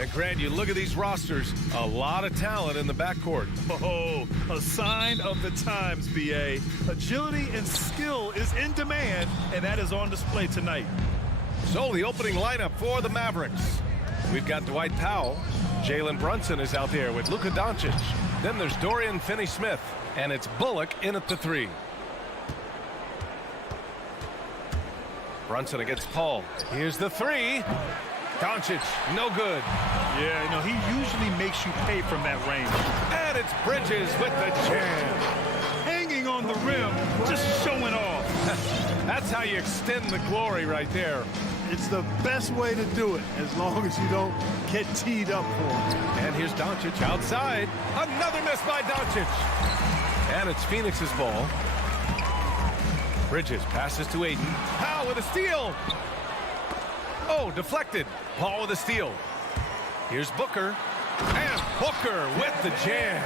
And Grant, you look at these rosters, a lot of talent in the backcourt. Oh, a sign of the times, B.A. Agility and skill is in demand, and that is on display tonight. So the opening lineup for the Mavericks. We've got Dwight Powell. Jalen Brunson is out there with Luka Doncic. Then there's Dorian Finney-Smith, and it's Bullock in at the 3. Brunson against Paul. Here's the 3. Doncic, no good. Yeah, he usually makes you pay from that range. And it's Bridges with the jam. Hanging on the rim, just showing off. That's how you extend the glory right there. It's the best way to do it, as long as you don't get teed up for it. And here's Doncic outside. Another miss by Doncic. And it's Phoenix's ball. Bridges passes to Ayton. Powell with a steal. Oh, deflected. Paul with a steal. Here's Booker. And Booker with the jam.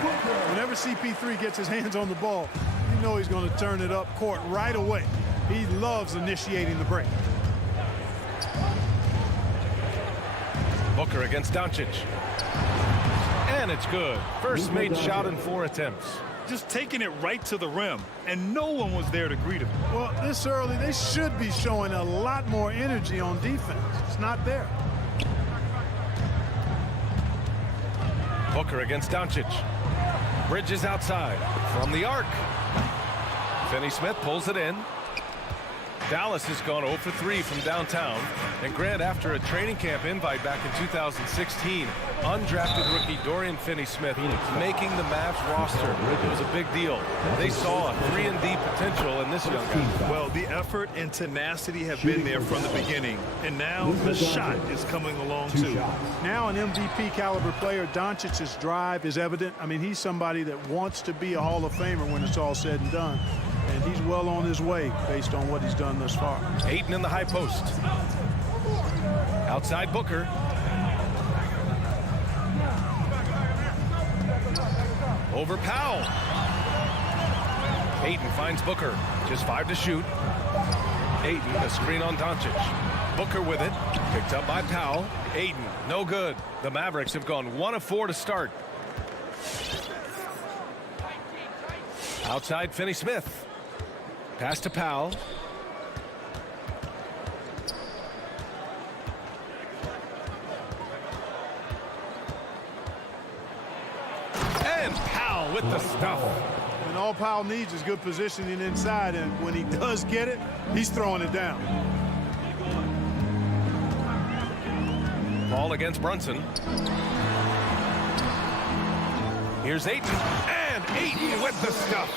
Whenever CP3 gets his hands on the ball, you know he's going to turn it up court right away. He loves initiating the break. Booker against Doncic. And it's good. First made shot in 4 attempts. Just taking it right to the rim, and no one was there to greet him. Well, this early, they should be showing a lot more energy on defense. It's not there. Booker against Doncic. Bridges outside from the arc. Finney-Smith pulls it in. Dallas has gone 0 for 3 from downtown. And Grant, after a training camp invite back in 2016, undrafted rookie Dorian Finney-Smith making the Mavs roster. It was a big deal. They saw a 3-and-D potential in this young guy. Well, the effort and tenacity have been there from the beginning. And now the shot is coming along too. Now an MVP caliber player, Doncic's drive is evident. I mean, he's somebody that wants to be a Hall of Famer when it's all said and done. And he's well on his way based on what he's done thus far. Ayton in the high post. Outside Booker. Over Powell. Ayton finds Booker. Just 5 to shoot. Ayton, a screen on Doncic. Booker with it. Picked up by Powell. Ayton, no good. The Mavericks have gone 1 of 4 to start. Outside Finney-Smith. Pass to Powell. And Powell with the stuff. And all Powell needs is good positioning inside, and when he does get it, he's throwing it down. Ball against Brunson. Here's Ayton. And Ayton with the stuff.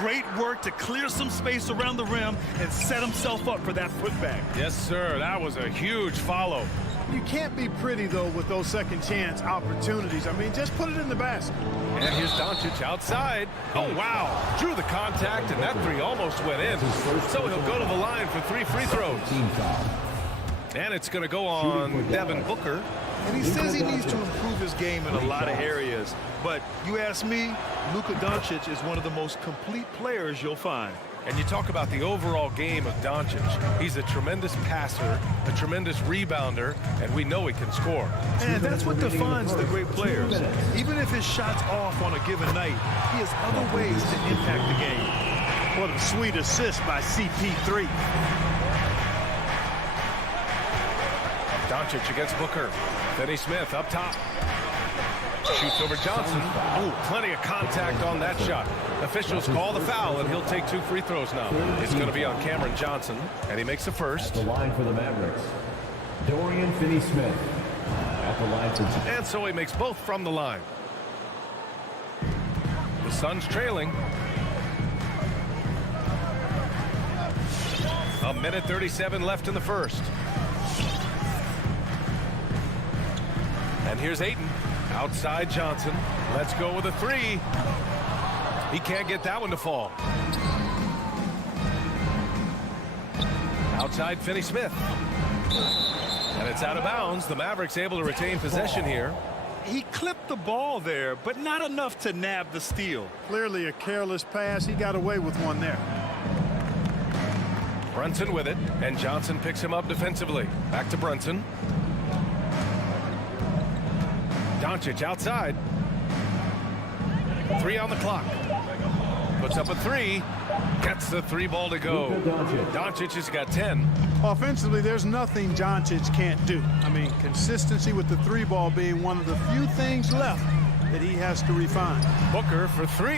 Great work to clear some space around the rim and set himself up for that putback. Yes, sir. That was a huge follow. You can't be pretty, though, with those second chance opportunities. I mean, just put it in the basket. And here's Doncic outside. Oh, wow. Drew the contact, and that 3 almost went in. So he'll go to the line for 3 free throws. And it's going to go on Devin Booker. And he says he needs to improve his game in a lot of areas. But you ask me, Luka Doncic is one of the most complete players you'll find. And you talk about the overall game of Doncic. He's a tremendous passer, a tremendous rebounder, and we know he can score. And that's what defines the great players. Even if his shot's off on a given night, he has other ways to impact the game. What a sweet assist by CP3. Doncic against Booker. Finney-Smith up top. Shoots over Johnson. Oh, plenty of contact on that shot. Officials call the foul, and he'll take 2 free throws now. It's going to be on Cameron Johnson, and he makes the first. At the line for the Mavericks, Dorian Finney-Smith. At the line for... And so he makes both from the line. The Suns trailing. A minute 37 left in the first. And here's Ayton. Outside Johnson. Let's go with a 3. He can't get that one to fall. Outside Finney-Smith. And it's out of bounds. The Mavericks able to retain possession here. He clipped the ball there, but not enough to nab the steal. Clearly a careless pass. He got away with one there. Brunson with it, and Johnson picks him up defensively. Back to Brunson. Doncic outside. 3 on the clock. Puts up a 3. Gets the 3 ball to go. Doncic has got 10. Offensively, there's nothing Doncic can't do. I mean, consistency with the 3 ball being one of the few things left that he has to refine. Booker for 3.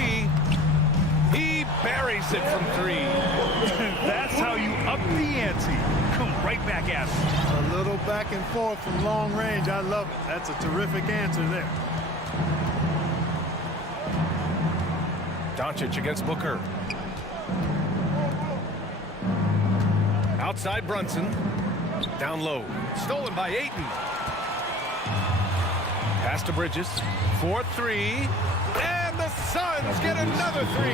He buries it from 3. That's how you up the ante. Come right back at him. A little back and forth from long range. I love it. That's a terrific answer there. Doncic against Booker. Outside Brunson. Down low. Stolen by Ayton. Pass to Bridges. 4-3. And the Suns get another 3.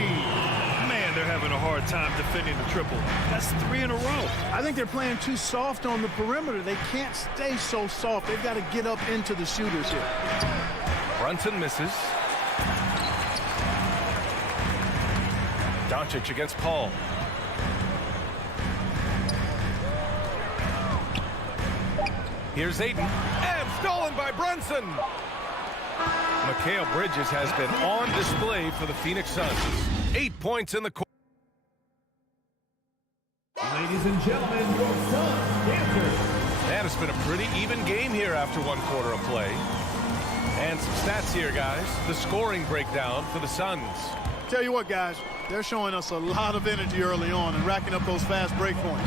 Man, they're having a hard time defending the triple. That's 3 in a row. I think they're playing too soft on the perimeter. They can't stay so soft. They've got to get up into the shooters here. Brunson misses. Doncic against Paul. Here's Ayton. And stolen by Brunson. Mikal Bridges has been on display for the Phoenix Suns. 8 points in the court. Ladies and gentlemen, your Suns dancers. And it's been a pretty even game here after 1 quarter of play. And some stats here, guys. The scoring breakdown for the Suns. Tell you what, guys, they're showing us a lot of energy early on and racking up those fast break points.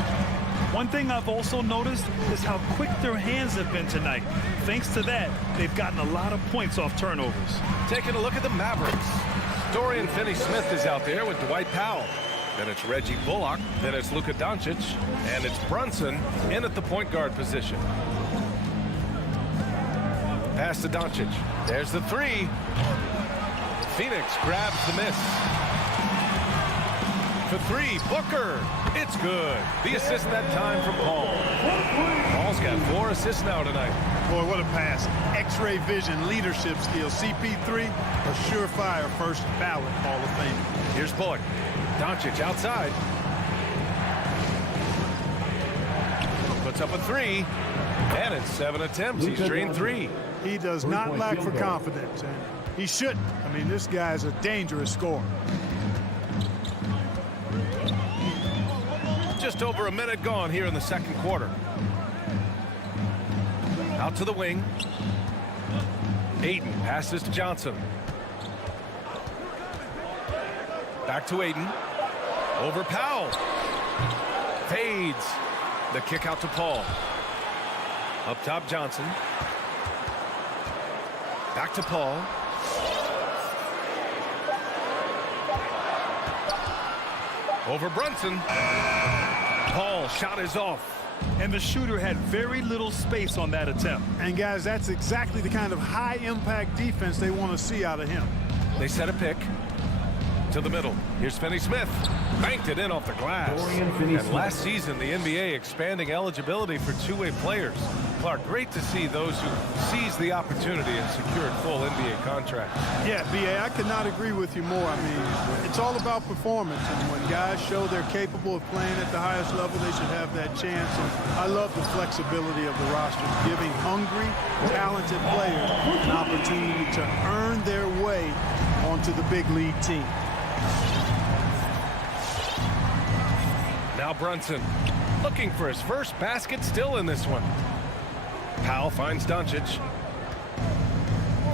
One thing I've also noticed is how quick their hands have been tonight. Thanks to that, they've gotten a lot of points off turnovers. Taking a look at the Mavericks. Dorian Finney-Smith is out there with Dwight Powell. Then it's Reggie Bullock. Then it's Luka Doncic. And it's Brunson in at the point guard position. Pass to Doncic. There's the 3. Phoenix grabs the miss. For 3, Booker. It's good. The assist that time from Paul. Paul's got 4 assists now tonight. Boy, what a pass. X-ray vision, leadership skills. CP3, a surefire first ballot Hall of Fame. Here's Bullock. Doncic outside. Puts up a 3. And it's 7 attempts. He's drained 3. He does not lack for confidence, and he shouldn't. I mean, this guy's a dangerous scorer. Just over a minute gone here in the second quarter. Out to the wing. Ayton passes to Johnson. Back to Ayton. Over Powell. Fades. The kick out to Paul. Up top, Johnson. Back to Paul. Over Brunson. Paul shot is off. And the shooter had very little space on that attempt. And guys, that's exactly the kind of high impact defense they want to see out of him. They set a pick to the middle. Here's Finney-Smith. Banked it in off the glass. And last season, the NBA expanding eligibility for two-way players. Clark, great to see those who seized the opportunity and secured full NBA contracts. Yeah, B.A., I could not agree with you more. I mean, it's all about performance. And when guys show they're capable of playing at the highest level, they should have that chance. And I love the flexibility of the roster, giving hungry, talented players an opportunity to earn their way onto the big league team. Now Brunson looking for his first basket, still in this one. Powell finds Doncic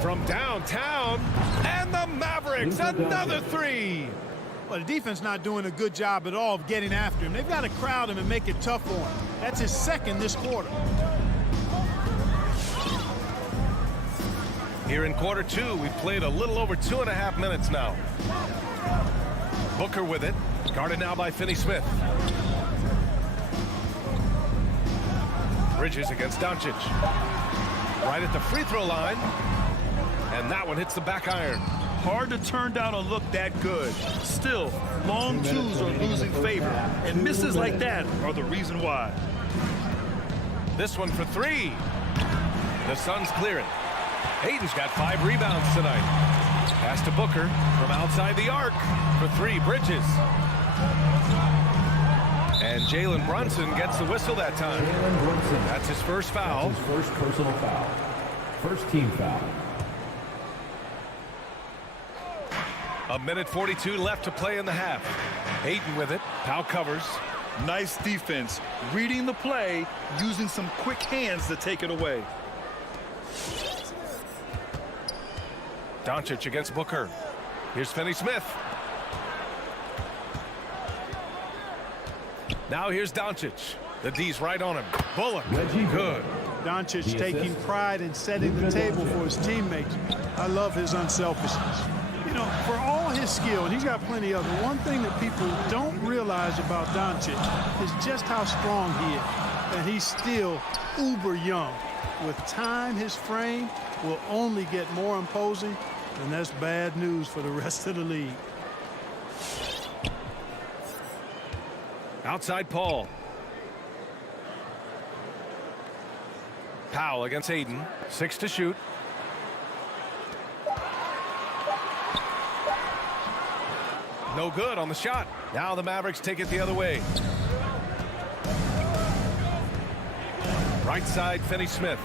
from downtown, and the Mavericks another three. Well, the defense not doing a good job at all of getting after him. They've got to crowd him and make it tough for him. That's his second this quarter. Here in quarter two, we've played a little over 2.5 minutes now. Booker with it, guarded now by Finney-Smith. Bridges against Doncic. Right at the free throw line. And that one hits the back iron. Hard to turn down a look that good. Still, long twos are losing favor. And misses like that are the reason why. This one for three. The Suns clear it. Hayden's got 5 rebounds tonight. Pass to Booker from outside the arc. For 3, Bridges. And Jalen Brunson gets the whistle that time. That's his first foul. That's his first personal foul. First team foul. A minute 42 left to play in the half. Ayton with it. Powell covers. Nice defense. Reading the play, using some quick hands to take it away. Doncic against Booker. Here's Finney Smith. Now here's Doncic. The D's right on him. Bullock. Good. Doncic taking pride in setting the table for his teammates. I love his unselfishness. You know, for all his skill, and he's got plenty of it, one thing that people don't realize about Doncic is just how strong he is. And he's still uber young. With time, his frame will only get more imposing, and that's bad news for the rest of the league. Outside Paul. Powell against Ayton. 6 to shoot. No good on the shot. Now the Mavericks take it the other way. Right side, Finney Smith.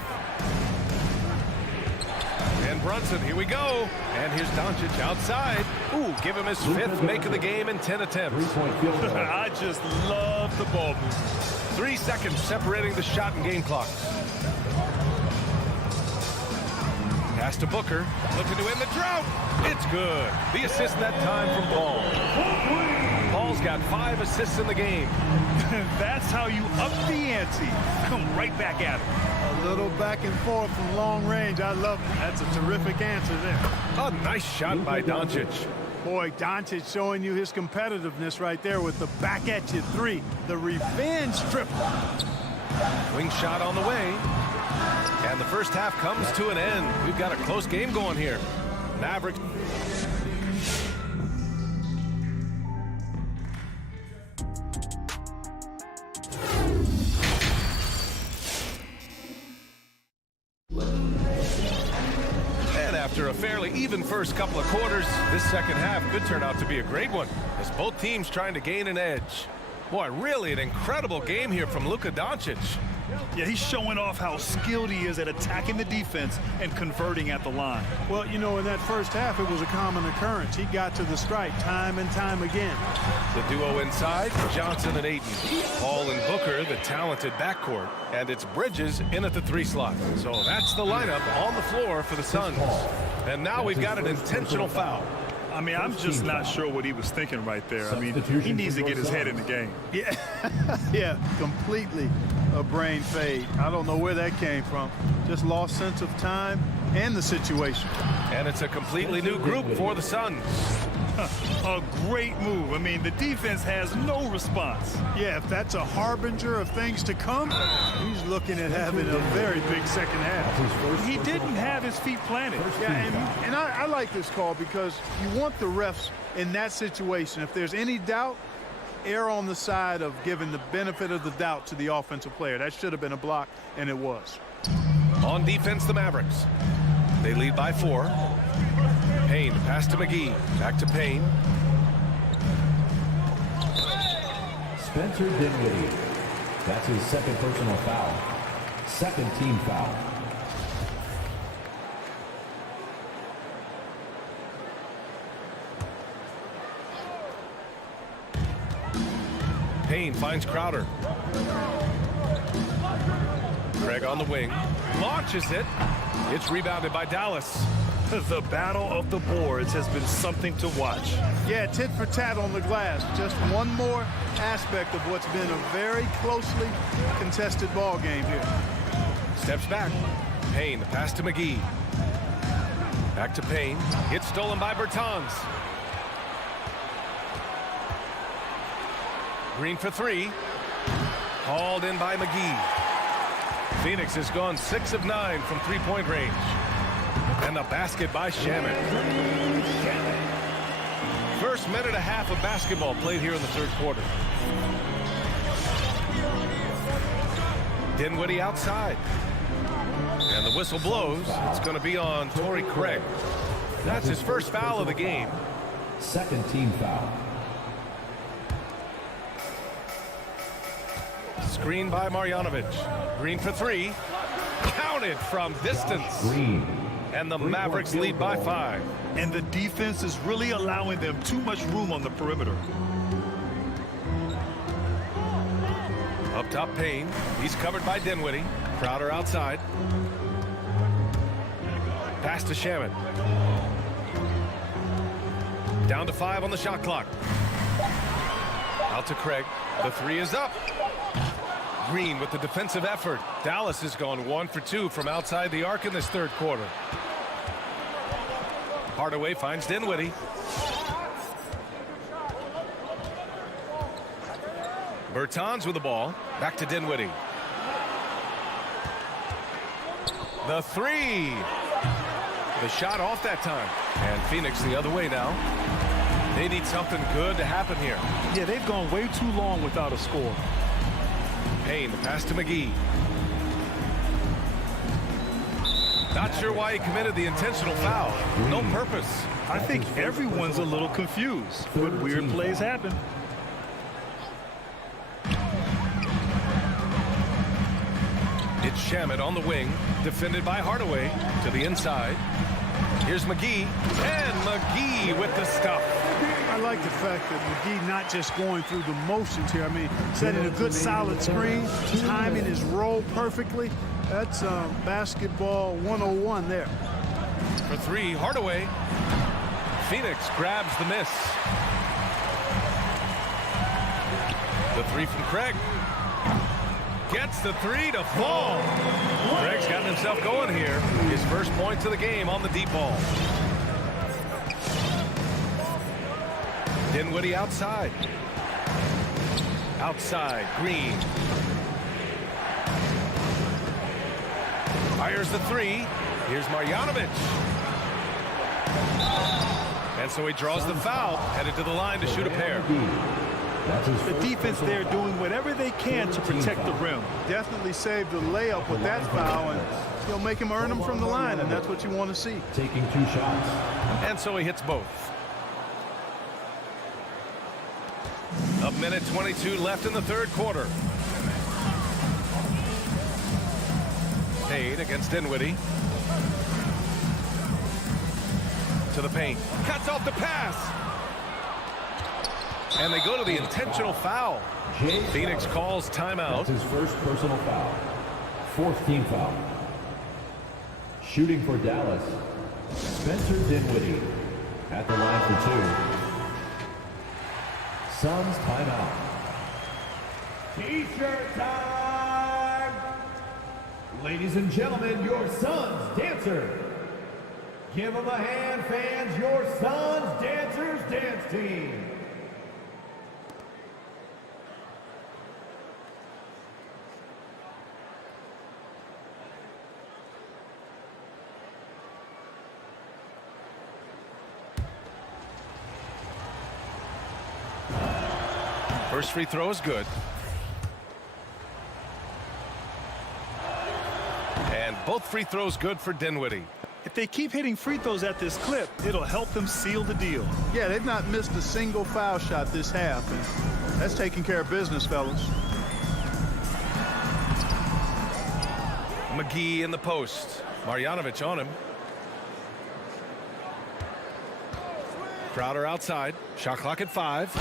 And Brunson, here we go. And here's Doncic outside. Ooh, give him his 5th make of the game in 10 attempts. I just love the ball movement. 3 seconds separating the shot and game clock. Pass to Booker, looking to end the drought. It's good. The assist that time from Paul. Paul's got 5 assists in the game. That's how you up the ante. Come right back at him. A little back and forth from long range. I love it. That's a terrific answer there. A nice shot by Doncic. Boy, Doncic showing you his competitiveness right there with the back at you 3. The revenge triple. Wing shot on the way. And the first half comes to an end. We've got a close game going here. Mavericks. And after a fairly even first couple of quarters, this second half could turn out to be a great one, as both teams trying to gain an edge. Boy, really an incredible game here from Luka Doncic. Yeah, he's showing off how skilled he is at attacking the defense and converting at the line. Well, you know, in that first half, it was a common occurrence. He got to the stripe time and time again. The duo inside, Johnson and Ayton. Paul and Booker, the talented backcourt. And it's Bridges in at the 3 slot. So that's the lineup on the floor for the Suns. And now we've got an intentional foul. I mean, I'm just not sure what he was thinking right there. I mean, he needs to get his head in the game. Yeah, yeah, completely a brain fade. I don't know where that came from. Just lost sense of time and the situation. And it's a completely new group for the Suns. A great move. I mean, the defense has no response. Yeah, if that's a harbinger of things to come, he's looking at having a very big second half. He didn't have his feet planted. Yeah, and I like this call because you want the refs in that situation. If there's any doubt, err on the side of giving the benefit of the doubt to the offensive player. That should have been a block, and it was. On defense, the Mavericks. They lead by 4. Payne, pass to McGee. Back to Payne. Spencer Dinwiddie. That's his 2nd personal foul. 2nd team foul. Payne finds Crowder. Craig on the wing. Launches it. It's rebounded by Dallas. The battle of the boards has been something to watch. Yeah, tit for tat on the glass. Just one more aspect of what's been a very closely contested ball game here. Steps back. Payne, pass to McGee. Back to Payne. It's stolen by Bertans. Green for 3. Hauled in by McGee. Phoenix has gone 6 of 9 from 3-point range. And the basket by Shaman. First minute and a half of basketball played here in the 3rd quarter. Dinwiddie outside. And the whistle blows. It's going to be on Torrey Craig. That's his first foul of the game. 2nd team foul. Screen by Marjanovic. Green for 3. Counted from distance. Green. And the Mavericks lead by 5. And the defense is really allowing them too much room on the perimeter. Up top, Payne. He's covered by Dinwiddie. Crowder outside. Pass to Shaman. Down to 5 on the shot clock. Out to Craig. The 3 is up. Green with the defensive effort. Dallas has gone 1 for 2 from outside the arc in this third quarter. Hardaway finds Dinwiddie. Bertans with the ball. Back to Dinwiddie. The 3. The shot off that time. And Phoenix the other way now. They need something good to happen here. Yeah, they've gone way too long without a score. Payne, the pass to McGee. Not sure why he committed the intentional foul. No purpose. I think everyone's a little confused, but weird plays happen. It's Shamet on the wing, defended by Hardaway to the inside. Here's McGee, and McGee with the stuff. I like the fact that McGee not just going through the motions here. I mean, setting a good solid screen, timing his roll perfectly. That's basketball 101 there. For 3, Hardaway. Phoenix grabs the miss. The 3 from Craig. Gets the 3 to fall. Craig's gotten himself going here. His first points of the game on the deep ball. Dinwiddie outside. Outside, Green. Fires the 3. Here's Marjanovic. And so he draws the foul, headed to the line to shoot a pair. The defense there doing whatever they can to protect the rim. Definitely saved the layup with that foul, and he'll make him earn them from the line, and that's what you want to see. Taking 2 shots. And so he hits both. A minute 22 left in the third quarter. Payne against Dinwiddie. To the paint. Cuts off the pass. And they go to the intentional foul. Phoenix calls timeout. That's his first personal foul. 4th team foul. Shooting for Dallas, Spencer Dinwiddie at the line for 2. Suns timeout. T-shirt time! Ladies and gentlemen, your Suns dancer. Give them a hand, fans, your Suns Dancers dance team. First free throw is good. And both free throws good for Dinwiddie. If they keep hitting free throws at this clip, it'll help them seal the deal. Yeah, they've not missed a single foul shot this half, and that's taking care of business, fellas. McGee in the post. Marjanovic on him. Crowder outside. Shot clock at 5.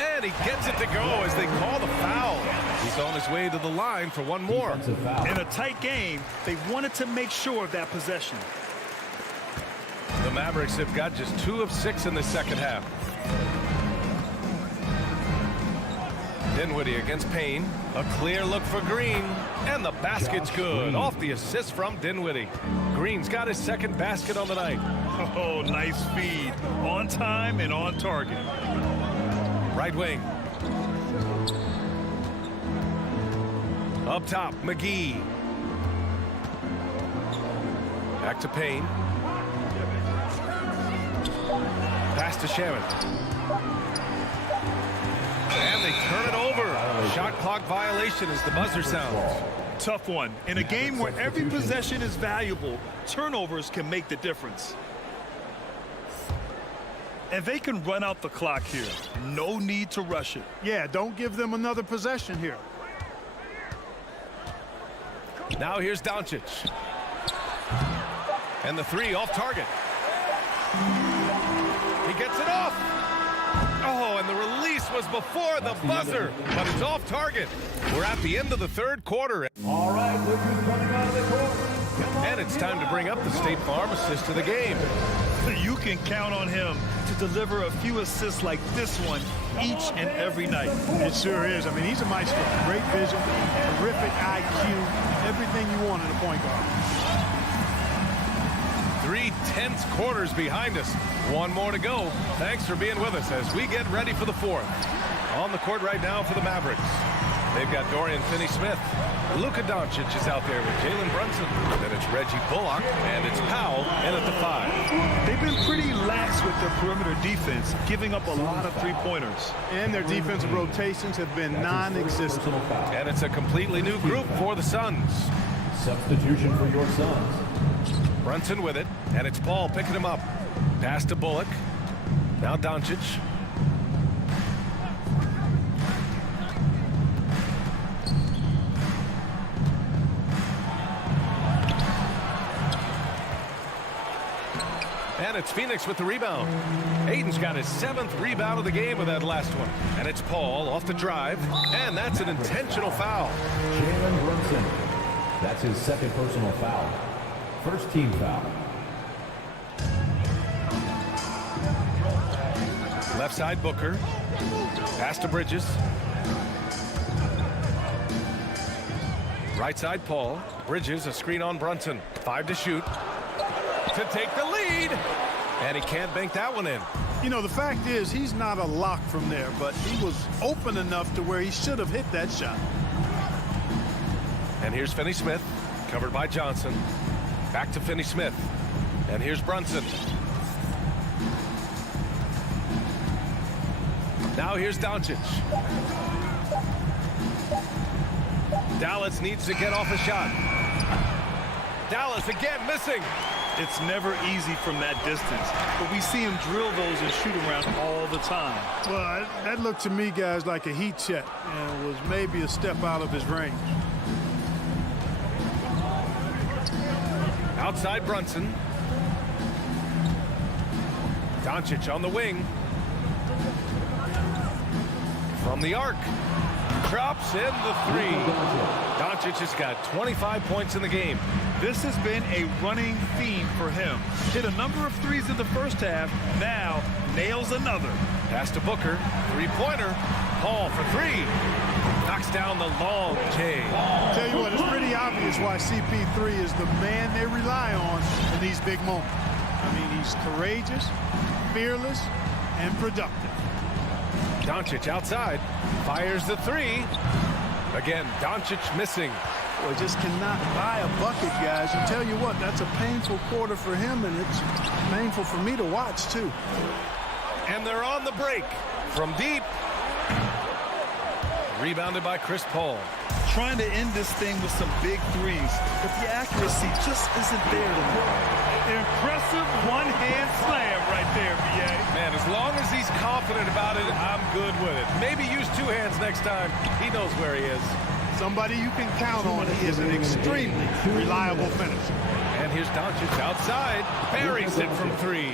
And he gets it to go as they call the foul. He's on his way to the line for one more. In a tight game, they wanted to make sure of that possession. The Mavericks have got just 2 of 6 in the second half. Dinwiddie against Payne. A clear look for Green. And the basket's good. Off the assist from Dinwiddie. Green's got his second basket on the night. Oh, nice feed. On time and on target. Right wing. Up top, McGee. Back to Payne. Pass to Shaman. And they turn it over. Shot clock violation as the buzzer sounds. Tough one. In a game where every possession is valuable, turnovers can make the difference. And they can run out the clock here. No need to rush it. Yeah, don't give them another possession here. Now here's Doncic. And the three off target. He gets it off. Oh, and the release was before the buzzer, but it's off target. We're at the end of the third quarter. All right, look who's coming out of the court. And it's time to bring up the State Farm assist of the game. You can count on him to deliver a few assists like this one each and every night. It sure is. I mean, he's a maestro. Great vision, terrific IQ, everything you want in a point guard. 3 tense quarters behind us. One more to go. Thanks for being with us as we get ready for the fourth. On the court right now for the Mavericks. They've got Dorian Finney-Smith. Luka Doncic is out there with Jalen Brunson. Then it's Reggie Bullock, and it's Powell in at the 5. They've been pretty lax with their perimeter defense, giving up a lot of three-pointers. And their defensive rotations have been non-existent. And it's a completely new group for the Suns. Substitution for your Suns. Brunson with it, and it's Paul picking him up. Pass to Bullock. Now Doncic. And it's Phoenix with the rebound. Aiden's got his 7th rebound of the game with that last one. And it's Paul off the drive. And that's an intentional foul. Jalen Brunson. That's his 2nd personal foul. First team foul. Left side Booker. Pass to Bridges. Right side Paul. Bridges, a screen on Brunson. 5 to shoot. To take the lead. And he can't bank that one in. You know, the fact is he's not a lock from there, but he was open enough to where he should have hit that shot. And here's Finney-Smith, covered by Johnson. Back to Finney-Smith. And here's Brunson. Now here's Doncic. Dallas needs to get off a shot. Dallas again missing. It's never easy from that distance, but we see him drill those and shoot around all the time. Well, that looked to me, guys, like a heat check, and was maybe a step out of his range. Outside Brunson. Doncic on the wing. From the arc. Drops in the 3. Doncic has got 25 points in the game. This has been a running theme for him. Hit a number of threes in the first half. Now nails another. Pass to Booker. 3-pointer. Paul for 3. Knocks down the long J. Tell you what, it's pretty obvious why CP3 is the man they rely on in these big moments. I mean, he's courageous, fearless, and productive. Doncic outside. Fires the 3. Again, Doncic missing. Well, just cannot buy a bucket, guys. And tell you what, that's a painful quarter for him, and it's painful for me to watch, too. And they're on the break. From deep. Rebounded by Chris Paul. Trying to end this thing with some big threes, but the accuracy just isn't there tonight. Impressive one-hand slam right there, B.A. Man, as long as he's confident about it, I'm good with it. Maybe use 2 hands next time. He knows where he is. Somebody you can count on. He is an extremely reliable finisher. And here's Doncic outside. Buries it from 3.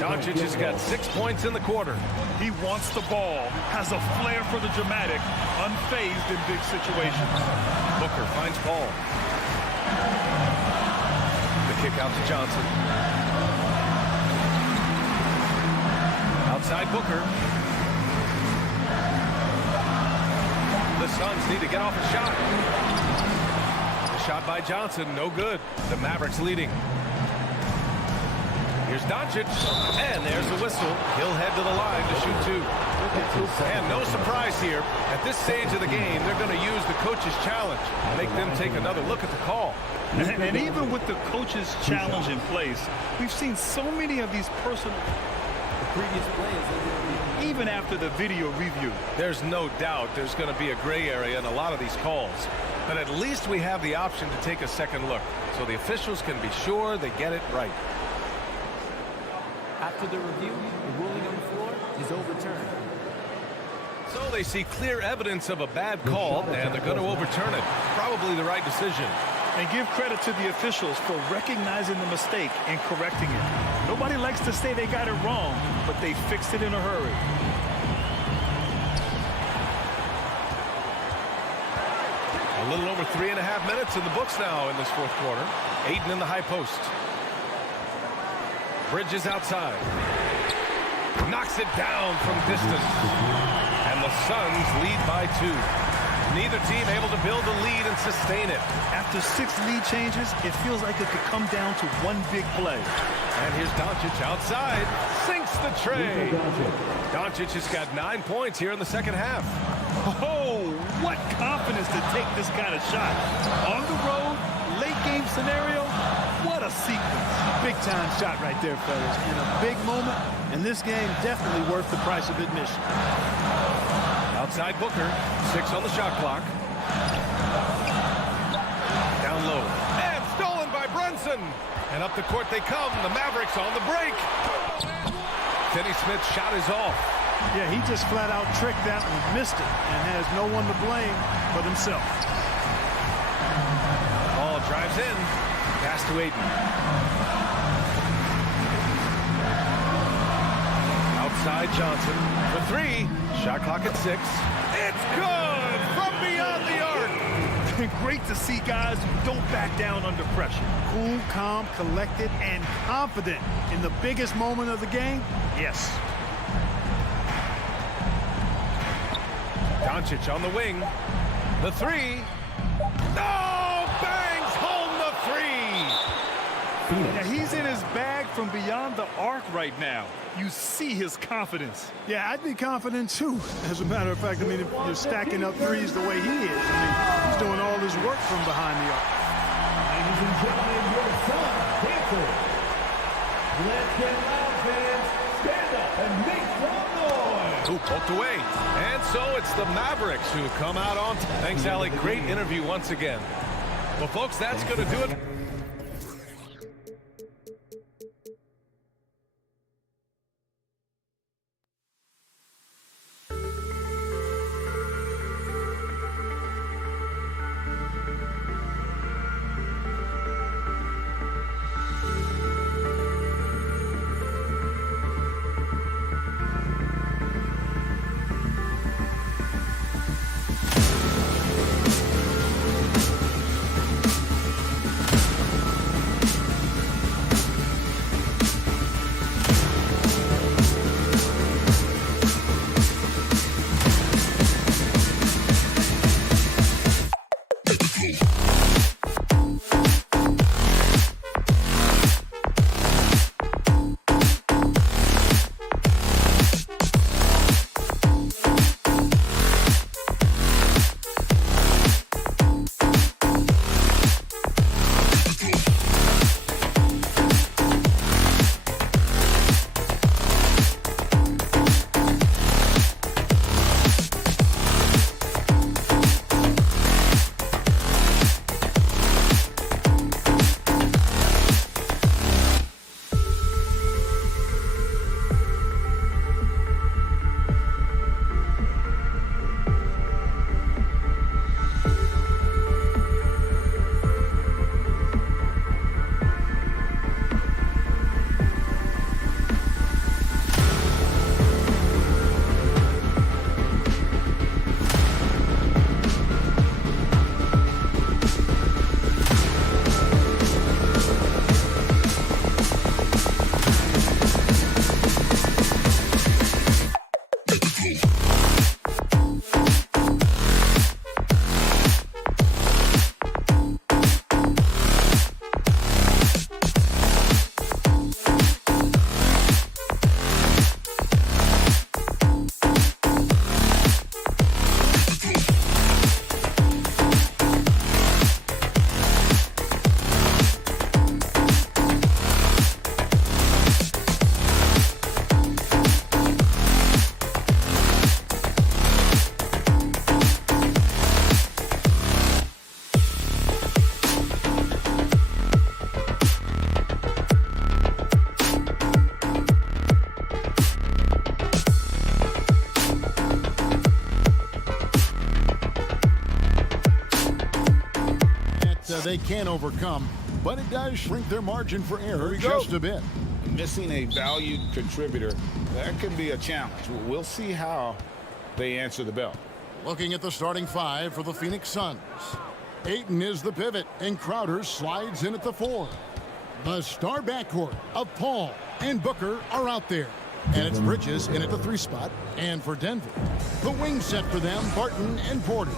Doncic has got 6 points in the quarter. He wants the ball, has a flair for the dramatic, unfazed in big situations. Booker finds Paul. The kick out to Johnson. Outside Booker. The Suns need to get off a shot. The shot by Johnson, no good. The Mavericks leading. Here's Doncic, and there's the whistle. He'll head to the line to shoot 2. And no surprise here. At this stage of the game, they're going to use the coach's challenge. Make them take another look at the call. And even with the coach's challenge in place, we've seen so many of these personal previous plays, even after the video review. There's no doubt there's going to be a gray area in a lot of these calls. But at least we have the option to take a second look, so the officials can be sure they get it right. After the review, the ruling on the floor is overturned. So they see clear evidence of a bad call, and they're going to overturn it. Probably the right decision. And give credit to the officials for recognizing the mistake and correcting it. Nobody likes to say they got it wrong, but they fixed it in a hurry. A little over 3.5 minutes in the books now in this fourth quarter. Aiden in the high post. Bridges outside. Knocks it down from distance. And the Suns lead by 2. Neither team able to build a lead and sustain it. After 6 lead changes, it feels like it could come down to one big play. And here's Doncic outside. Sinks the tray. Doncic has got 9 points here in the second half. Oh, what confidence to take this kind of shot. On the road, late game scenario, what a sequence. Big time shot right there, fellas. In a big moment, and this game definitely worth the price of admission. Outside Booker, 6 on the shot clock. Down low. And stolen by Brunson. And up the court they come. The Mavericks on the break. Finney Smith's shot is off. Yeah, he just flat out tricked that one, missed it, and has no one to blame but himself. Ball drives in. Pass to Aiden. Outside Johnson for 3. Shot clock at 6. It's good from beyond the arc. Great to see guys who don't back down under pressure. Cool, calm, collected, and confident in the biggest moment of the game. Yes. Doncic on the wing. The 3. No! Bangs home the 3. Now he's in his bag from beyond the arc right now. You see his confidence. Yeah, I'd be confident too. As a matter of fact, I mean, if you're stacking up threes the way he is, I mean, he's doing all his work from behind the arc. Ladies and gentlemen, your son, dancer. Let's get loud, fans. Stand up and make some noise. Ooh, poked away. And so it's the Mavericks who come out on. Thanks, Alec. Great interview once again. Well, folks, that's going to do it. they can overcome, but it does shrink their margin for error just a bit. Missing a valued contributor, that can be a challenge. We'll see how they answer the bell. Looking at the starting five for the Phoenix Suns. Ayton is the pivot, and Crowder slides in at the 4. The star backcourt of Paul and Booker are out there. And it's Bridges in at the 3 spot. And for Denver, the wing set for them, Barton and Porter.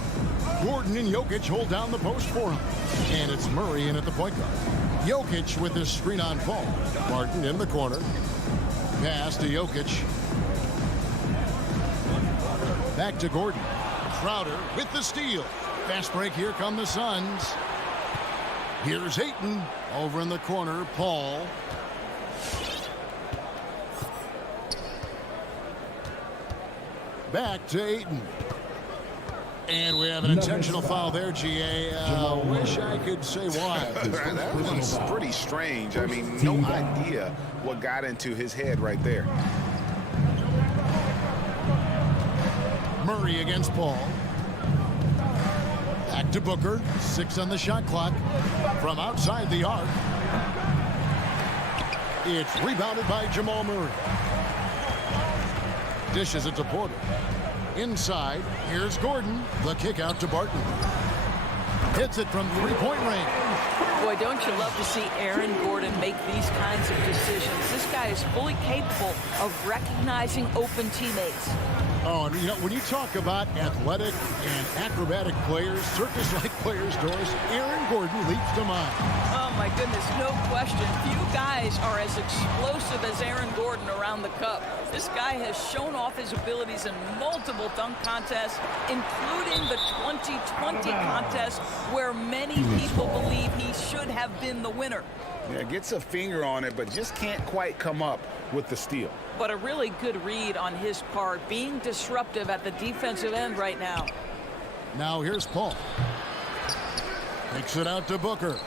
Gordon and Jokic hold down the post for him. And it's Murray in at the point guard. Jokic with his screen on Paul. Barton in the corner. Pass to Jokic. Back to Gordon. Crowder with the steal. Fast break, here come the Suns. Here's Ayton. Over in the corner, Paul. Back to Ayton. And we have an intentional foul there, GA. Wish I could say why. That was pretty strange. I mean, no idea what got into his head right there. Murray against Paul. Back to Booker. 6 on the shot clock. From outside the arc. It's rebounded by Jamal Murray. Dishes it to Porter. Inside, here's Gordon. The kick out to Barton. Hits it from three-point range. Boy, don't you love to see Aaron Gordon make these kinds of decisions. This guy is fully capable of recognizing open teammates. Oh, and you know, when you talk about athletic and acrobatic players, circus-like players, Doris, Aaron Gordon leaps to mind. Oh, my goodness, no question. Few guys are as explosive as Aaron Gordon around the cup. This guy has shown off his abilities in multiple dunk contests, including the 2020 contest, where many people believe he should have been the winner. Yeah, gets a finger on it, but just can't quite come up with the steal. But a really good read on his part, being disruptive at the defensive end right now. Now here's Paul. Takes it out to Booker.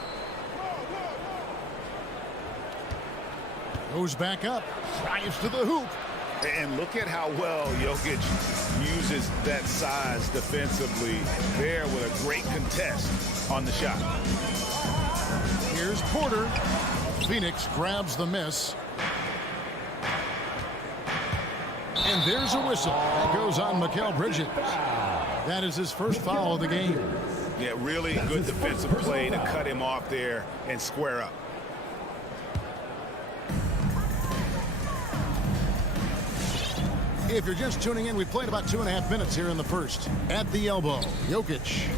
Goes back up. Drives to the hoop. And look at how well Jokic uses that size defensively there with a great contest on the shot. Here's Porter. Phoenix grabs the miss. And there's a whistle. That goes on Mikal Bridges. That is his first foul of the game. Yeah, really good defensive play to cut him off there and square up. If you're just tuning in, we played about 2.5 minutes here in the first. At the elbow, Jokic.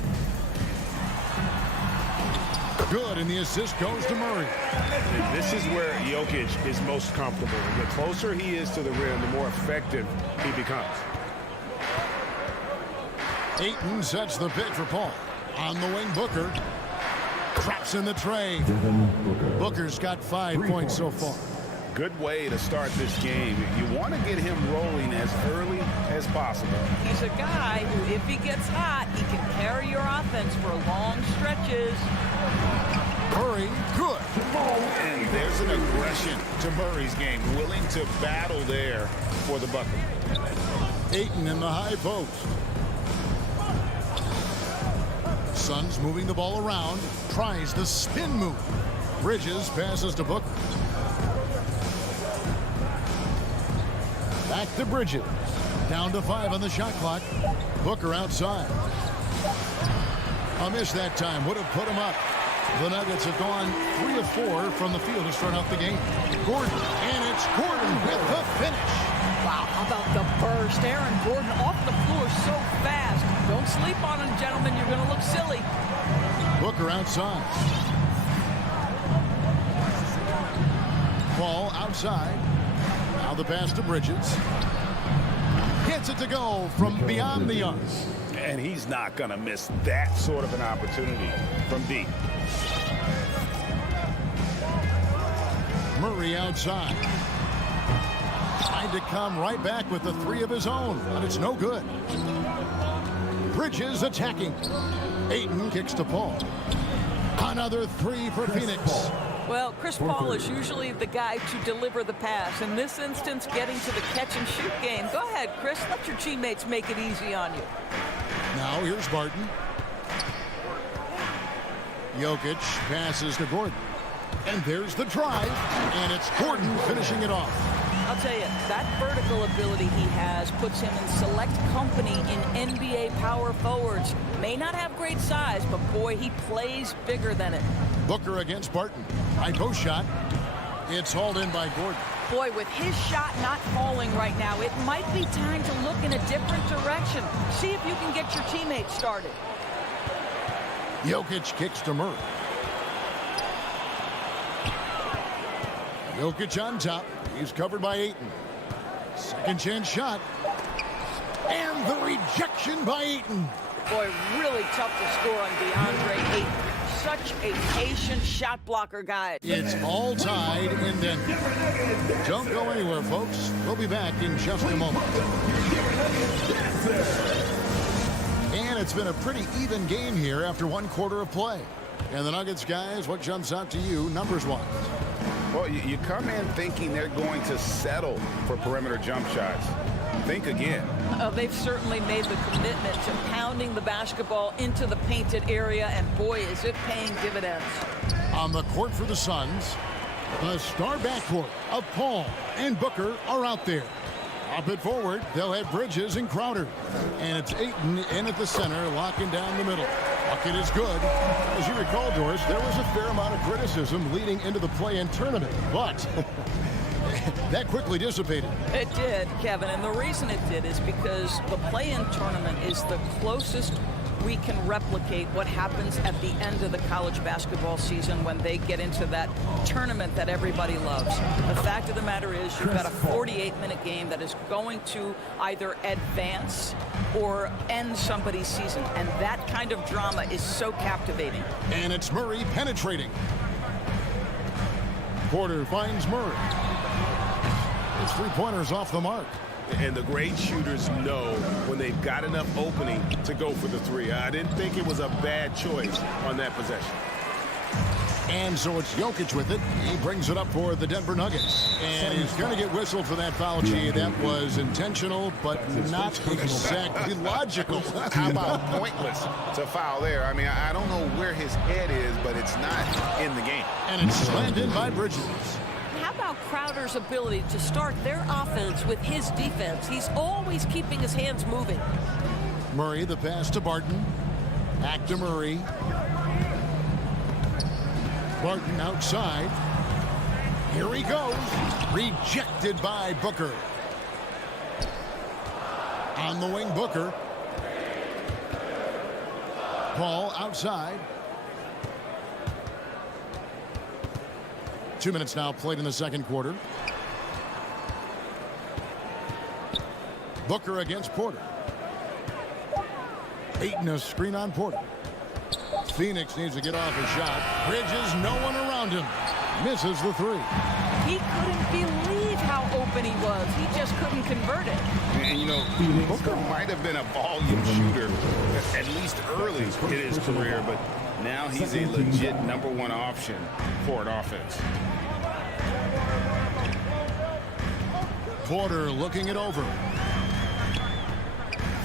Good, and the assist goes to Murray. This is where Jokic is most comfortable. The closer he is to the rim, the more effective he becomes. Ayton sets the pick for Paul. On the wing, Booker. Drops in the tray. Booker's got 5 points so far. Good way to start this game. You want to get him rolling as early as possible. He's a guy who, if he gets hot, he can carry your offense for long stretches. Murray, good. And there's an aggression to Murray's game, willing to battle there for the bucket. Ayton in the high post. Suns moving the ball around. Tries the spin move. Bridges passes to Booker. Back to Bridges. Down to 5 on the shot clock. Booker outside. A miss that time. Would have put him up. The Nuggets have gone 3 of 4 from the field to start out the game. Gordon. And it's Gordon with the finish. Wow, how about the burst? Aaron Gordon off the floor so fast. Don't sleep on him, gentlemen. You're going to look silly. Booker outside. Ball outside. Now the pass to Bridges. Gets it to go from beyond the arc. And he's not going to miss that sort of an opportunity from deep. Murray outside. Trying to come right back with the 3 of his own, but it's no good. Bridges attacking. Ayton kicks to Paul. Another 3 for Phoenix. Well, Chris Paul is usually the guy to deliver the pass. In this instance, getting to the catch-and-shoot game. Go ahead, Chris. Let your teammates make it easy on you. Now here's Barton. Jokic passes to Gordon. And there's the drive, and it's Gordon finishing it off. I'll tell you, that vertical ability he has puts him in select company in NBA power forwards. May not have great size, but boy, he plays bigger than it. Booker against Barton. Right post shot. It's hauled in by Gordon. Boy, with his shot not falling right now, it might be time to look in a different direction. See if you can get your teammates started. Jokic kicks to Murray. Jokic on top. He's covered by Ayton. Second chance shot. And the rejection by Ayton. Boy, really tough to score on DeAndre Ayton. Such a patient shot blocker guy. It's all tied in Denver. Don't go anywhere, folks. We'll be back in just a moment. And it's been a pretty even game here after one quarter of play. And the Nuggets, guys, what jumps out to you numbers-wise? Well, you come in thinking they're going to settle for perimeter jump shots. Think again. They've certainly made the commitment to pounding the basketball into the painted area, and boy, is it paying dividends. On the court for the Suns, the star backcourt of Paul and Booker are out there. Up it forward, they'll have Bridges and Crowder. And it's Ayton in at the center, locking down the middle. Bucket is good. As you recall, Doris, there was a fair amount of criticism leading into the play-in tournament, but that quickly dissipated. It did, Kevin, and the reason it did is because the play-in tournament is the closest we can replicate what happens at the end of the college basketball season when they get into that tournament that everybody loves. The fact of the matter is you've got a 48-minute game that is going to either advance or end somebody's season, and that kind of drama is so captivating. And it's Murray penetrating. Porter finds Murray. His three-pointer's off the mark. And the great shooters know when they've got enough opening to go for the three. I didn't think it was a bad choice on that possession. And so it's Jokic with it. He brings it up for the Denver Nuggets. And he's going to get whistled for that foul, G. That was intentional, but not exactly logical. How about pointless to foul there? I mean, I don't know where his head is, but it's not in the game. And it's slammed in by Bridges. How about Crowder's ability to start their offense with his defense? He's always keeping his hands moving. Murray, the pass to Barton. Back to Murray. Barton outside. Here he goes. Rejected by Booker. On the wing, Booker. Paul outside. 2 minutes now played in the second quarter. Booker against Porter. Ayton a screen on Porter. Phoenix needs to get off a shot. Bridges, no one around him. Misses the three. He couldn't believe how open he was. He just couldn't convert it. And, you know, Booker might have been a volume shooter, at least early in his career, but now he's a legit #1 option for an offense. Porter looking it over.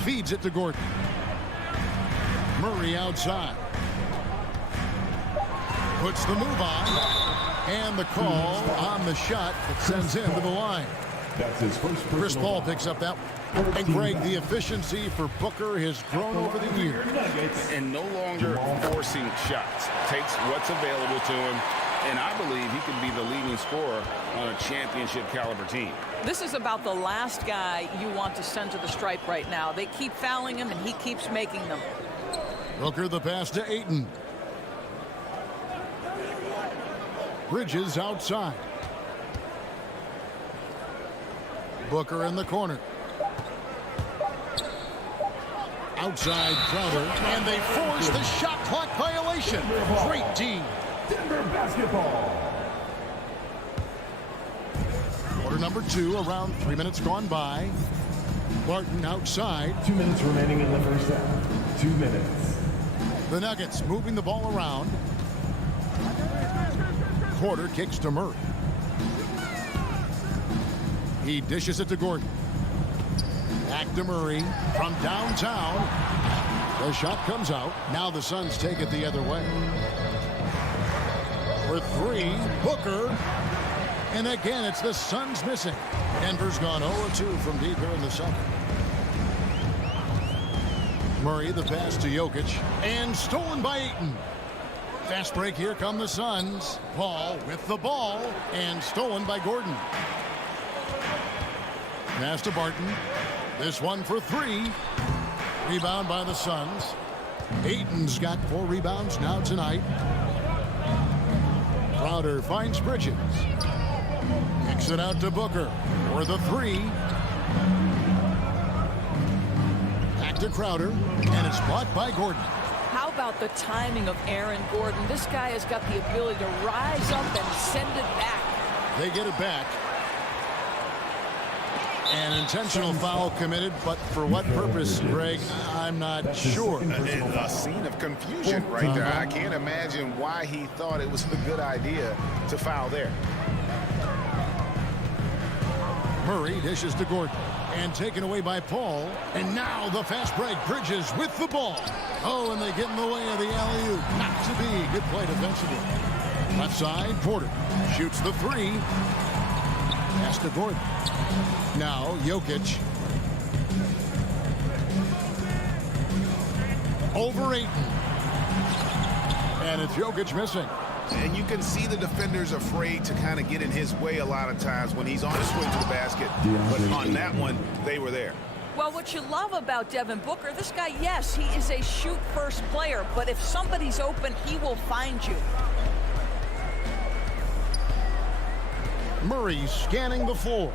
Feeds it to Gordon. Murray outside. Puts the move on. And the call on the shot that sends him to the line. That's his first. Chris Paul picks up that one. And Greg, the efficiency for Booker has grown over the years. And no longer forcing shots. Takes what's available to him. And I believe he could be the leading scorer on a championship caliber team. This is about the last guy you want to send to the stripe right now. They keep fouling him, and he keeps making them. Booker the pass to Ayton. Bridges outside. Booker in the corner. Outside Crowder. And they force the shot clock violation. Great team. Denver basketball. Quarter number 2, around 3 minutes gone by. Barton outside. 2 minutes remaining in the first half. 2 minutes. The Nuggets moving the ball around. Porter kicks to Murray. He dishes it to Gordon. Back to Murray from downtown. The shot comes out. Now the Suns take it the other way. For three, Booker. And again, it's the Suns missing. Denver's gone 0-2 from deep here in the second. Murray, the pass to Jokic. And stolen by Ayton. Fast break, here come the Suns. Paul with the ball. And stolen by Gordon. Pass to Barton. This one for three. Rebound by the Suns. Ayton's got 4 rebounds now tonight. Crowder finds Bridges. Kicks it out to Booker for the three. Back to Crowder, and it's blocked by Gordon. How about the timing of Aaron Gordon? This guy has got the ability to rise up and send it back. They get it back. An intentional foul committed, but for what purpose, Greg, I'm not sure. A scene of confusion right there. I can't imagine why he thought it was a good idea to foul there. Murray dishes to Gordon and taken away by Paul. And now the fast break. Bridges with the ball. Oh, and they get in the way of the alley-oop. Not to be. Good play defensively. Left side, Porter shoots the three. Pass to Gordon. Now Jokic. Over Ayton. And it's Jokic missing. And you can see the defenders afraid to kind of get in his way a lot of times when he's on his way to the basket. But on that one, they were there. Well, what you love about Devin Booker, this guy, yes, he is a shoot-first player, but if somebody's open, he will find you. Murray scanning the floor.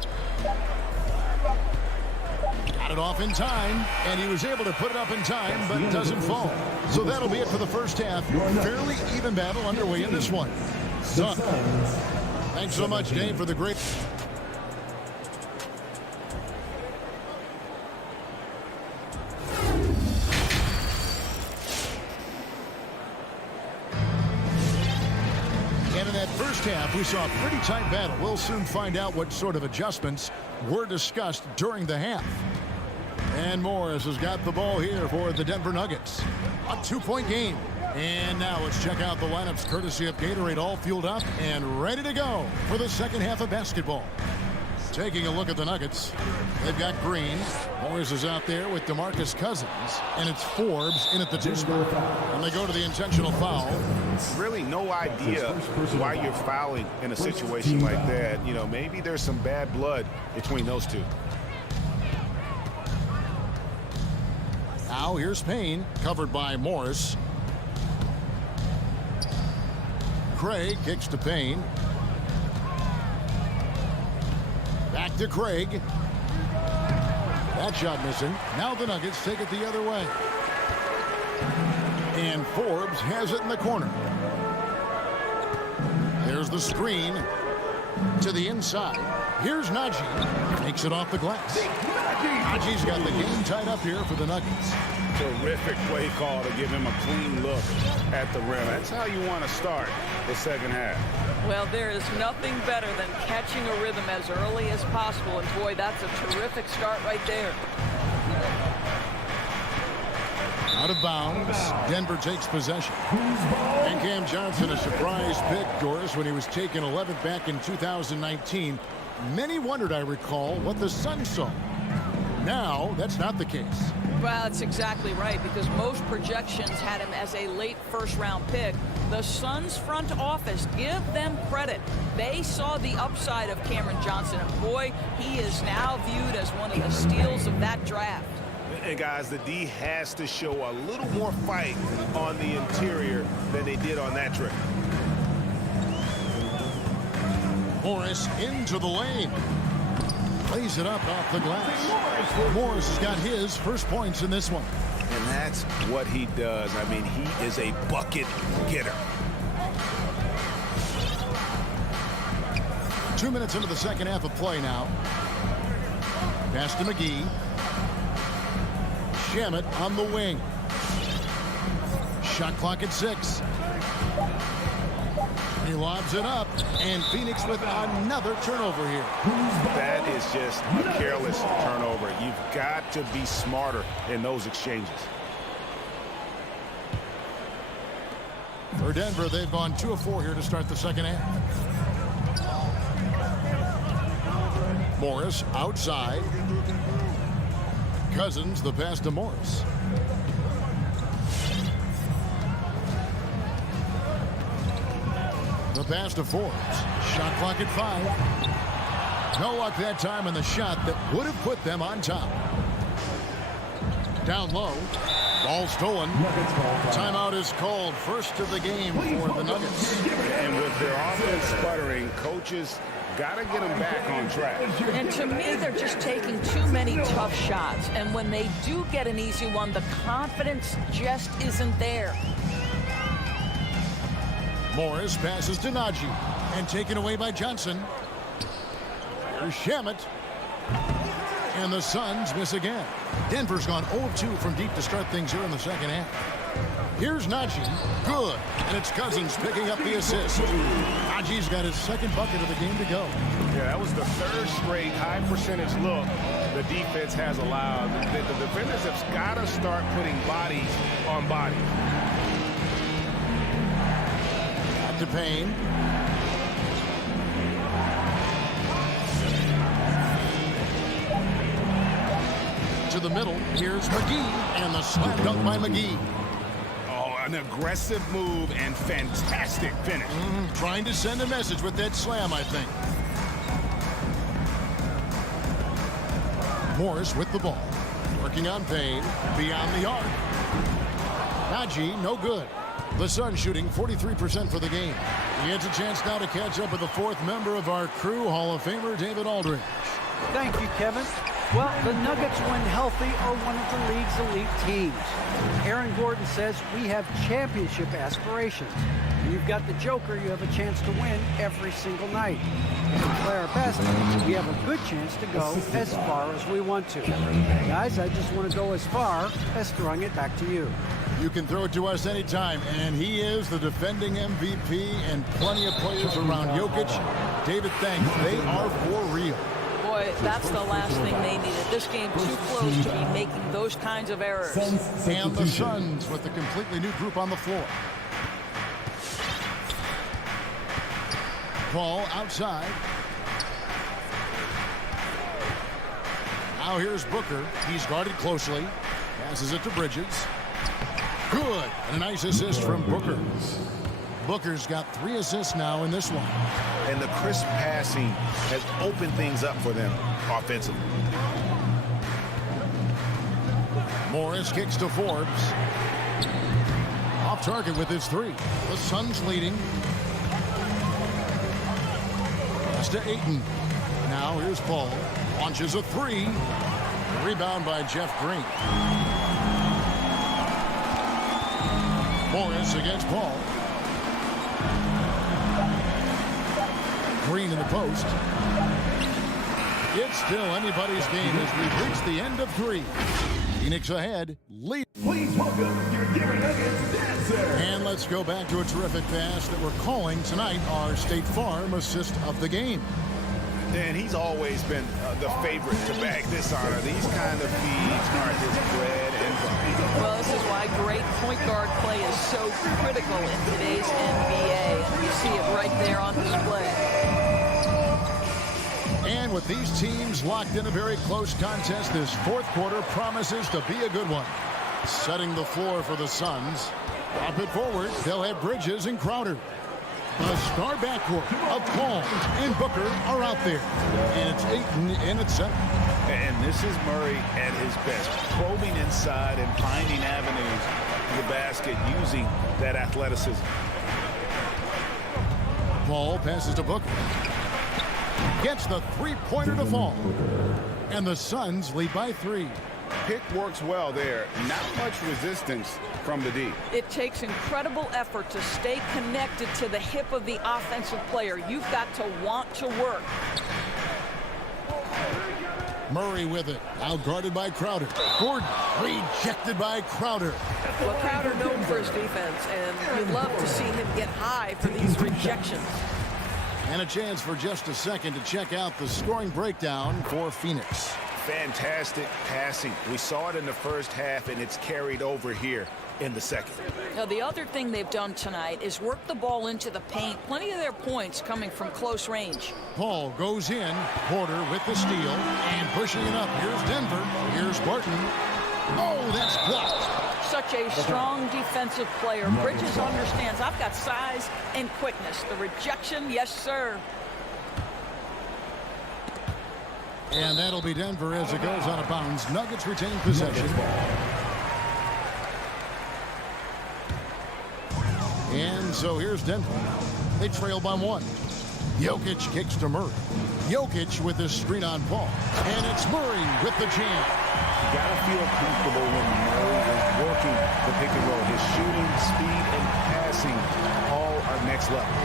Got it off in time, and he was able to put it up in time, but it doesn't fall. So that'll be it for the first half. Fairly even battle underway in this one. Suns. Thanks so much, Dave, for the great... And in that first half, we saw a pretty tight battle. We'll soon find out what sort of adjustments were discussed during the half. And Morris has got the ball here for the Denver Nuggets. A 2-point game. And now let's check out the lineups courtesy of Gatorade, all fueled up and ready to go for the second half of basketball. Taking a look at the Nuggets, they've got Green. Morris is out there with DeMarcus Cousins. And it's Forbes in at the 2 spot. And they go to the intentional foul. Really no idea why you're fouling in a situation like that. You know, maybe there's some bad blood between those two. Now here's Payne, covered by Morris. Craig kicks to Payne. Back to Craig. That shot missing. Now the Nuggets take it the other way. And Forbes has it in the corner. There's the screen to the inside. Here's Najee. Takes it off the glass. Najee's got the game tied up here for the Nuggets. Terrific play call to give him a clean look at the rim. That's how you want to start the second half. Well, there is nothing better than catching a rhythm as early as possible. And boy, that's a terrific start right there. Out of bounds. Denver takes possession. And Cam Johnson, a surprise pick, Doris, when he was taken 11th back in 2019. Many wondered, I recall, what the Suns saw. Now, that's not the case. Well, that's exactly right, because most projections had him as a late first-round pick. The Suns front office, give them credit. They saw the upside of Cameron Johnson, and boy, he is now viewed as one of the steals of that draft. And guys, the D has to show a little more fight on the interior than they did on that trip. Morris into the lane. Plays it up off the glass. Morris has got his first points in this one. And that's what he does. I mean, he is a bucket getter. 2 minutes into the second half of play now. Pass to McGee. Shamet on the wing. Shot clock at 6. He lobs it up, and Phoenix with another turnover here. That is just a careless turnover. You've got to be smarter in those exchanges. For Denver, they've gone 2 of 4 here to start the second half. Morris outside. Cousins, the pass to Morris. The pass to Forbes. Shot clock at 5. No luck that time on the shot that would have put them on top. Down low. Ball stolen. Timeout is called. First of the game for the Nuggets. And with their offense sputtering, coaches got to get them back on track. And to me, they're just taking too many tough shots. And when they do get an easy one, the confidence just isn't there. Morris passes to Najee and taken away by Johnson. Here's Shamet. And the Suns miss again. Denver's gone 0 of 2 from deep to start things here in the second half. Here's Najee. Good. And it's Cousins picking up the assist. Najee's got his second bucket of the game to go. Yeah, that was the third straight high percentage look the defense has allowed. The defenders have got to start putting bodies on bodies. Back to Payne. To the middle. Here's McGee. And the slam dunk by McGee. Oh, an aggressive move and fantastic finish. Trying to send a message with that slam, I think. Morris with the ball. Working on Payne. Beyond the arc. Najee, no good. The Suns shooting 43% for the game. He gets a chance now to catch up with the fourth member of our crew, Hall of Famer David Aldridge. Thank you, Kevin. Well, the Nuggets, when healthy, are one of the league's elite teams. Aaron Gordon says we have championship aspirations. When you've got the Joker, you have a chance to win every single night. If we play our best, we have a good chance to go as far as we want to. Guys, I just want to go as far as throwing it back to you. You can throw it to us anytime, and he is the defending MVP and plenty of players around Jokic. David, thanks. They are for real. Boy, that's the last thing they needed. This game too close to be making those kinds of errors. And the Suns with a completely new group on the floor. Ball outside. Now here's Booker. He's guarded closely. Passes it to Bridges. Good. And a nice assist from Booker. Booker's got 3 assists now in this one. And the crisp passing has opened things up for them offensively. Morris kicks to Forbes. Off target with his 3. The Suns leading. Pass to Ayton. Now here's Paul. Launches a 3. Rebound by Jeff Green. Morris against Paul. Green in the post. It's still anybody's game as we've reached the end of 3. Phoenix ahead. Lead. Please welcome your Denver Nuggets dancer. And let's go back to a terrific pass that we're calling tonight our State Farm assist of the game. Dan, he's always been the favorite to bag this honor. These kind of feeds are his bread and butter. Well, this is why great point guard play is so critical in today's NBA. You see it right there on display. And with these teams locked in a very close contest, this fourth quarter promises to be a good one. Setting the floor for the Suns. Drop it forward. They'll have Bridges and Crowder. The star backcourt of Paul and Booker are out there. And it's Ayton in at center. And this is Murray at his best, probing inside and finding avenues to the basket using that athleticism. Paul passes to Booker. Gets the three-pointer to fall. And the Suns lead by 3. Pick works well there. Not much resistance from the D. It takes incredible effort to stay connected to the hip of the offensive player. You've got to want to work. Murray with it. Out guarded by Crowder. Gordon rejected by Crowder. Well, Crowder known for his defense, and you'd love to see him get high for these rejections. And a chance for just a second to check out the scoring breakdown for Phoenix. Fantastic passing. We saw it in the first half, and it's carried over here. in the second. Now, the other thing they've done tonight is work the ball into the paint. Plenty of their points coming from close range. Paul goes in. Porter with the steal and pushing it up. Here's Denver. Here's Barton. Oh, that's blocked. Such a strong defensive player. Bridges understands I've got size and quickness. The rejection, yes, sir. And that'll be Denver as it goes out of bounds. Nuggets retain possession. And so here's Denver. They trail by 1. Jokic kicks to Murray. Jokic with the screen on Paul. And it's Murray with the jam. You got to feel comfortable when Murray is working the pick and roll. His shooting, speed, and passing all are next level.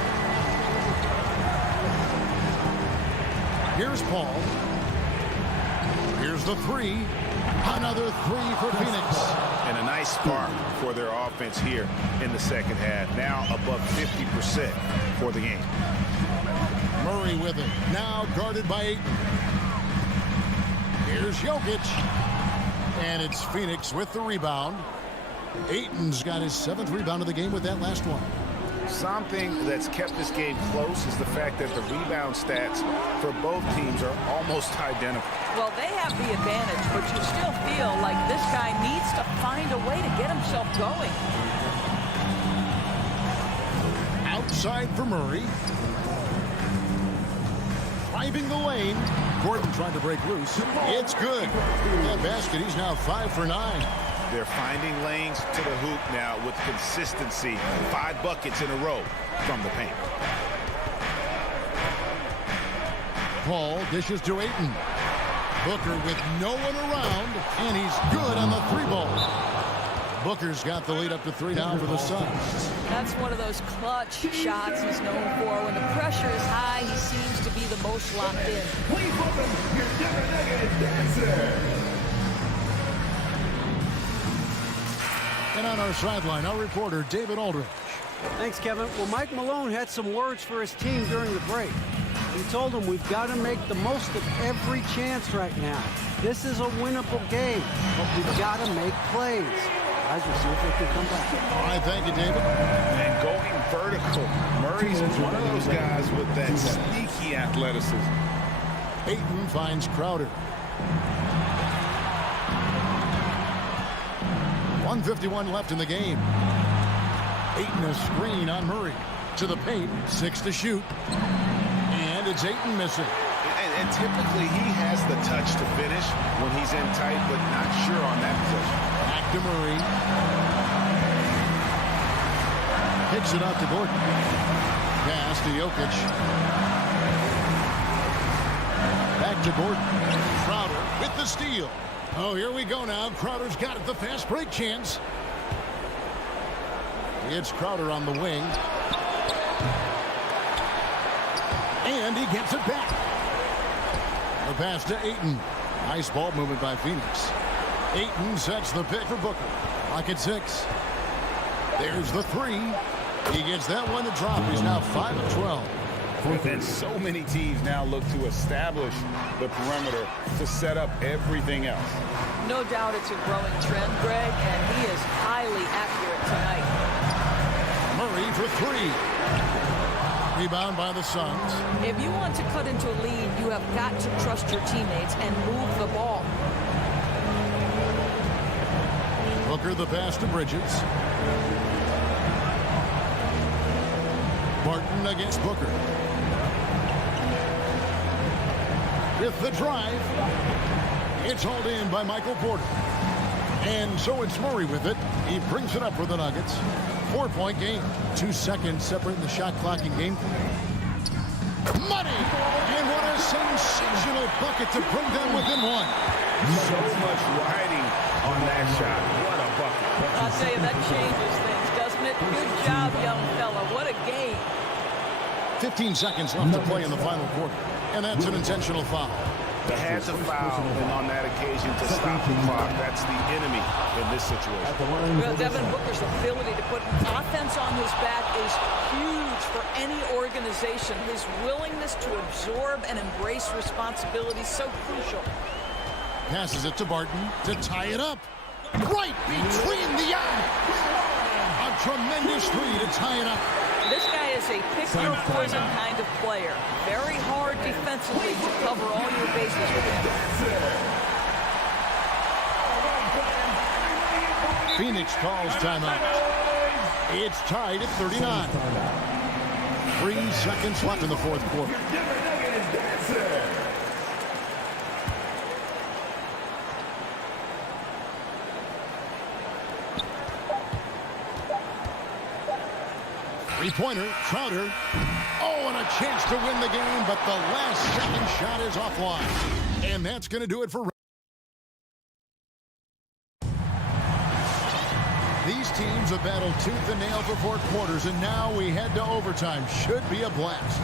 Here's Paul. Here's the 3. Another 3 for Phoenix. And a nice spark for their offense here in the second half. Now above 50% for the game. Murray with it. Now guarded by Ayton. Here's Jokic. And it's Phoenix with the rebound. Ayton's got his 7th rebound of the game with that last one. Something that's kept this game close is the fact that the rebound stats for both teams are almost identical. Well, they have the advantage, but you still feel like this guy needs to find a way to get himself going. Outside for Murray. Driving the lane. Gordon trying to break loose. It's good. That basket, he's now 5 for 9. They're finding lanes to the hoop now with consistency. 5 buckets in a row from the paint. Paul dishes to Ayton. Booker with no one around, and he's good on the 3-ball. Booker's got the lead up to 3 now for the Suns. That's one of those clutch shots he's known for. When the pressure is high, he seems to be the most locked in. Please welcome your Denver Nuggets dancer. And on our sideline, our reporter, David Aldridge. Thanks, Kevin. Well, Mike Malone had some words for his team during the break. He told them we've got to make the most of every chance right now. This is a winnable game, but we've got to make plays. Guys, we'll see if they can come back. All right, thank you, David. And going vertical. Murray's one of those guys with that sneaky athleticism. Ayton finds Crowder. 1:51 left in the game. Ayton a screen on Murray. To the paint, 6 to shoot. And it's Ayton missing. And typically he has the touch to finish when he's in tight, but not sure on that position. Back to Murray. Kicks it out to Gordon. Pass to Jokic. Back to Gordon. Crowder with the steal. Oh, here we go now. Crowder's got it. The fast break chance. It's Crowder on the wing. And he gets it back. The pass to Ayton. Nice ball movement by Phoenix. Ayton sets the pick for Booker. Lock at 6. There's the 3. He gets that one to drop. He's now 5 of 12. And so many teams now look to establish the perimeter to set up everything else. No doubt it's a growing trend, Greg, and he is highly accurate tonight. Murray for 3. Rebound by the Suns. If you want to cut into a lead, you have got to trust your teammates and move the ball. Booker the pass to Bridges. Barton against Booker. With the drive. It's hauled in by Michael Porter. And so it's Murray with it. He brings it up for the Nuggets. 4-point game. 2 seconds separating the shot clock and game. Money! And what a sensational bucket to bring them within 1. So much riding on that shot. What a bucket. I'll tell you, that changes things, doesn't it? Good job, young fella. What a game. 15 seconds left to play in the final quarter. And that's an intentional foul. They had to foul, and on that occasion to stop the clock. That's the enemy in this situation. Well, Devin Booker's ability to put offense on his back is huge for any organization. His willingness to absorb and embrace responsibility is so crucial. Passes it to Barton to tie it up. Right between the arms. A tremendous three to tie it up. This guy is a pick-your-poison kind of player. Very hard defensively to cover all your bases with him. Phoenix calls timeout. It's tied at 39. 3 seconds left in the fourth quarter. 3-pointer, Crowder. Oh, and a chance to win the game, but the last second shot is offline. And that's going to do it for... These teams have battled tooth and nail for 4 quarters, and now we head to overtime. Should be a blast.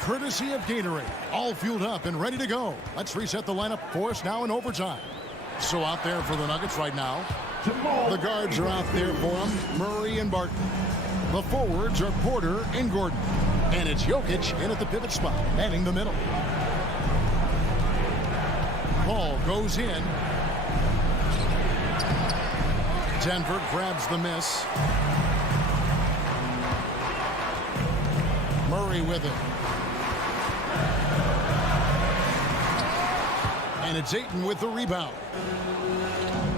Courtesy of Gatorade, all fueled up and ready to go. Let's reset the lineup for us now in overtime. So out there for the Nuggets right now, the guards are out there for them, Murray and Barton. The forwards are Porter and Gordon. And it's Jokic in at the pivot spot, manning the middle. Ball goes in. Denver grabs the miss. Murray with it. And it's Ayton with the rebound.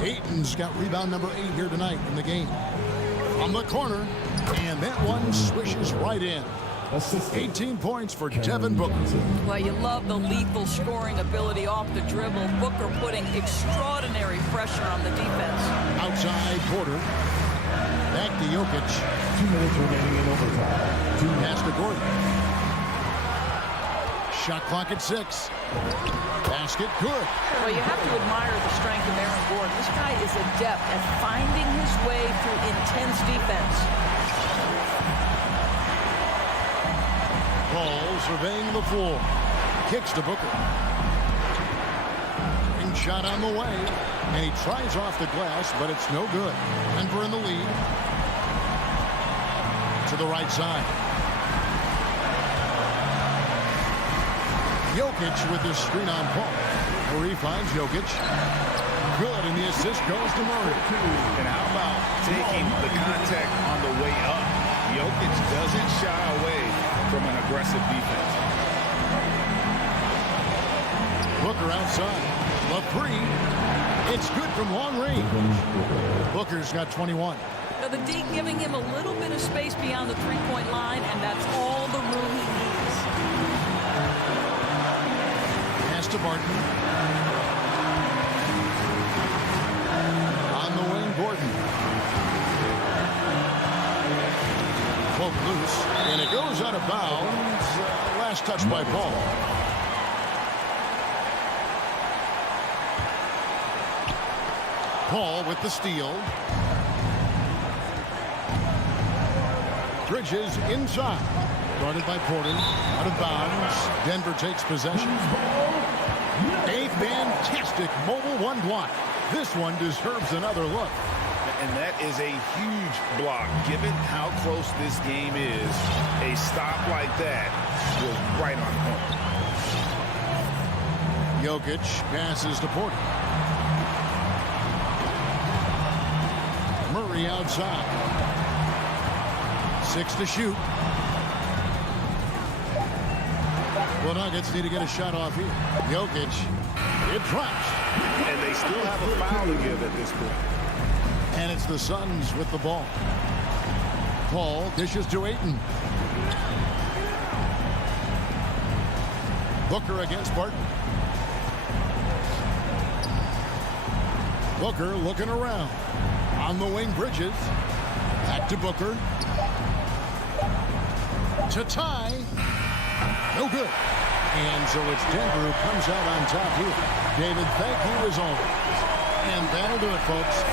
Ayton's got rebound number 8 here tonight in the game. On the corner, and that one swishes right in. 18 points for Devin Booker. Well, you love the lethal scoring ability off the dribble. Booker putting extraordinary pressure on the defense. Outside, Porter. Back to Jokic. 2 minutes remaining in overtime. Pass to Gordon. Shot clock at 6. Basket good. Well, you have to admire the strength of Aaron Gordon. This guy is adept at finding his way through intense defense. Ball surveying the floor. Kicks to Booker. Ring shot on the way. And he tries off the glass, but it's no good. Denver in the lead. To the right side. Jokic with the screen on Paul. Murray finds Jokic. Good, and the assist goes to Murray. And how about taking the contact on the way up? Jokic doesn't shy away from an aggressive defense. Booker outside. The 3. It's good from long range. Booker's got 21. Now the D giving him a little bit of space beyond the three-point line, and that's all the room he needs. Pass to Barton. On the wing, Gordon. Poke loose, and it goes out of bounds. Last touch by Paul. Paul with the steal. Bridges inside. Guarded by Porter. Out of bounds. Denver takes possession. A fantastic mobile one block. This one deserves another look. And that is a huge block. Given how close this game is, a stop like that was right on point. Jokic passes to Porter. Murray outside. 6 to shoot. The Nuggets need to get a shot off here. Jokic, it drops. And they still have a foul to give at this point. And it's the Suns with the ball. Paul dishes to Ayton. Booker against Barton. Booker looking around. On the wing, Bridges. Back to Booker. To tie. No good. And so it's Denver who comes out on top here. David, thank you as always. And that'll do it, folks.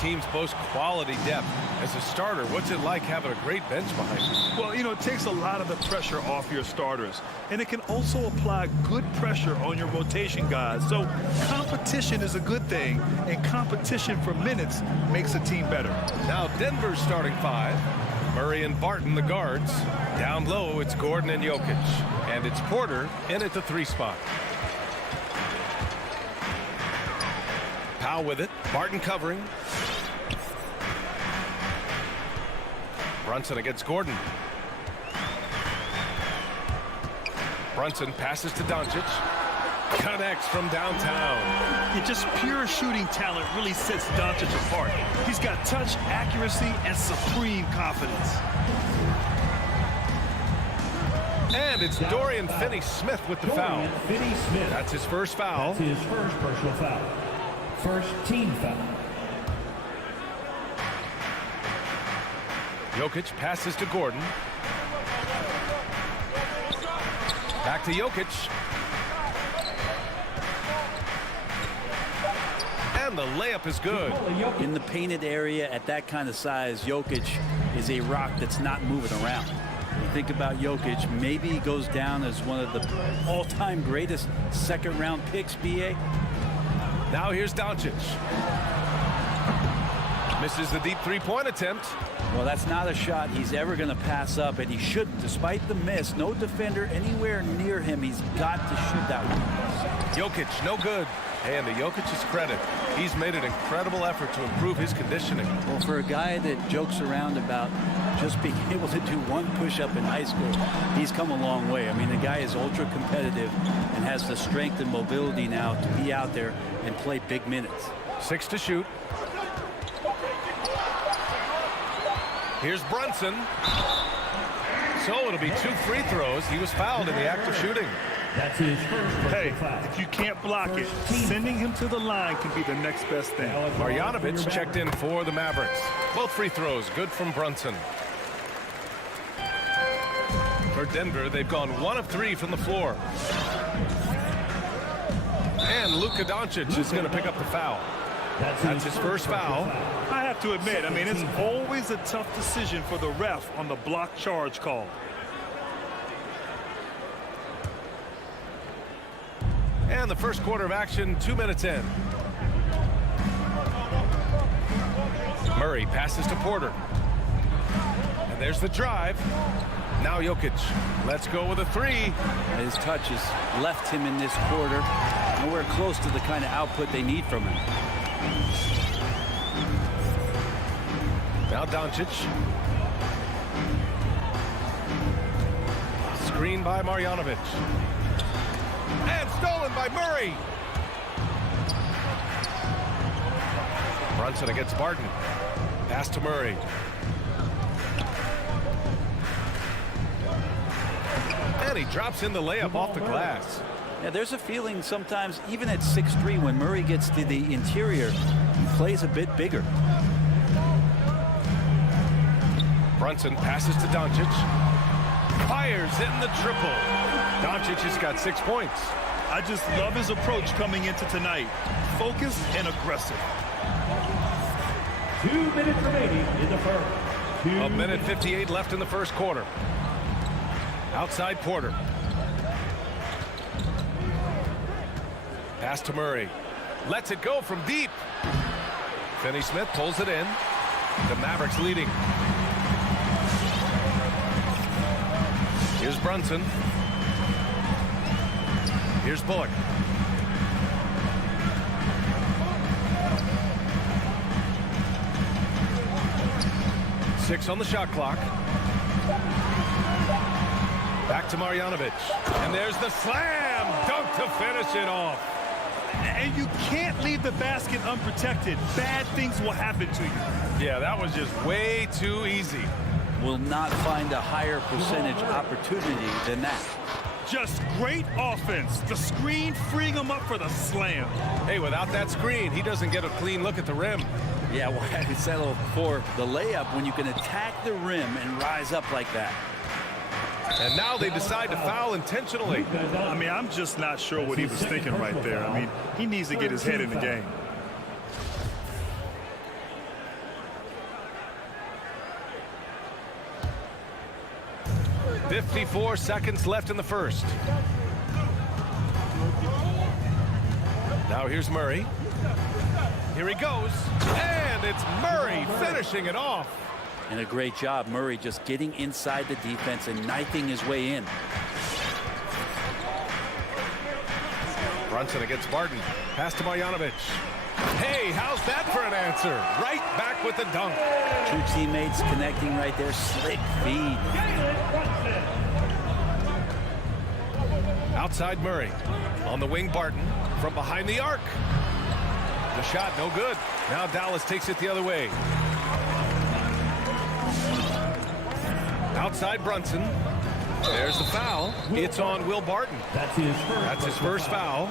teams boast quality depth. As a starter, what's it like having a great bench behind you? Well, you know, it takes a lot of the pressure off your starters. And it can also apply good pressure on your rotation guys. So competition is a good thing, and competition for minutes makes a team better. Now Denver's starting five. Murray and Barton, the guards. Down low, it's Gordon and Jokic. And it's Porter in at the 3 spot. Powell with it. Barton covering. Brunson against Gordon. Brunson passes to Doncic. Connects from downtown. Yeah, just pure shooting talent really sets Doncic apart. He's got touch, accuracy, and supreme confidence. And it's Dorian Finney-Smith with the foul. Finney-Smith. That's his first foul. That's his first personal foul. First team foul. Jokic passes to Gordon. Back to Jokic. And the layup is good. In the painted area at that kind of size, Jokic is a rock that's not moving around. You think about Jokic, maybe he goes down as one of the all-time greatest second-round picks, B.A. Now here's Doncic. Misses the deep three-point attempt. Well, that's not a shot he's ever going to pass up, and he shouldn't. Despite the miss, no defender anywhere near him. He's got to shoot that one. Jokic, no good. And to Jokic's credit, he's made an incredible effort to improve his conditioning. Well, for a guy that jokes around about just being able to do one push-up in high school, he's come a long way. I mean, the guy is ultra-competitive and has the strength and mobility now to be out there and play big minutes. 6 to shoot. Here's Brunson. So it'll be 2 free throws. He was fouled in the act of shooting. That's his first Hey, foul. if you can't block it, sending him to the line can be the next best thing. Marjanovic checked in for the Mavericks. Both free throws good from Brunson. For Denver, they've gone 1 of 3 from the floor. And Luka Doncic is going to pick up the foul. That's his first foul. I have to admit, I mean, it's always a tough decision for the ref on the block charge call. And the first quarter of action, 2 minutes in. Murray passes to Porter. And there's the drive. Now Jokic. Let's go with a 3. His touch has left him in this quarter. Nowhere close to the kind of output they need from him. Now Doncic. Screen by Marjanovic. And stolen by Murray. Brunson against Barton. Pass to Murray. And he drops in the layup off the glass. Yeah, there's a feeling sometimes, even at 6'3", when Murray gets to the interior, he plays a bit bigger. Brunson passes to Doncic. Fires in the triple. Doncic has got 6 points. I just love his approach coming into tonight. Focused and aggressive. 2 minutes remaining in the first. 1:58 left in the first quarter. Outside Porter. Pass to Murray. Lets it go from deep. Finney-Smith pulls it in. The Mavericks leading. Here's Brunson. Here's Bullock. Six on the shot clock. Back to Marjanovic. And there's the slam dunk to finish it off. And you can't leave the basket unprotected. Bad things will happen to you. Yeah, that was just way too easy. Will not find a higher percentage opportunity than that. Just great offense. The screen freeing him up for the slam. Hey, without that screen, he doesn't get a clean look at the rim. Yeah, why settle for the layup when you can attack the rim and rise up like that? And now they decide to foul intentionally. I mean, I'm just not sure what he was thinking right there. I mean, he needs to get his head in the game. 54 seconds left in the first. Now here's Murray. Here he goes. And it's Murray finishing it off. And a great job, Murray just getting inside the defense and knifing his way in. Brunson against Barton. Pass to Marjanovic. Hey, how's that for an answer? Right back with the dunk. Two teammates connecting right there. Slick feed. Outside Murray. On the wing, Barton. From behind the arc. The shot, no good. Now Dallas takes it the other way. Outside Brunson. There's the foul. It's on Will Barton. That's his first foul.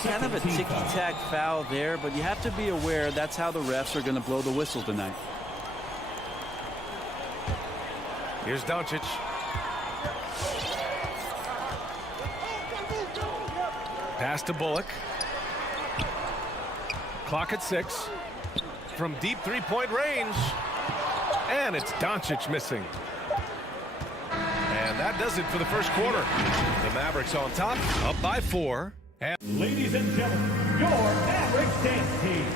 Kind of a ticky-tack foul there, but you have to be aware that's how the refs are going to blow the whistle tonight. Here's Doncic. Pass to Bullock. Clock at 6. From deep three-point range. And it's Doncic missing. And that does it for the first quarter. The Mavericks on top, up by 4. And ladies and gentlemen, your Mavericks dance team.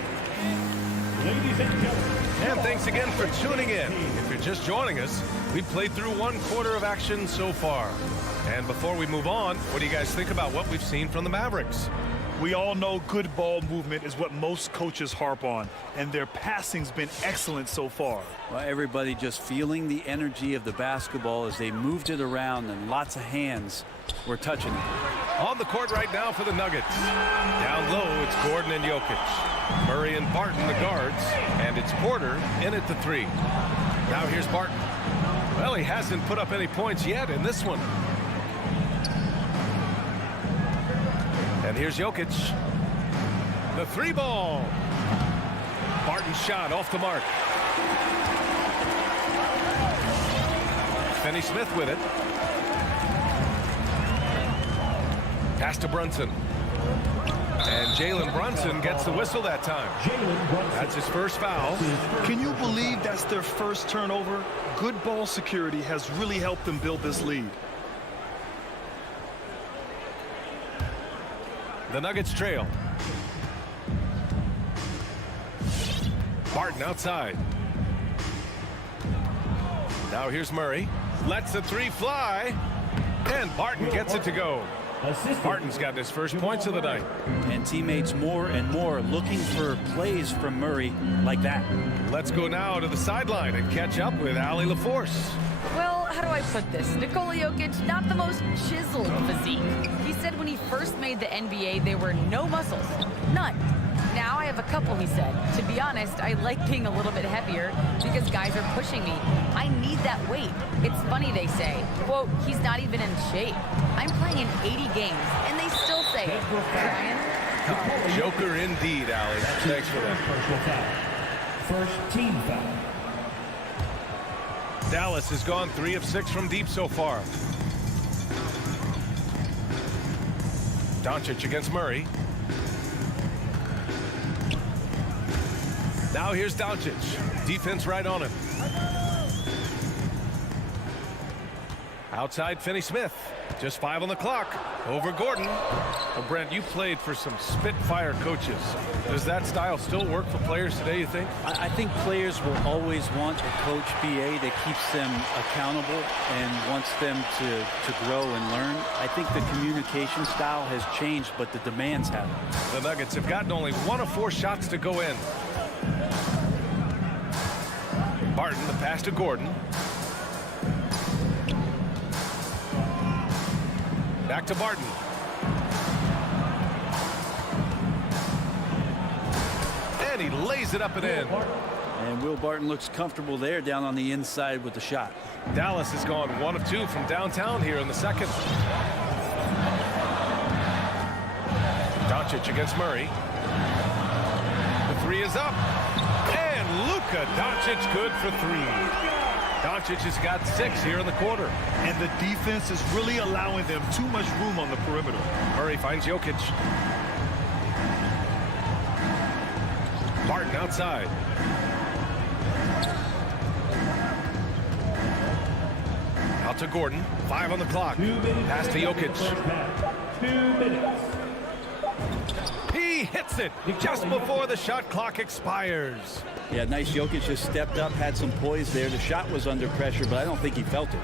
Ladies and gentlemen. And thanks again for tuning in. If you're just joining us, we've played through one quarter of action so far. And before we move on, what do you guys think about what we've seen from the Mavericks? We all know good ball movement is what most coaches harp on, and their passing's been excellent so far. Well, everybody just feeling the energy of the basketball as they moved it around, and lots of hands were touching it. On the court right now for the Nuggets. Down low, it's Gordon and Jokic. Murray and Barton, the guards, and it's Porter in at the 3. Now here's Barton. Well, he hasn't put up any points yet in this one. And here's Jokic. The 3 ball. Barton's shot off the mark. Finney Smith with it. Pass to Brunson. And Jalen Brunson gets the whistle that time. That's his first foul. Can you believe that's their first turnover? Good ball security has really helped them build this lead. The Nuggets trail. Barton outside. Now here's Murray. Lets the 3 fly. And Barton gets it to go. Barton's got his first points of the night. And teammates more and more looking for plays from Murray like that. Let's go now to the sideline and catch up with Allie LaForce. Well, how do I put this? Nikola Jokic, not the most chiseled physique. He said when he first made the NBA, there were no muscles. None. Now I have a couple, he said. To be honest, I like being a little bit heavier because guys are pushing me. I need that weight. It's funny they say, quote, he's not even in shape. I'm playing in 80 games, and they still say it. Brian? Joker indeed, Allie. Thanks for that. First team foul. Dallas has gone 3 of 6 from deep so far. Doncic against Murray. Now here's Doncic. Defense right on him. Outside Finney Smith. Just 5 on the clock. Over Gordon. Well, Brent, you played for some Spitfire coaches. Does that style still work for players today, you think? I think players will always want a coach BA that keeps them accountable and wants them to grow and learn. I think the communication style has changed, but the demands haven't. The Nuggets have gotten only 1 of 4 shots to go in. Barton, the pass to Gordon. Back to Barton. And he lays it up and in. And Will Barton looks comfortable there down on the inside with the shot. Dallas has gone 1 of 2 from downtown here in the second. Doncic against Murray. The 3 is up. And Luka Doncic good for 3. Doncic has got 6 here in the quarter. And the defense is really allowing them too much room on the perimeter. Murray finds Jokic. Barton outside. Out to to Gordon. 5 on the clock. Pass to Jokic. 2 minutes. He hits it just before the shot clock expires. Yeah, nice. Jokic just stepped up, had some poise there. The shot was under pressure, but I don't think he felt it.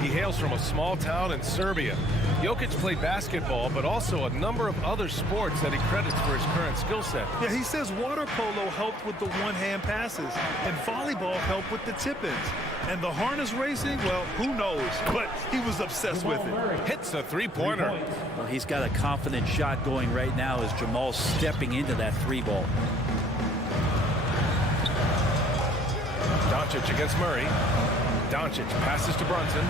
He hails from a small town in Serbia. Jokic played basketball, but also a number of other sports that he credits for his current skill set. Yeah, he says water polo helped with the one-hand passes, and volleyball helped with the tip-ins. And the harness racing, well, who knows? But he was obsessed with it. Hits a three-pointer. Well, he's got a confident shot going right now as Jamal's stepping into that 3-ball. Doncic against Murray. Doncic passes to Brunson.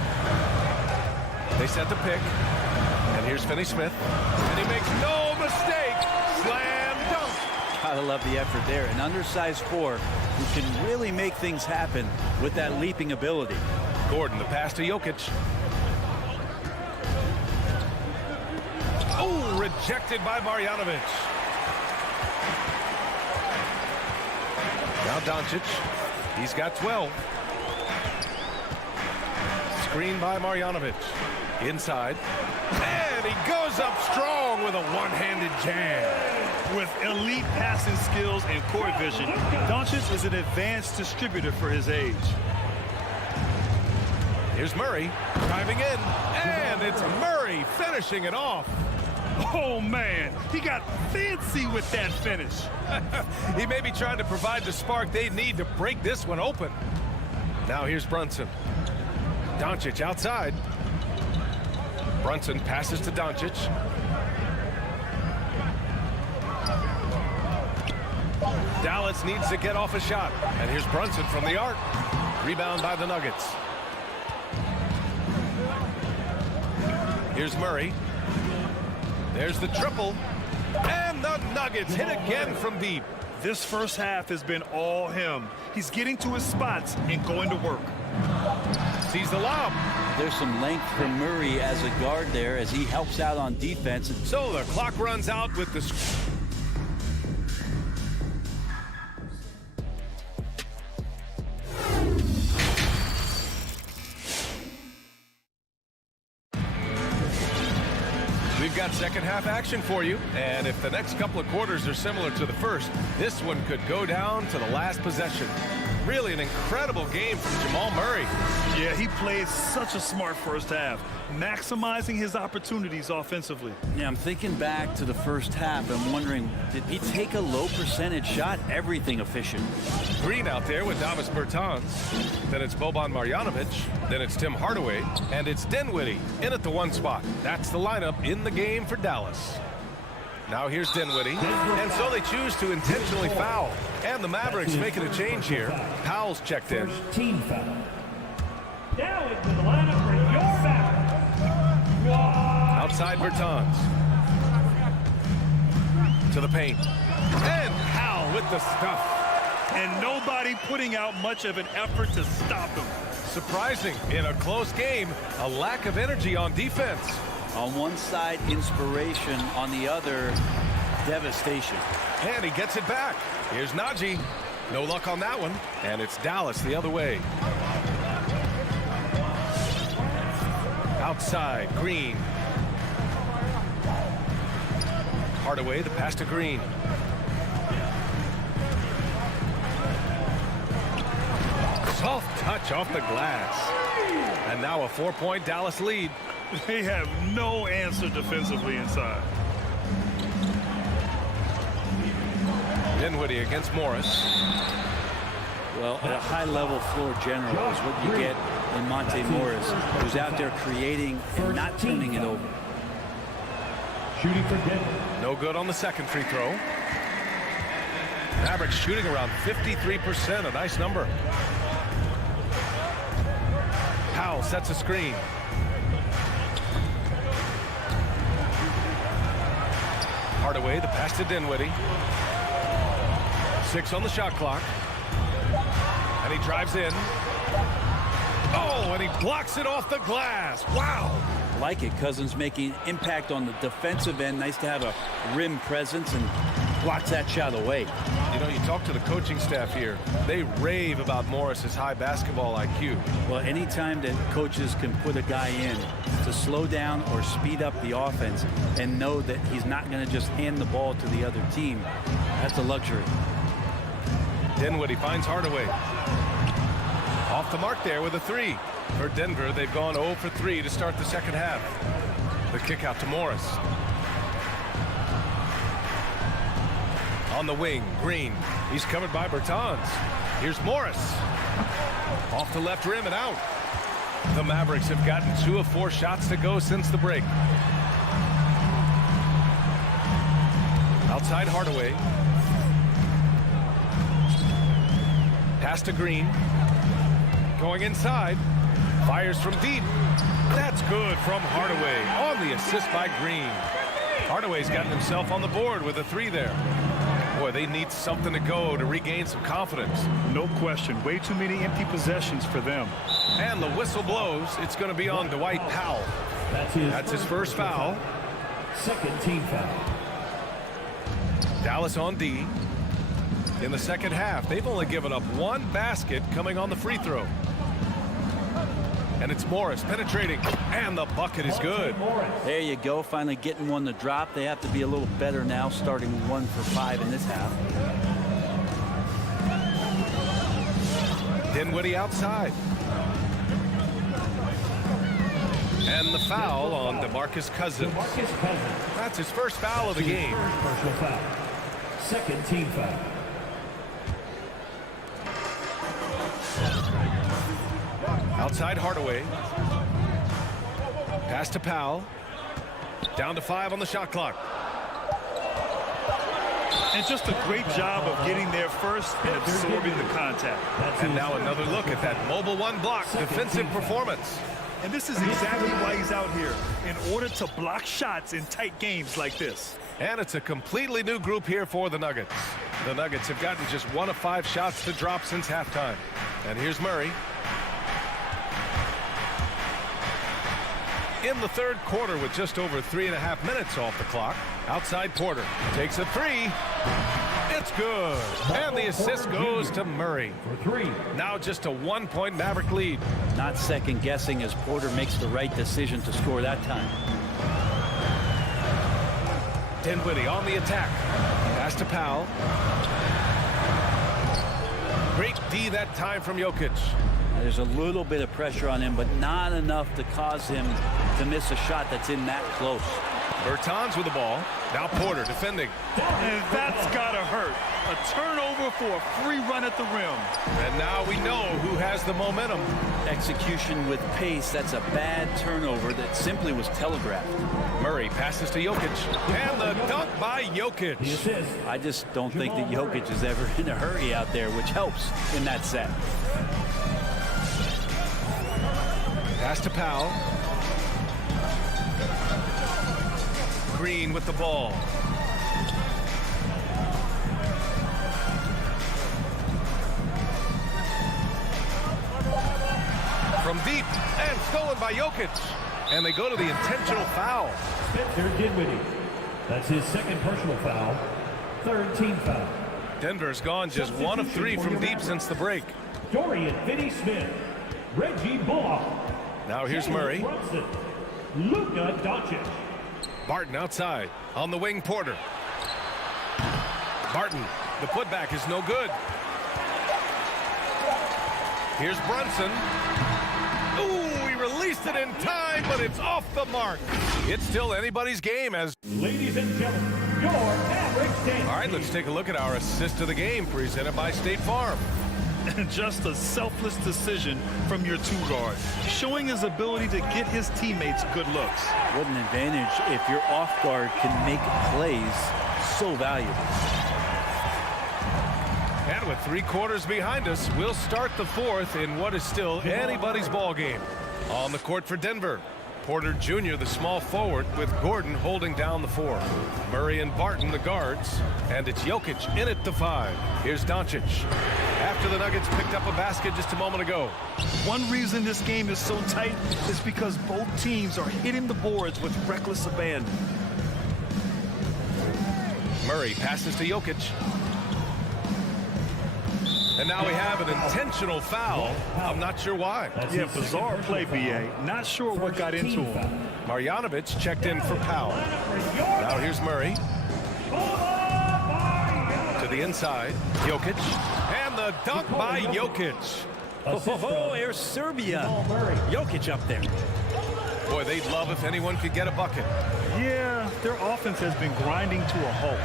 They set the pick. And here's Finney-Smith. And he makes no mistake. Slam dunk. Gotta love the effort there. An undersized 4 who can really make things happen with that leaping ability. Gordon, the pass to Jokic. Oh, rejected by Marjanovic. Now Doncic. He's got 12. Screen by Marjanovic. Inside. And he goes up strong with a one-handed jam. With elite passing skills and court vision, Doncic is an advanced distributor for his age. Here's Murray driving in. And it's Murray finishing it off. Oh, man, he got fancy with that finish. He may be trying to provide the spark they need to break this one open. Now here's Brunson. Doncic outside. Brunson passes to Doncic. Dallas needs to get off a shot. And here's Brunson from the arc. Rebound by the Nuggets. Here's Murray. There's the triple. And the Nuggets hit again from deep. This first half has been all him. He's getting to his spots and going to work. Sees the lob. There's some length from Murray as a guard there as he helps out on defense. So the clock runs out with the... We've got second half action for you, and if the next couple of quarters are similar to the first, this one could go down to the last possession. Really an incredible game from Jamal Murray. Yeah, he played such a smart first half, maximizing his opportunities offensively. Yeah, I'm thinking back to the first half. I'm wondering, did he take a low percentage shot? Everything efficient. Green out there with Davis Bertans. Then it's Boban Marjanovic. Then it's Tim Hardaway. And it's Dinwiddie in at the 1 spot. That's the lineup in the game for Dallas. Now here's Dinwiddie. And so they choose to intentionally foul. And the Mavericks making a change here. Powell's checked in. Team foul. Now into the lineup for your Mavericks. Outside Bertans. To the paint. And Powell with the stuff. And nobody putting out much of an effort to stop him. Surprising in a close game, a lack of energy on defense. On one side, inspiration. On the other, devastation. And he gets it back. Here's Najee. No luck on that one. And it's Dallas the other way. Outside, Green. Hardaway, the pass to Green. Soft touch off the glass. And now a 4-point Dallas lead. They have no answer defensively inside. Dinwiddie against Morris. Well, a high-level floor general is what you get in Monte Morris, who's out there creating and not turning it over. Shooting for Denver. No good on the second free throw. Mavericks shooting around 53%, a nice number. Powell sets a screen. Hardaway, the pass to Dinwiddie. 6 on the shot clock. And he drives in. Oh, and he blocks it off the glass. Wow. Like it, Cousins making impact on the defensive end. Nice to have a rim presence and blocks that shot away. You know, you talk to the coaching staff here, they rave about Morris's high basketball IQ. Well, anytime that coaches can put a guy in to slow down or speed up the offense and know that he's not going to just hand the ball to the other team, that's a luxury. Dinwiddie finds Hardaway. Off the mark there with a three. For Denver, they've gone 0 for 3 to start the second half. The kick out to Morris. On the wing, Green. He's covered by Bertans. Here's Morris. Off the left rim and out. The Mavericks have gotten 2 of 4 shots to go since the break. Outside Hardaway. Pass to Green. Going inside. Fires from deep. That's good from Hardaway on the assist by Green. Hardaway's gotten himself on the board with a 3 there. Boy, they need something to go to regain some confidence. No question. Way too many empty possessions for them. And the whistle blows. It's going to be on Dwight Powell. That's his first foul. Second team foul. Dallas on D. In the second half, they've only given up 1 basket coming on the free throw. And it's Morris penetrating, and the bucket is good. There you go, finally getting one to drop. They have to be a little better now, starting 1 for 5 in this half. Dinwiddie outside. And the foul on DeMarcus Cousins. That's his first foul of the game. Personal foul. Second team foul. Outside Hardaway. Pass to Powell. Down to 5 on the shot clock. And just a great job of getting there first and absorbing the contact. And now another look at that mobile 1 block defensive performance. And this is exactly why he's out here, in order to block shots in tight games like this. And it's a completely new group here for the Nuggets. The Nuggets have gotten just 1 of 5 shots to drop since halftime. And here's Murray. In the third quarter with just over 3.5 minutes off the clock. Outside Porter takes a 3. It's good. And the assist goes to Murray. For 3. Now just a 1-point Maverick lead. Not second guessing as Porter makes the right decision to score that time. Dinwiddie on the attack. Pass to Powell. Great D that time from Jokic. There's a little bit of pressure on him, but not enough to cause him to miss a shot that's in that close. Bertans with the ball. Now Porter defending. And that's got to hurt. A turnover for a free run at the rim. And now we know who has the momentum. Execution with pace. That's a bad turnover that simply was telegraphed. Murray passes to Jokic. And the dunk by Jokic. I just don't think that Jokic is ever in a hurry out there, which helps in that set. Pass to Powell. Green with the ball. From deep and stolen by Jokic. And they go to the intentional foul. Spencer Dinwiddie. That's his second personal foul. Third team foul. Denver's gone just 1 of 3 from deep since the break. Dorian Finney-Smith. Reggie Bullock. Now here's Murray. Brunson. Luka Doncic. Barton outside. On the wing, Porter. Barton. The putback is no good. Here's Brunson. Ooh, he released it in time, but it's off the mark. It's still anybody's game as... Ladies and gentlemen, your Mavericks dance. All right, let's take a look at our assist of the game presented by State Farm. Just a selfless decision from your 2-guard, showing his ability to get his teammates good looks. What an advantage if your off guard can make plays so valuable. And with 3 quarters behind us, we'll start the 4th in what is still anybody's ball game. On the court for Denver, Porter Jr., the small forward, with Gordon holding down the 4. Murray and Barton, the guards. And it's Jokic in at the 5. Here's Doncic. After the Nuggets picked up a basket just a moment ago. One reason this game is so tight is because both teams are hitting the boards with reckless abandon. Murray passes to Jokic. And now we have an intentional foul. I'm not sure why. Yeah, bizarre play, B.A. Not sure what got into him. Marjanovic checked in for Powell. Now here's Murray. To the inside, Jokic. And the dunk by Jokic. Oh, here's Serbia. Jokic up there. Boy, they'd love if anyone could get a bucket. Yeah, their offense has been grinding to a halt.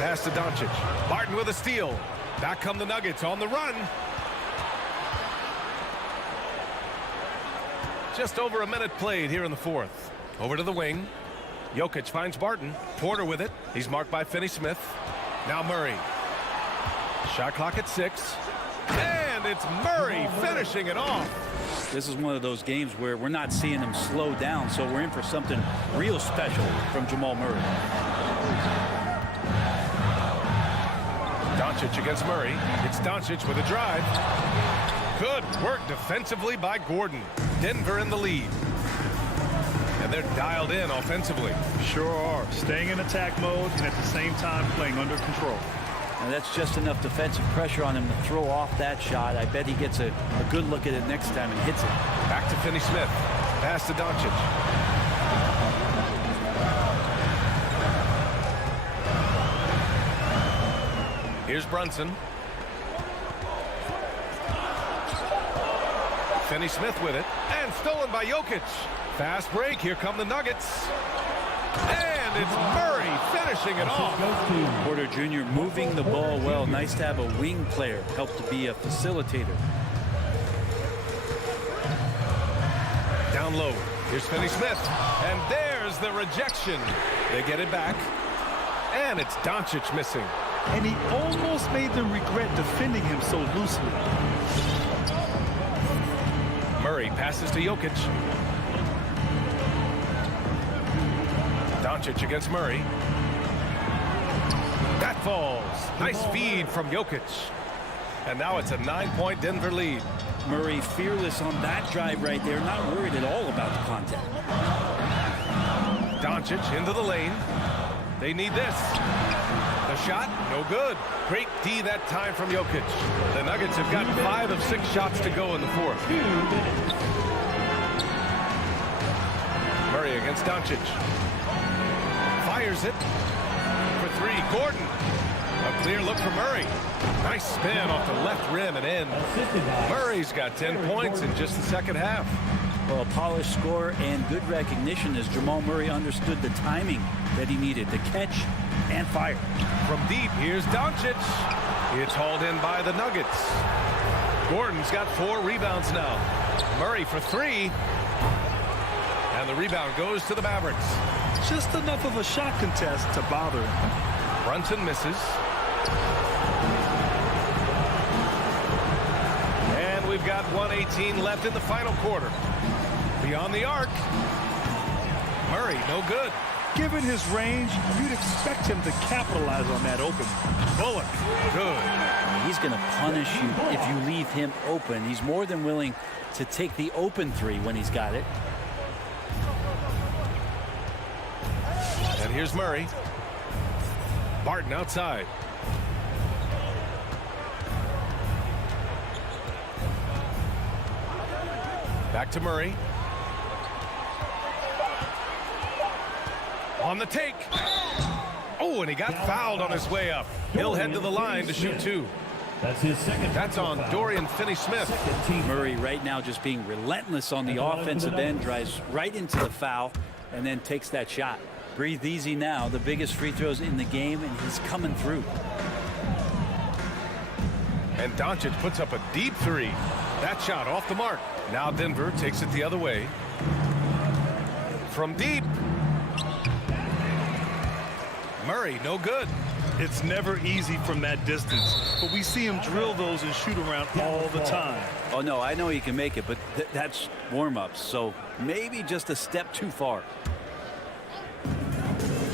Pass to Doncic. Barton with a steal. Back come the Nuggets on the run. Just over a minute played here in the fourth. Over to the wing. Jokic finds Barton. Porter with it. He's marked by Finney-Smith. Now Murray. Shot clock at 6. And it's Murray finishing it off. This is one of those games where we're not seeing him slow down, so we're in for something real special from Jamal Murray. Doncic against Murray. It's Doncic with a drive. Good work defensively by Gordon. Denver in the lead. And they're dialed in offensively. Sure are. Staying in attack mode and at the same time playing under control. And that's just enough defensive pressure on him to throw off that shot. I bet he gets a good look at it next time and hits it. Back to Finney-Smith. Pass to Doncic. Here's Brunson. Finney-Smith with it. And stolen by Jokic. Fast break. Here come the Nuggets. And it's Murray finishing it off. Porter Jr. moving the ball well. Nice to have a wing player help to be a facilitator. Down low. Here's Finney-Smith. And there's the rejection. They get it back. And it's Doncic missing. And he almost made them regret defending him so loosely. Murray passes to Jokic. Doncic against Murray. That falls. Nice feed from Jokic. And now it's a 9-point Denver lead. Murray fearless on that drive right there. Not worried at all about the contact. Doncic into the lane. They need this. The shot, no good. Great D that time from Jokic. The Nuggets have got 5 of 6 shots to go in the fourth. Murray against Doncic. Fires it for 3. Gordon. A clear look for Murray. Nice spin off the left rim and in. Murray's got 10 points in just the second half. Well, a polished score and good recognition as Jamal Murray understood the timing that he needed to catch and fire. From deep, here's Doncic. It's hauled in by the Nuggets. Gordon's got 4 rebounds now. Murray for 3. And the rebound goes to the Mavericks. Just enough of a shot contest to bother him. Brunson misses. And we've got 1:18 left in the final quarter. Beyond the arc. Murray, no good. Given his range, you'd expect him to capitalize on that open. Bullock, good. He's going to punish you if you leave him open. He's more than willing to take the open 3 when he's got it. And here's Murray. Barton outside. Back to Murray. On the take. Oh, and he got fouled on his way up. He'll head to the line to shoot 2. That's his second. That's on Dorian Finney-Smith. Murray right now just being relentless on the offensive end, drives right into the foul, and then takes that shot. Breathe easy now. The biggest free throws in the game, and he's coming through. And Doncic puts up a deep 3. That shot off the mark. Now Denver takes it the other way. From deep. Murray, no good. It's never easy from that distance, but we see him drill those and shoot around all the time. Oh, no, I know he can make it, but that's warm-ups, so maybe just a step too far.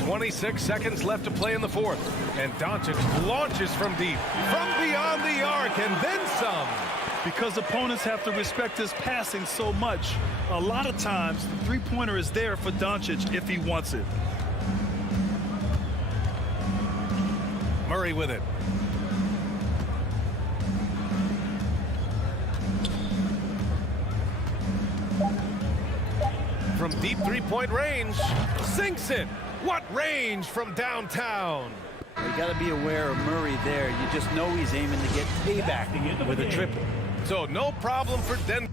26 seconds left to play in the fourth. And Doncic launches from deep, from beyond the arc, and then some. Because opponents have to respect his passing so much, a lot of times the three-pointer is there for Doncic if he wants it. Murray with it. from deep three-point range. Sinks it. What range from downtown? You got to be aware of Murray there. You just know he's aiming to get payback with a triple. So no problem for Denver.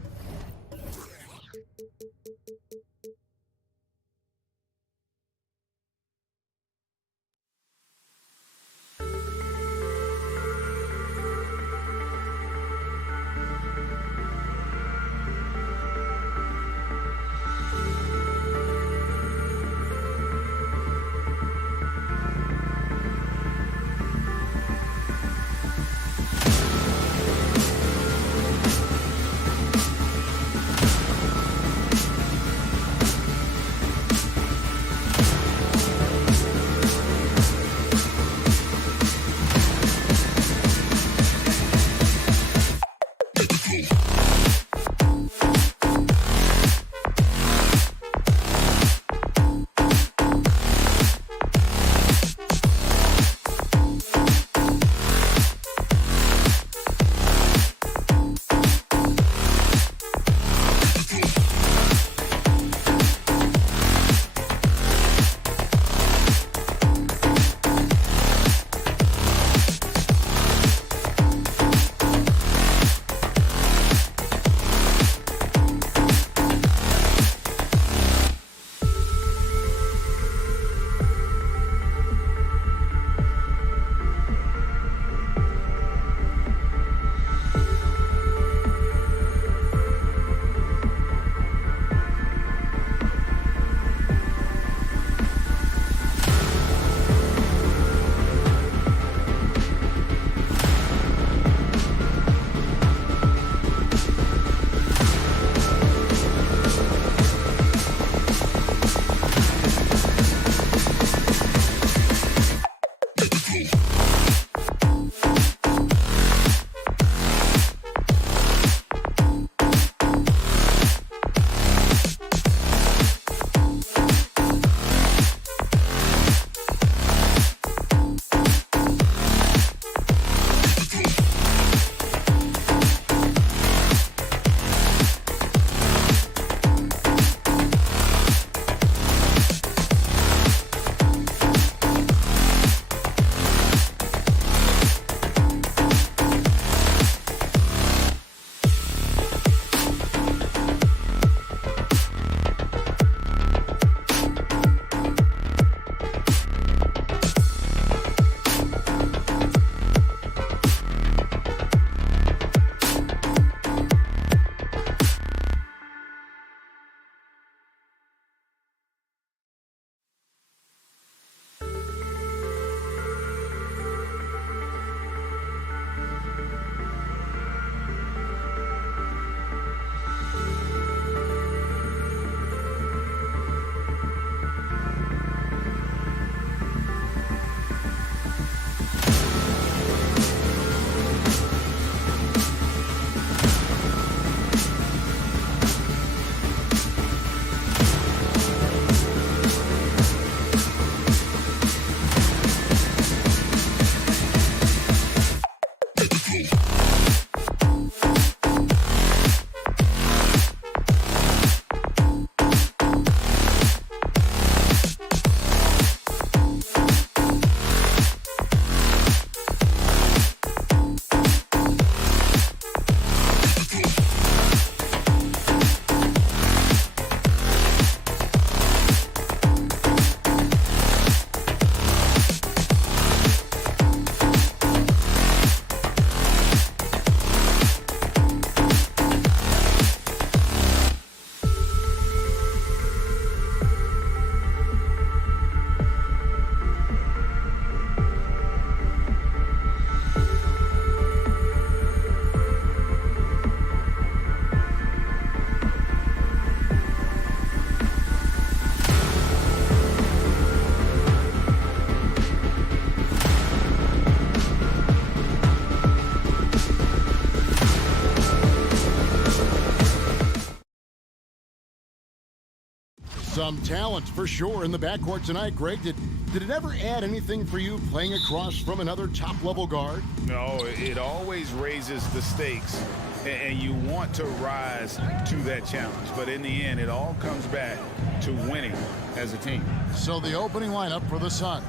Some talent for sure in the backcourt tonight, Greg. Did it ever add anything for you playing across from another top-level guard? No, it always raises the stakes, and you want to rise to that challenge. But in the end, it all comes back to winning as a team. So the opening lineup for the Suns.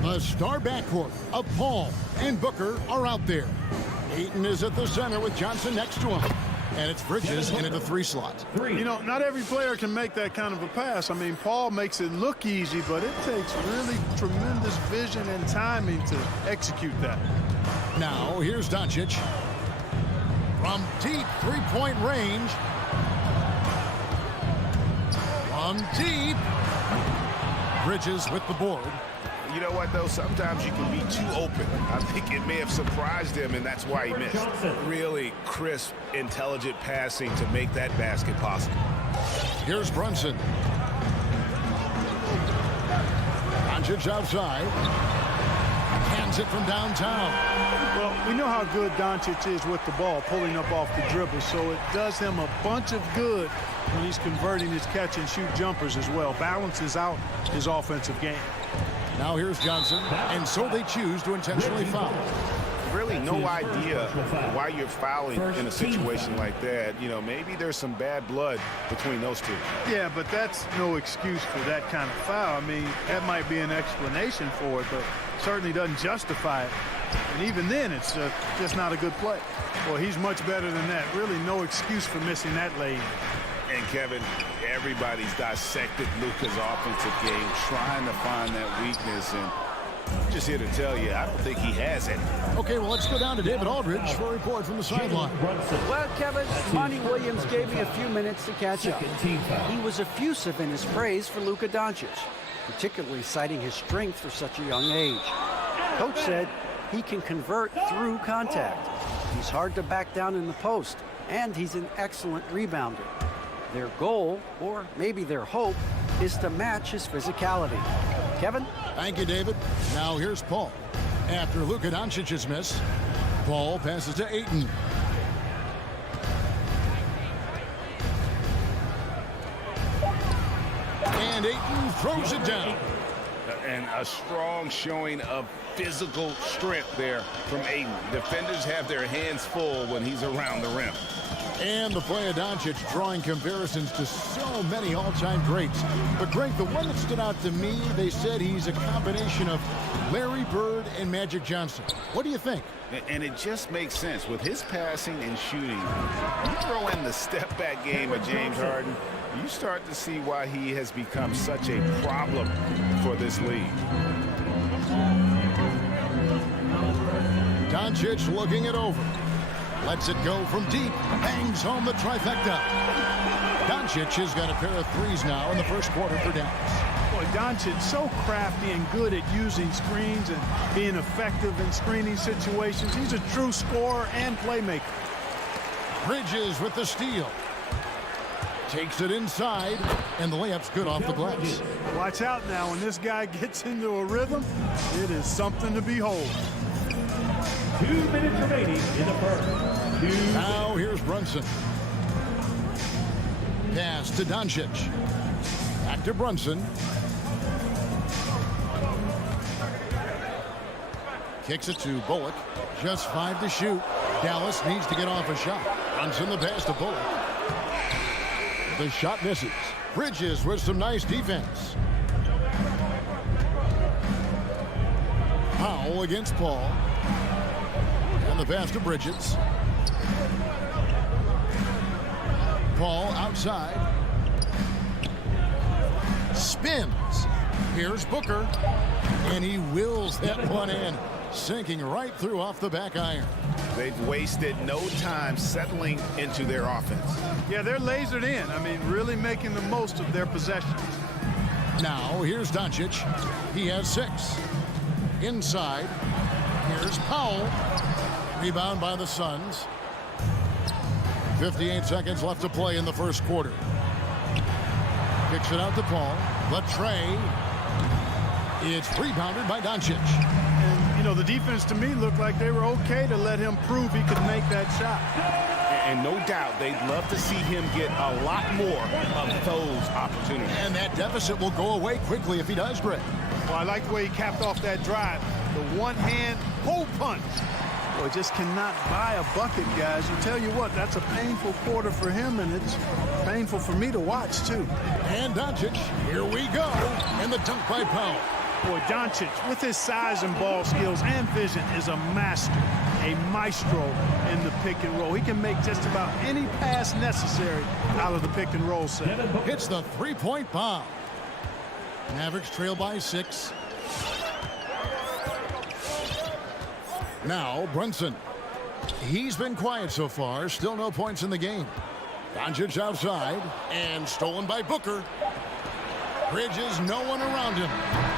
The star backcourt of Paul and Booker are out there. Ayton is at the center with Johnson next to him. And it's Bridges into the 3 slot. You know, not every player can make that kind of a pass. I mean, Paul makes it look easy, but it takes really tremendous vision and timing to execute that. Now, here's Doncic. From deep three-point range. From deep. Bridges with the board. You know what, though? Sometimes you can be too open. I think it may have surprised him, and that's why he missed. Really crisp, intelligent passing to make that basket possible. Here's Brunson. Doncic outside. Hands it from downtown. Well, we know how good Doncic is with the ball, pulling up off the dribble, so it does him a bunch of good when he's converting his catch-and-shoot jumpers as well. Balances out his offensive game. Now here's Johnson, and so they choose to intentionally foul. Really no idea why you're fouling in a situation like that. You know, maybe there's some bad blood between those two. Yeah, but that's no excuse for that kind of foul. I mean, that might be an explanation for it, but certainly doesn't justify it. And even then, it's just not a good play. Well, he's much better than that. Really no excuse for missing that lane. And Kevin, everybody's dissected Luka's offensive game, trying to find that weakness, and I'm just here to tell you, I don't think he has any. Okay, well, let's go down to David Aldridge for a report from the sideline. Well, Kevin, Monty Williams gave me a few minutes to catch up. He was effusive in his praise for Luka Doncic, particularly citing his strength for such a young age. Coach said he can convert through contact. He's hard to back down in the post, and he's an excellent rebounder. Their goal, or maybe their hope, is to match his physicality. Kevin? Thank you, David. Now here's Paul. After Luka Doncic's miss, Paul passes to Ayton. And Ayton throws it down. And a strong showing of physical strength there from Ayton. Defenders have their hands full when he's around the rim. And the play of Doncic drawing comparisons to so many all-time greats. But, Greg, the one that stood out to me, they said he's a combination of Larry Bird and Magic Johnson. What do you think? And it just makes sense. With his passing and shooting, you throw in the step-back game of James Harden, you start to see why he has become such a problem for this league. Doncic looking it over. Lets it go from deep. Bangs home the trifecta. Doncic has got a pair of threes now in the first quarter for Dallas. Boy, Doncic so crafty and good at using screens and being effective in screening situations. He's a true scorer and playmaker. Bridges with the steal. Takes it inside, and the layup's good off the glass. Watch out now. When this guy gets into a rhythm, it is something to behold. 2 minutes remaining in the first. Now here's Brunson. Pass to Doncic. Back to Brunson. Kicks it to Bullock. Just 5 to shoot. Dallas needs to get off a shot. Brunson the pass to Bullock. The shot misses. Bridges with some nice defense. Powell against Paul. And the pass to Bridges. Paul outside. Spins. Here's Booker. And he wills that one in. Sinking right through off the back iron. They've wasted no time settling into their offense. Yeah, they're lasered in. I mean, really making the most of their possessions. Now, here's Doncic. He has 6. Inside. Here's Powell. Rebound by the Suns. 58 seconds left to play in the first quarter. Kicks it out to Paul. Latrey. It's rebounded by Doncic. And, you know, the defense to me looked like they were okay to let him prove he could make that shot. And no doubt they'd love to see him get a lot more of those opportunities. And that deficit will go away quickly if he does, Greg. Well, I like the way he capped off that drive. The one-hand hole punch. Boy, just cannot buy a bucket, guys. I tell you what, that's a painful quarter for him, and it's painful for me to watch, too. And Doncic, here we go. And the dunk by Powell. Boy, Doncic, with his size and ball skills and vision, is a master, a maestro in the pick and roll. He can make just about any pass necessary out of the pick and roll set. Hits the three-point bomb. Mavericks trail by 6. Now, Brunson. He's been quiet so far. Still no points in the game. Doncic outside. And stolen by Booker. Bridges, no one around him.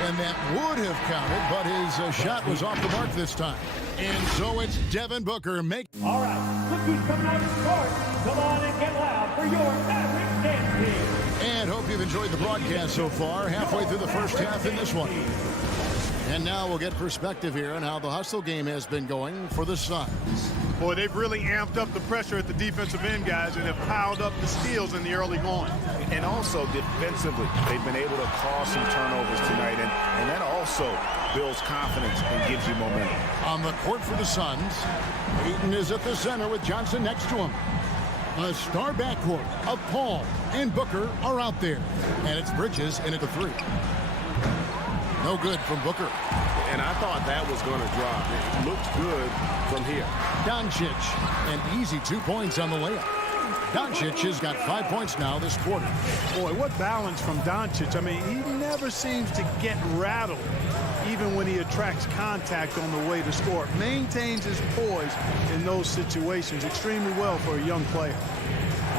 And that would have counted, but his shot was off the mark this time. And so it's Devin Booker. All right, look who's coming out to start. Come on and get loud for your Mavericks dance team. And hope you've enjoyed the broadcast so far. Halfway through the first half in this one. And now we'll get perspective here on how the hustle game has been going for the Suns. Boy, they've really amped up the pressure at the defensive end, guys, and have piled up the steals in the early going. And also defensively, they've been able to cause some turnovers tonight, and that also builds confidence and gives you momentum. On the court for the Suns, Ayton is at the center with Johnson next to him. The star backcourt of Paul and Booker are out there. And it's Bridges in at the 3. No good from Booker. And I thought that was going to drop. It looked good from here. Doncic, an easy 2 points on the layup. Doncic has got 5 points now this quarter. Boy, what balance from Doncic. I mean, he never seems to get rattled, even when he attracts contact on the way to score. Maintains his poise in those situations extremely well for a young player.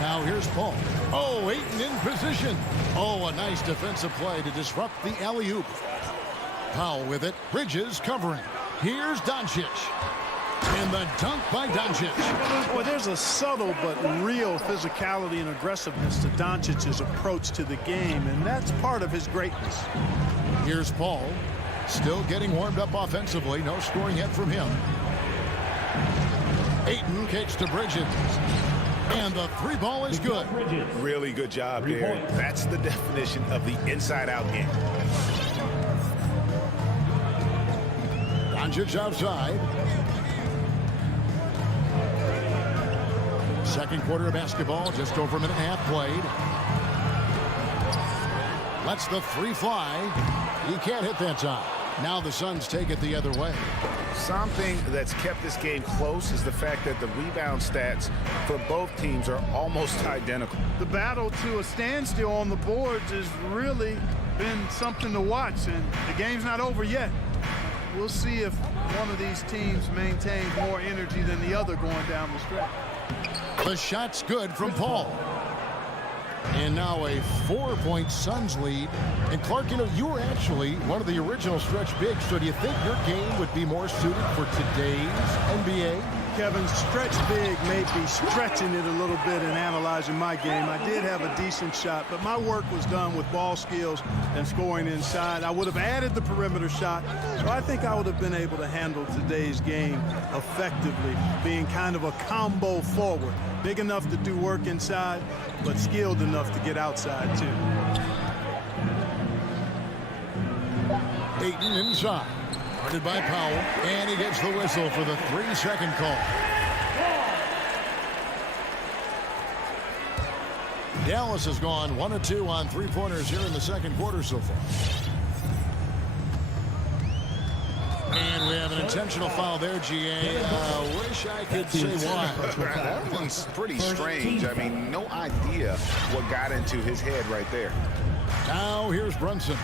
Now here's Paul. Oh, Ayton in position. Oh, a nice defensive play to disrupt the alley-oop. Powell with it. Bridges covering. Here's Doncic. And the dunk by Doncic. Boy, there's a subtle but real physicality and aggressiveness to Doncic's approach to the game, and that's part of his greatness. Here's Paul. Still getting warmed up offensively. No scoring yet from him. Ayton kicks to Bridges. And the 3 ball is good. Really good job there. That's the definition of the inside-out game. Doncic outside. Second quarter of basketball, just over a minute and a half played. Lets the 3 fly. He can't hit that time. Now the Suns take it the other way. Something that's kept this game close is the fact that the rebound stats for both teams are almost identical. The battle to a standstill on the boards has really been something to watch, and the game's not over yet. We'll see if one of these teams maintains more energy than the other going down the stretch. The shot's good from Paul. And now a 4-point Suns lead. And Clark, you know, you were actually one of the original stretch bigs. So do you think your game would be more suited for today's NBA? Kevin, stretch big may be stretching it a little bit in analyzing my game. I did have a decent shot, but my work was done with ball skills and scoring inside. I would have added the perimeter shot, so I think I would have been able to handle today's game effectively, being kind of a combo forward. Big enough to do work inside, but skilled enough to get outside, too. Ayton inside. Guarded by Powell, and he gets the whistle for the 3-second call. Dallas has gone 1 of 2 on 3-pointers here in the second quarter so far. And we have an intentional foul there, GA. Wish I could say why. That one's pretty strange. I mean, no idea what got into his head right there. Now here's Brunson.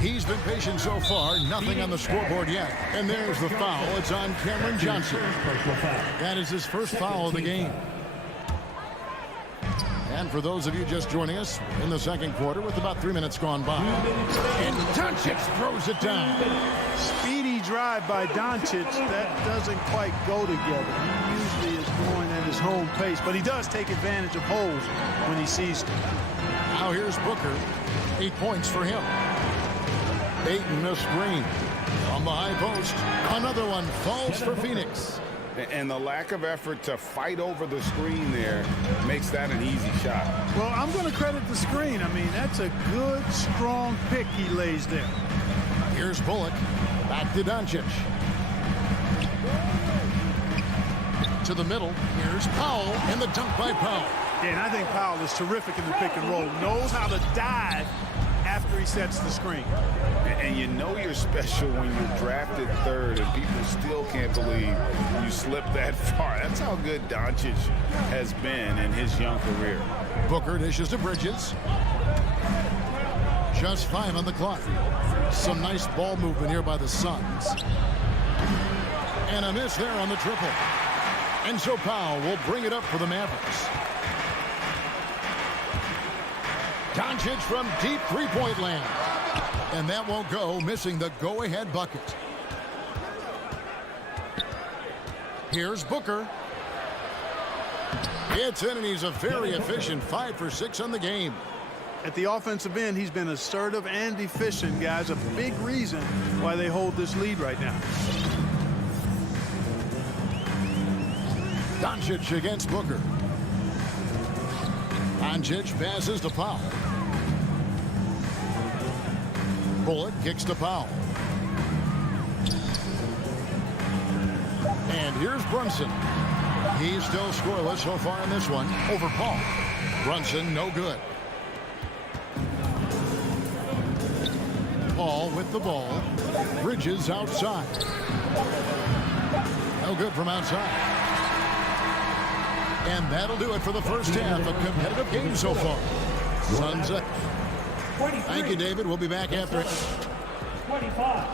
He's been patient so far. Nothing on the scoreboard yet. And there's the foul. It's on Cameron Johnson. That is his first foul of the game. And for those of you just joining us in the second quarter with about 3 minutes gone by. And Doncic throws it down. Speedy drive by Doncic. That doesn't quite go together. He usually is going at his home pace, but he does take advantage of holes when he sees them. Now here's Booker. 8 points for him. Ayton a screen from the high post. Another one falls for Phoenix. And the lack of effort to fight over the screen there makes that an easy shot. Well, I'm going to credit the screen. I mean, that's a good, strong pick he lays there. Here's Bullock. Back to Doncic. To the middle. Here's Powell, and the dunk by Powell. Yeah, and I think Powell is terrific in the pick and roll. Knows how to dive after he sets the screen. And you know you're special when you're drafted third and people still can't believe you slipped that far. That's how good Doncic has been in his young career. Booker dishes to Bridges. Just 5 on the clock. Some nice ball movement here by the Suns. And a miss there on the triple. And so Powell will bring it up for the Mavericks. Doncic from deep three-point land. And that won't go, missing the go-ahead bucket. Here's Booker. It's in, and he's a very efficient 5 for 6 on the game. At the offensive end, he's been assertive and efficient, guys. A big reason why they hold this lead right now. Doncic against Booker. Doncic passes to Powell. Bullock kicks to Powell. And here's Brunson. He's still scoreless so far in this one over Paul. Brunson no good. Paul with the ball. Bridges outside. No good from outside. And that'll do it for the first half. A competitive game so far. Suns up. Thank you, David. We'll be back after. 25.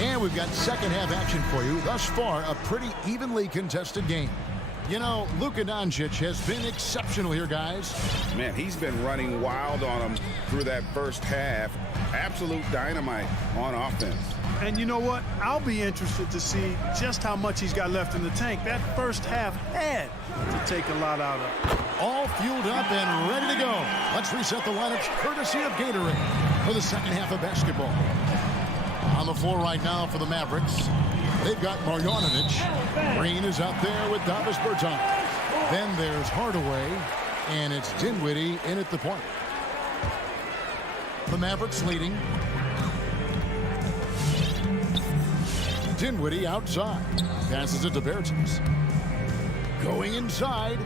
And we've got second half action for you. Thus far, a pretty evenly contested game. You know, Luka Doncic has been exceptional here, guys. Man, he's been running wild on him through that first half. Absolute dynamite on offense. And you know what? I'll be interested to see just how much he's got left in the tank. That first half had to take a lot out of it. All fueled up and ready to go. Let's reset the lineups courtesy of Gatorade for the second half of basketball. On the floor right now for the Mavericks, they've got Marjanovic. Green is out there with Davis Bertans. Then there's Hardaway, and it's Dinwiddie in at the point. The Mavericks leading. Dinwiddie outside. Passes it to Bertans. Going inside.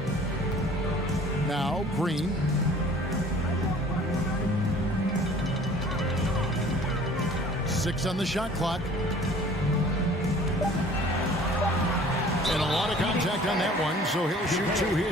Now Green. Six on the shot clock. And a lot of contact on that one, so he'll shoot 2 here.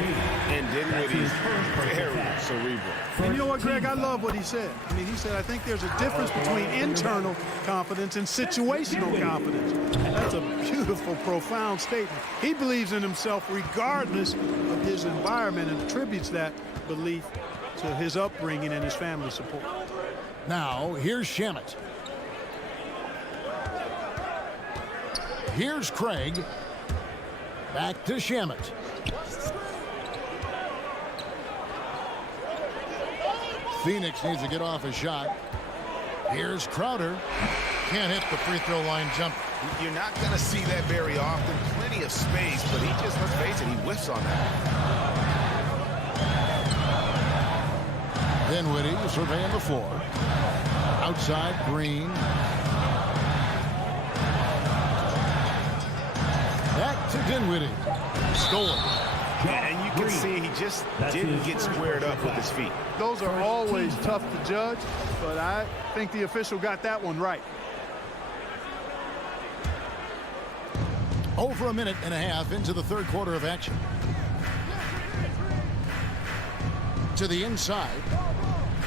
And Dinwiddie's very cerebral. And you know what, Greg? I love what he said. I mean, he said, I think there's a difference between internal confidence and situational confidence. That's a beautiful, profound statement. He believes in himself regardless of his environment and attributes that belief to his upbringing and his family support. Now, here's Shamet. Here's Craig. Back to Shamet. Phoenix needs to get off a shot. Here's Crowder. Can't hit the free throw line jump. You're not going to see that very often. Plenty of space, but he just, let's face it, he whiffs on that. Dinwiddie surveying the floor. Outside, Green. Back to Dinwiddie. Stolen. And you can see he just didn't get squared up with his feet. Those are always tough to judge, but I think the official got that one right. Over a minute and a half into the third quarter of action. To the inside.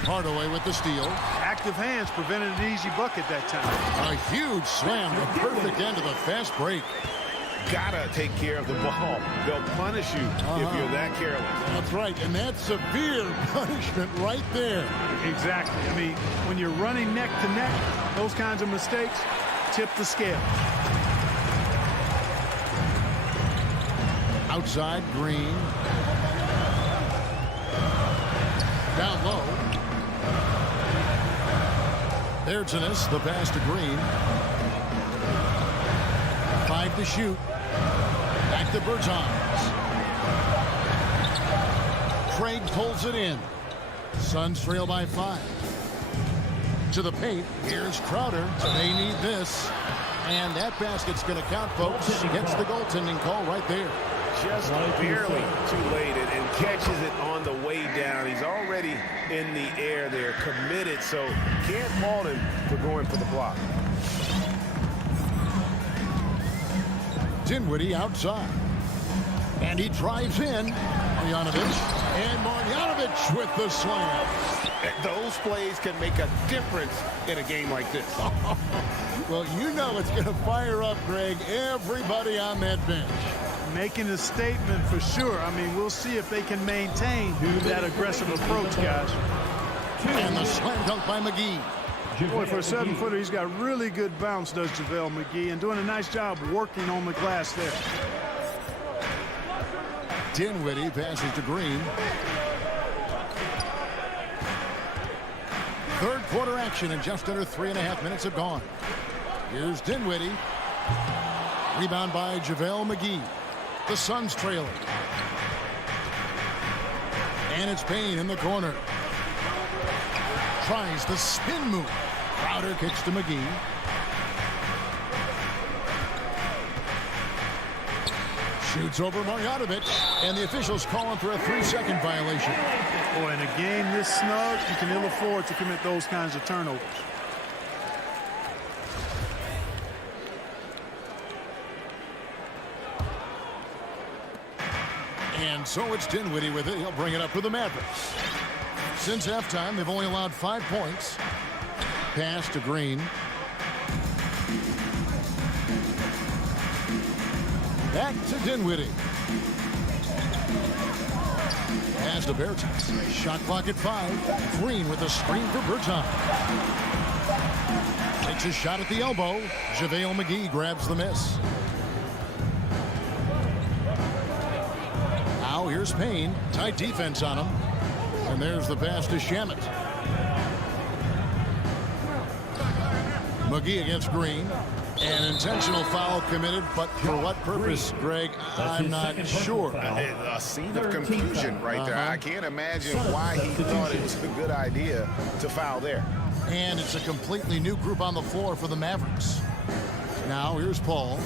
Hardaway with the steal. Active hands prevented an easy bucket that time. A huge slam, the perfect end of the fast break. Gotta take care of the ball. They'll punish you if you're that careless. That's right, and that's severe punishment right there. Exactly. I mean, when you're running neck to neck, those kinds of mistakes tip the scale. Outside, Green. Down low. There's the pass to Green. 5 to shoot. Back to Bertans. Craig pulls it in. Suns trail by 5. To the paint. Here's Crowder. They need this. And that basket's going to count, folks. Gets the goaltending call right there. Just barely too late and catches it on the way down. He's already in the air there, committed, so can't fault him for going for the block. Dinwiddie outside. And he drives in. Marjanovic. And Marjanovic with the slam. Those plays can make a difference in a game like this. Well, you know it's going to fire up, Greg, everybody on that bench. Making a statement for sure. I mean, we'll see if they can maintain that aggressive approach, guys. And the slam dunk by McGee. Boy, for a 7-footer, he's got really good bounce, does JaVale McGee, and doing a nice job working on the glass there. Dinwiddie passes to Green. Third quarter action, and just under 3.5 minutes have gone. Here's Dinwiddie. Rebound by JaVale McGee. The Suns trailing. And it's Payne in the corner. Tries the spin move. Crowder kicks to McGee. Shoots over Marjanovic. And the officials calling for a 3-second violation. Boy, in a game this snug, you can ill afford to commit those kinds of turnovers. And so it's Dinwiddie with it. He'll bring it up for the Mavericks. Since halftime, they've only allowed 5 points. Pass to Green. Back to Dinwiddie. Pass to Bertans. Shot clock at 5. Green with a screen for Bertans. Takes a shot at the elbow. JaVale McGee grabs the miss. Now here's Payne. Tight defense on him. And there's the pass to Shamet. McGee against Green. An intentional foul committed, but for what purpose, Greg, I'm not sure. A scene of confusion right there. I can't imagine why he thought it was a good idea to foul there. And it's a completely new group on the floor for the Mavericks. Now here's Paul.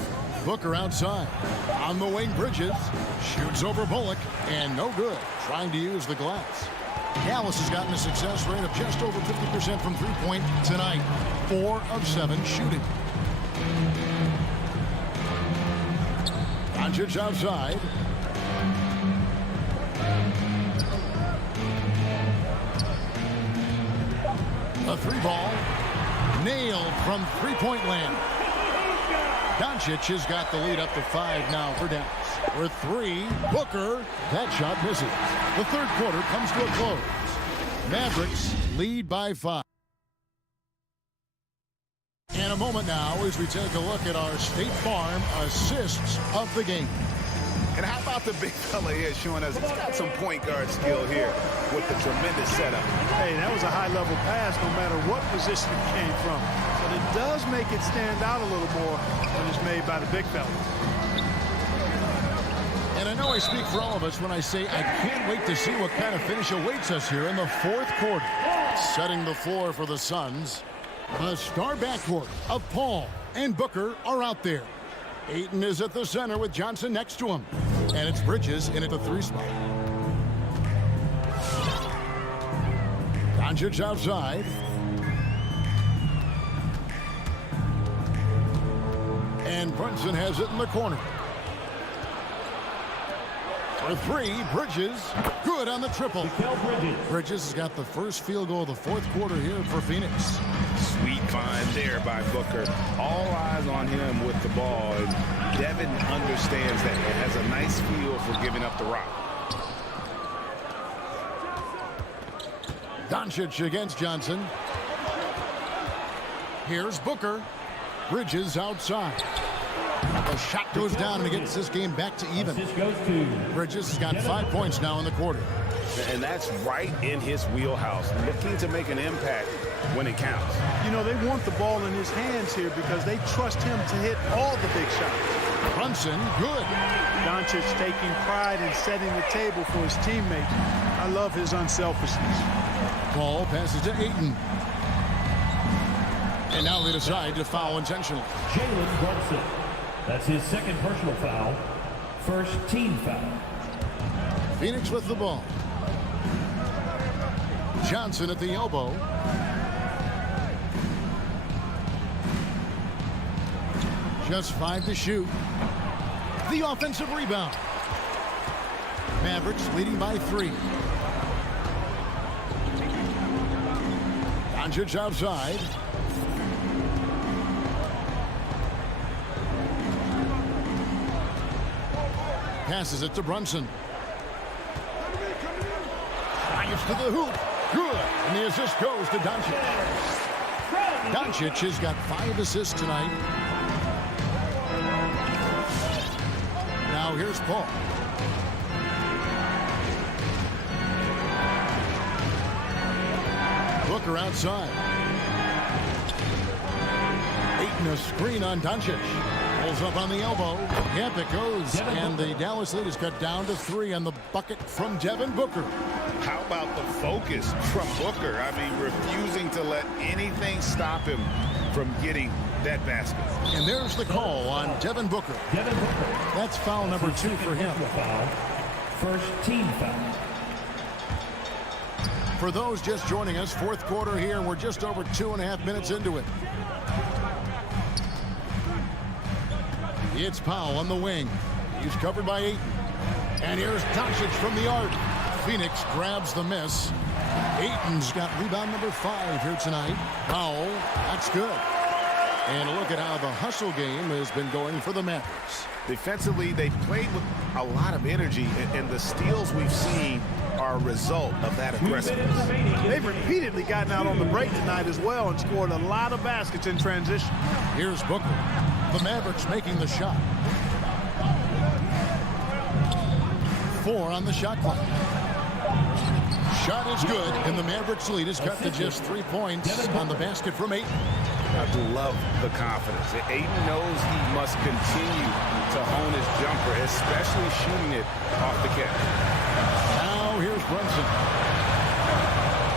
Booker outside. On the wing, Bridges. Shoots over Bullock, and no good. Trying to use the glass. Dallas has gotten a success rate of just over 50% from three-point tonight. 4 of 7 shooting. Doncic outside. A 3-ball. Nailed from three-point land. Doncic has got the lead up to 5 now for Dallas. For 3, Booker. That shot misses. The third quarter comes to a close. Mavericks lead by 5. In a moment now as we take a look at our State Farm assists of the game. And how about the big fella here showing us he's got some point guard skill here with the tremendous setup. Hey, that was a high-level pass no matter what position it came from. But it does make it stand out a little more when it's made by the big fella. And I know I speak for all of us when I say I can't wait to see what kind of finish awaits us here in the fourth quarter. Setting the floor for the Suns. The star backcourt of Paul and Booker are out there. Ayton is at the center with Johnson next to him. And it's Bridges in at the 3 spot. Doncic outside. And Brunson has it in the corner. For 3, Bridges. Good on the triple. Bridges has got the first field goal of the fourth quarter here for Phoenix. Sweet find there by Booker. All eyes on him with the ball. And Devin understands that it has a nice feel for giving up the rock. Doncic against Johnson. Here's Booker. Bridges outside. The shot goes down and it gets this game back to even. Bridges has got 5 points now in the quarter. And that's right in his wheelhouse, looking to make an impact when it counts. You know, they want the ball in his hands here because they trust him to hit all the big shots. Brunson, good. Doncic taking pride in setting the table for his teammates. I love his unselfishness. Ball passes to Ayton. And now they decide to foul intentionally. Jalen Brunson. That's his second personal foul. First team foul. Phoenix with the ball. Johnson at the elbow. Just 5 to shoot. The offensive rebound. Mavericks leading by 3. Doncic outside. Passes it to Brunson. Drives to the hoop. Good. And the assist goes to Doncic. Doncic has got 5 assists tonight. Now here's Paul. Booker outside. Ayton a screen on Doncic. Pulls up on the elbow. Yep, it goes. And the Dallas lead is cut down to 3 on the bucket from Devin Booker. How about the focus from Booker? I mean, refusing to let anything stop him from getting that basket. And there's the call on Devin Booker. That's foul number 2 for him. First team foul. For those just joining us, fourth quarter here. We're just over 2.5 minutes into it. It's Powell on the wing. He's covered by Ayton. And here's Doncic from the arc. Phoenix grabs the miss. Ayton's got rebound number 5 here tonight. Powell, that's good. And look at how the hustle game has been going for the Mavericks. Defensively, they played with a lot of energy, and the steals we've seen are a result of that aggressiveness. They've repeatedly gotten out on the break tonight as well and scored a lot of baskets in transition. Here's Booker. The Mavericks making the shot. 4 on the shot clock. Shot is good, and the Mavericks lead is cut to just 3 points on the basket from Ayton. I love the confidence. Ayton knows he must continue to hone his jumper, especially shooting it off the catch. Now here's Brunson.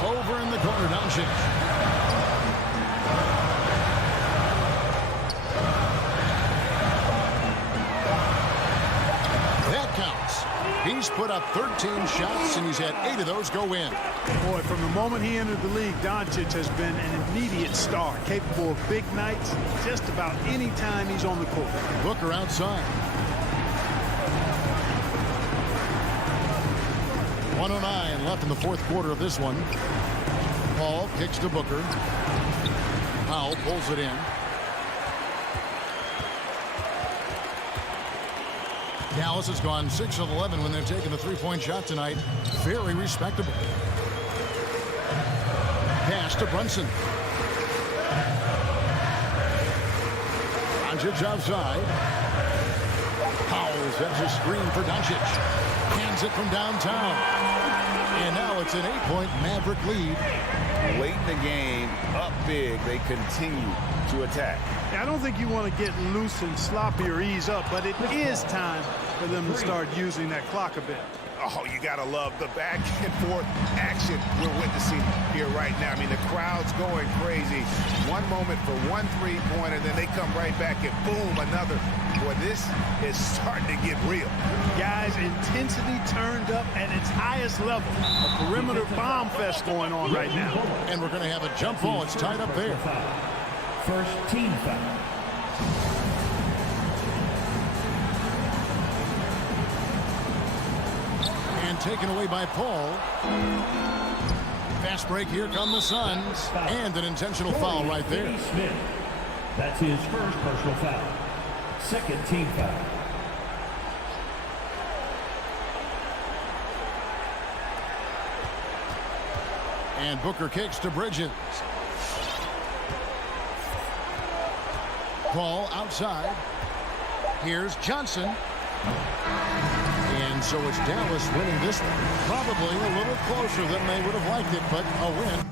Over in the corner, Doncic. That counts. He's put up 13 shots, and he's had 8 of those go in. Boy, from the moment he entered the league, Doncic has been an immediate star, capable of big nights just about any time he's on the court. Booker outside. 1:09 left in the fourth quarter of this one. Paul kicks to Booker. Powell pulls it in. Dallas has gone 6 of 11 when they've taken the three-point shot tonight. Very respectable. Pass to Brunson. Doncic outside. Powell sets a screen for Doncic. Hands it from downtown. And now it's an 8-point Maverick lead. Late in the game, up big, they continue to attack. I don't think you want to get loose and sloppy or ease up, but it is time for them to start using that clock a bit. Oh, you got to love the back and forth action we're witnessing here right now. I mean, the crowd's going crazy. One moment for one three-pointer, then they come right back and boom, another. Boy, this is starting to get real. Guys, intensity turned up at its highest level. A perimeter bomb fest going on right now. And we're going to have a jump ball. It's tied up there. First team foul. And taken away by Paul. Fast break. Here come the Suns. And an intentional foul right there. Smith. That's his first personal foul. Second team foul. And Booker kicks to Bridges. Paul outside. Here's Johnson. And And so it's Dallas winning this one. Probably a little closer than they would have liked it, but a win.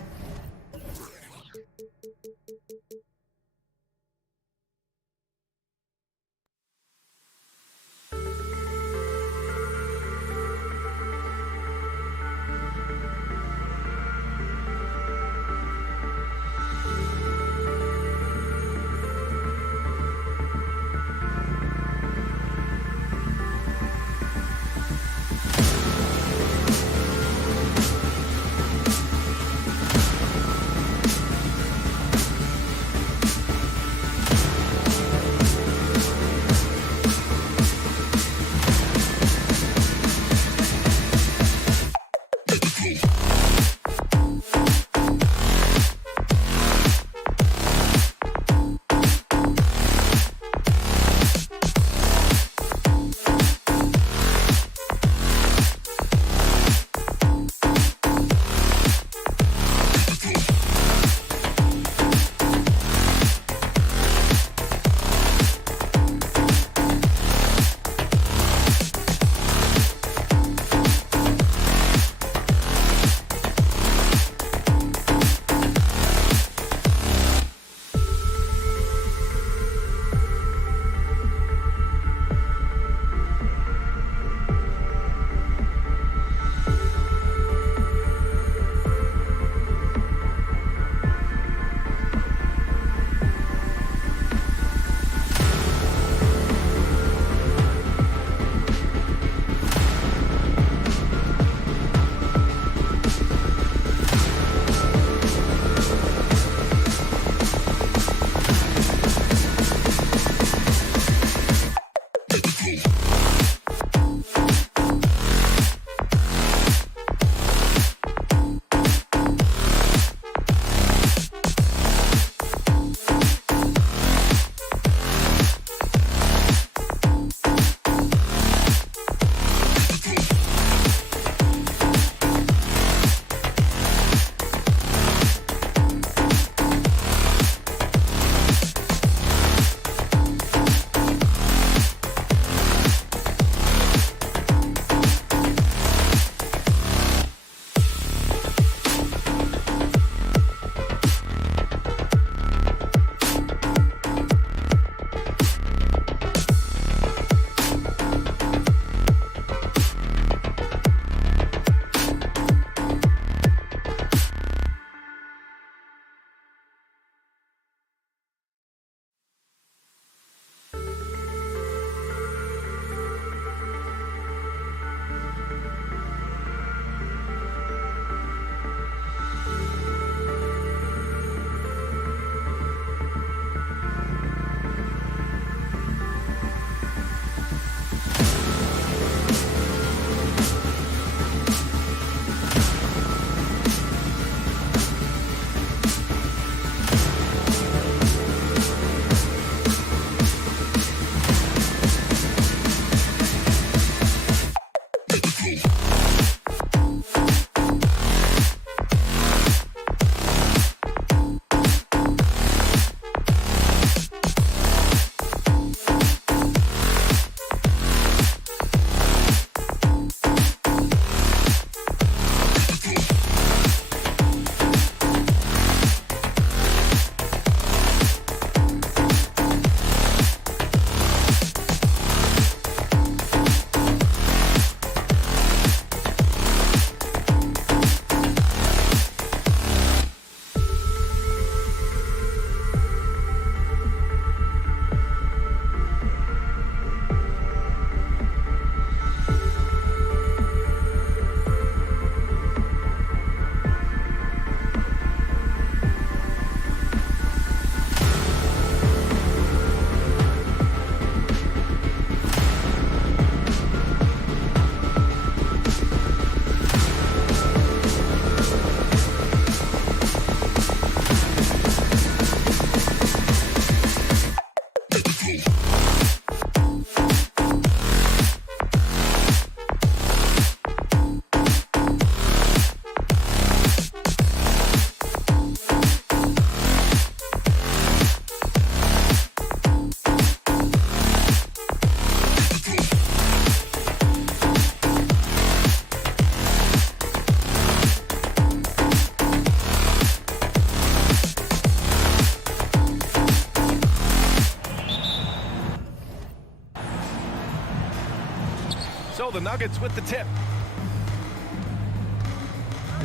So the Nuggets with the tip.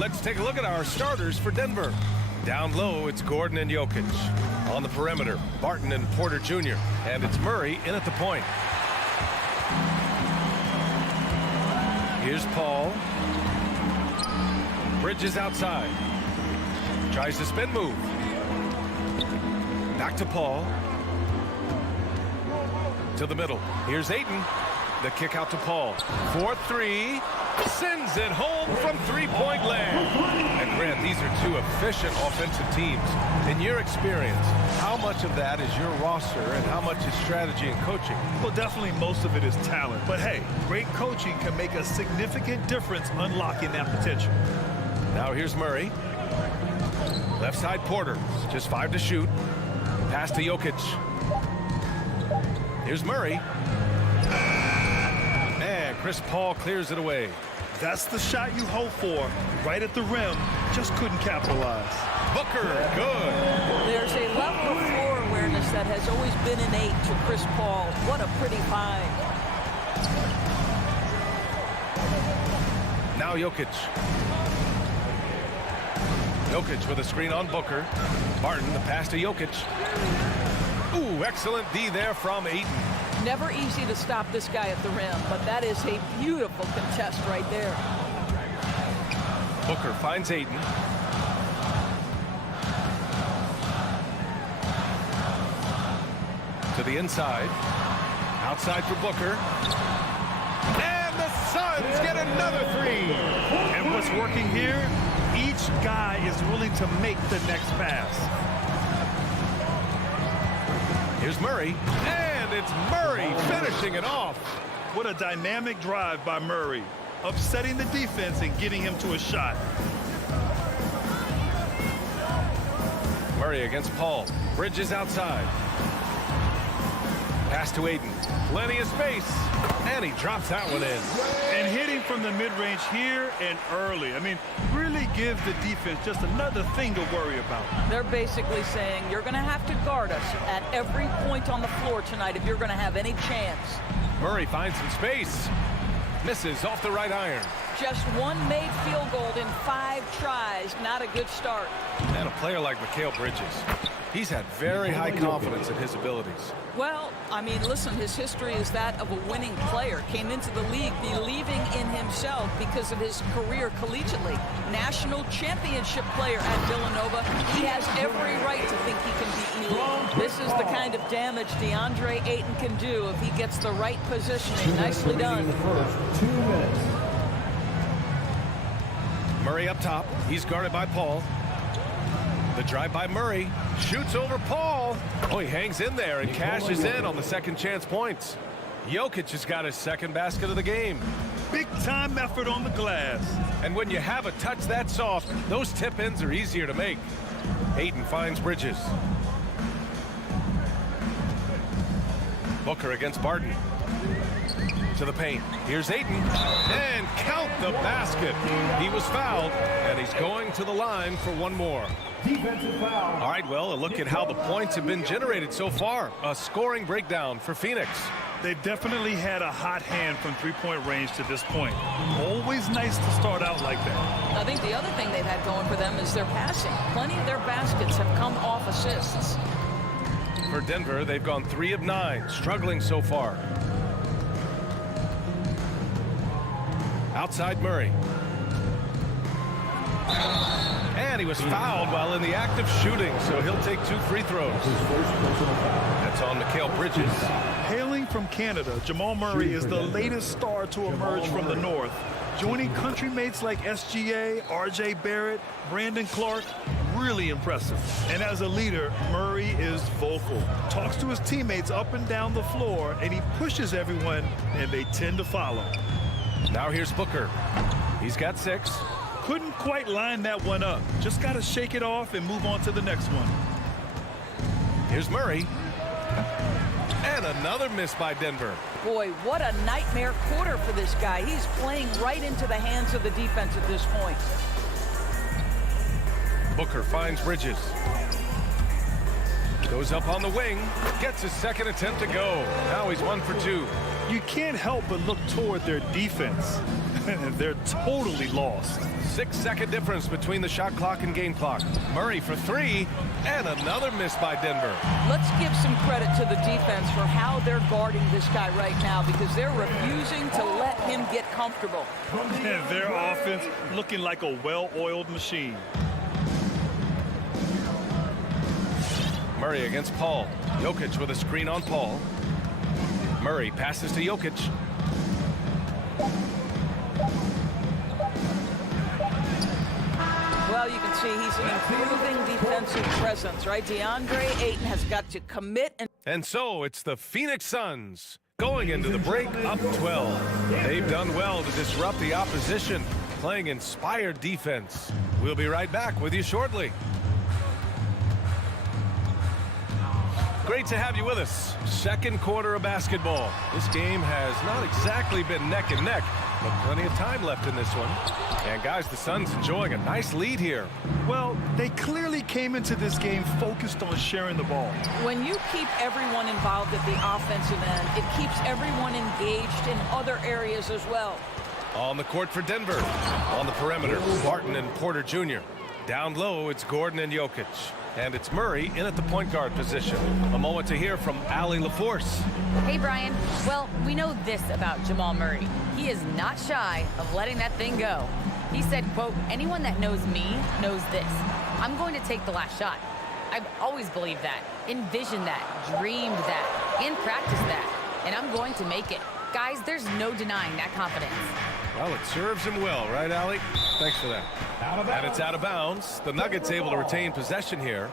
Let's take a look at our starters for Denver. Down low, it's Gordon and Jokic. On the perimeter, Barton and Porter Jr. And it's Murray in at the point. Here's Paul. Bridges outside. Tries to spin move. Back to Paul. To the middle. Here's Ayton. The kick out to Paul. 4-3. Sends it home from three-point land. And Grant, these are two efficient offensive teams. In your experience, how much of that is your roster and how much is strategy and coaching? Well, definitely most of it is talent. But hey, great coaching can make a significant difference unlocking that potential. Now here's Murray. Left side Porter. Just 5 to shoot. Pass to Jokic. Here's Murray. And Chris Paul clears it away. That's the shot you hope for. Right at the rim. Just couldn't capitalize. Booker, good. There's a level of floor awareness that has always been innate to Chris Paul. What a pretty find. Now Jokic. Jokic with a screen on Booker. Barton, the pass to Jokic. Ooh, excellent D there from Ayton. Never easy to stop this guy at the rim, but that is a beautiful contest right there. Booker finds Ayton. To the inside. Outside for Booker. And the Suns get another three. And what's working here? Each guy is willing to make the next pass. Here's Murray. And it's Murray finishing it off. What a dynamic drive by Murray. Upsetting the defense and getting him to a shot. Murray against Paul. Bridges outside. Pass to Ayton. Plenty of space. And he drops that one in. And hitting from the mid-range here and early. I mean, really gives the defense just another thing to worry about. They're basically saying you're going to have to guard us at every point on the floor tonight if you're going to have any chance. Murray finds some space. Misses off the right iron. Just one made field goal in 5 tries. Not a good start. And a player like Mikal Bridges, he's had very high confidence in his abilities. Well, I mean, listen, his history is that of a winning player. Came into the league believing in himself because of his career collegiately. National championship player at Villanova. He has every right to think he can be elite. This is the kind of damage DeAndre Ayton can do if he gets the right positioning. Nicely done. Murray up top. He's guarded by Paul. The drive by Murray. Shoots over Paul. Oh, he hangs in there and cashes in on the second chance points. Jokic has got his second basket of the game. Big time effort on the glass. And when you have a touch that soft, those tip-ins are easier to make. Ayton finds Bridges. Booker against Barton. To the paint. Here's Ayton. And count the basket. He was fouled, and he's going to the line for one more. Defensive foul. All right, well, a look at how the points have been generated so far. A scoring breakdown for Phoenix. They've definitely had a hot hand from three-point range to this point. Always nice to start out like that. I think the other thing they've had going for them is their passing. Plenty of their baskets have come off assists. For Denver, they've gone 3 of 9, struggling so far. Outside Murray. And he was fouled while in the act of shooting, so he'll take 2 free throws. That's on Mikal Bridges. Hailing from Canada, Jamal Murray is the latest star to emerge from the North. Joining countrymates like SGA, RJ Barrett, Brandon Clark, really impressive. And as a leader, Murray is vocal. Talks to his teammates up and down the floor, and he pushes everyone, and they tend to follow. Now here's Booker. He's got 6. Couldn't quite line that one up. Just got to shake it off and move on to the next one. Here's Murray. And another miss by Denver. Boy, what a nightmare quarter for this guy. He's playing right into the hands of the defense at this point. Booker finds Bridges. Goes up on the wing, gets his second attempt to go. Now he's 1 for 2. You can't help but look toward their defense. They're totally lost. 6-second difference between the shot clock and game clock. Murray for 3, and another miss by Denver. Let's give some credit to the defense for how they're guarding this guy right now, because they're refusing to let him get comfortable. And their offense looking like a well-oiled machine. Murray against Paul. Jokic with a screen on Paul. Murray passes to Jokic. Well, you can see he's an improving defensive presence, right? DeAndre Ayton has got to commit. And so it's the Phoenix Suns going into the break up 12. They've done well to disrupt the opposition, playing inspired defense. We'll be right back with you shortly. Great to have you with us. Second quarter of basketball. This game has not exactly been neck and neck, but plenty of time left in this one. And guys, the Suns enjoying a nice lead here. Well, they clearly came into this game focused on sharing the ball. When you keep everyone involved at the offensive end, it keeps everyone engaged in other areas as well. On the court for Denver. On the perimeter, Barton and Porter Jr. Down low, it's Gordon and Jokic. And it's Murray in at the point guard position. A moment to hear from Allie LaForce. Hey, Brian. Well, we know this about Jamal Murray. He is not shy of letting that thing go. He said, quote, anyone that knows me knows this. I'm going to take the last shot. I've always believed that, envisioned that, dreamed that, and practiced that. And I'm going to make it. Guys, there's no denying that confidence. Well, it serves him well, right, Allie? Thanks for that. And it's out of bounds. The Nuggets able to retain possession here.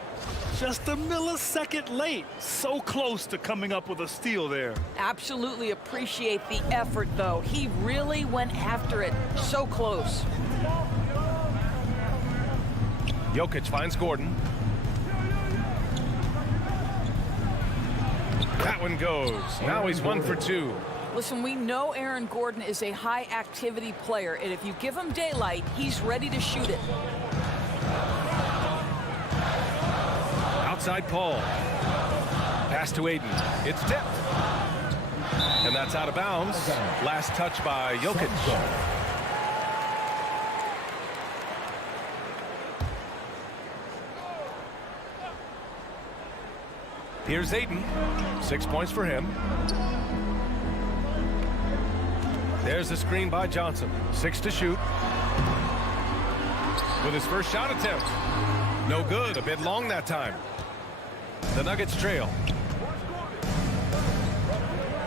Just a millisecond late. So close to coming up with a steal there. Absolutely appreciate the effort, though. He really went after it. So close. Jokic finds Gordon. That one goes. Now he's 1 for 2. Listen, we know Aaron Gordon is a high-activity player, and if you give him daylight, he's ready to shoot it. Outside Paul. Pass to Ayton. It's tipped. And that's out of bounds. Last touch by Jokic. Here's Ayton. 6 points for him. There's the screen by Johnson. 6 to shoot. With his first shot attempt. No good. A bit long that time. The Nuggets trail.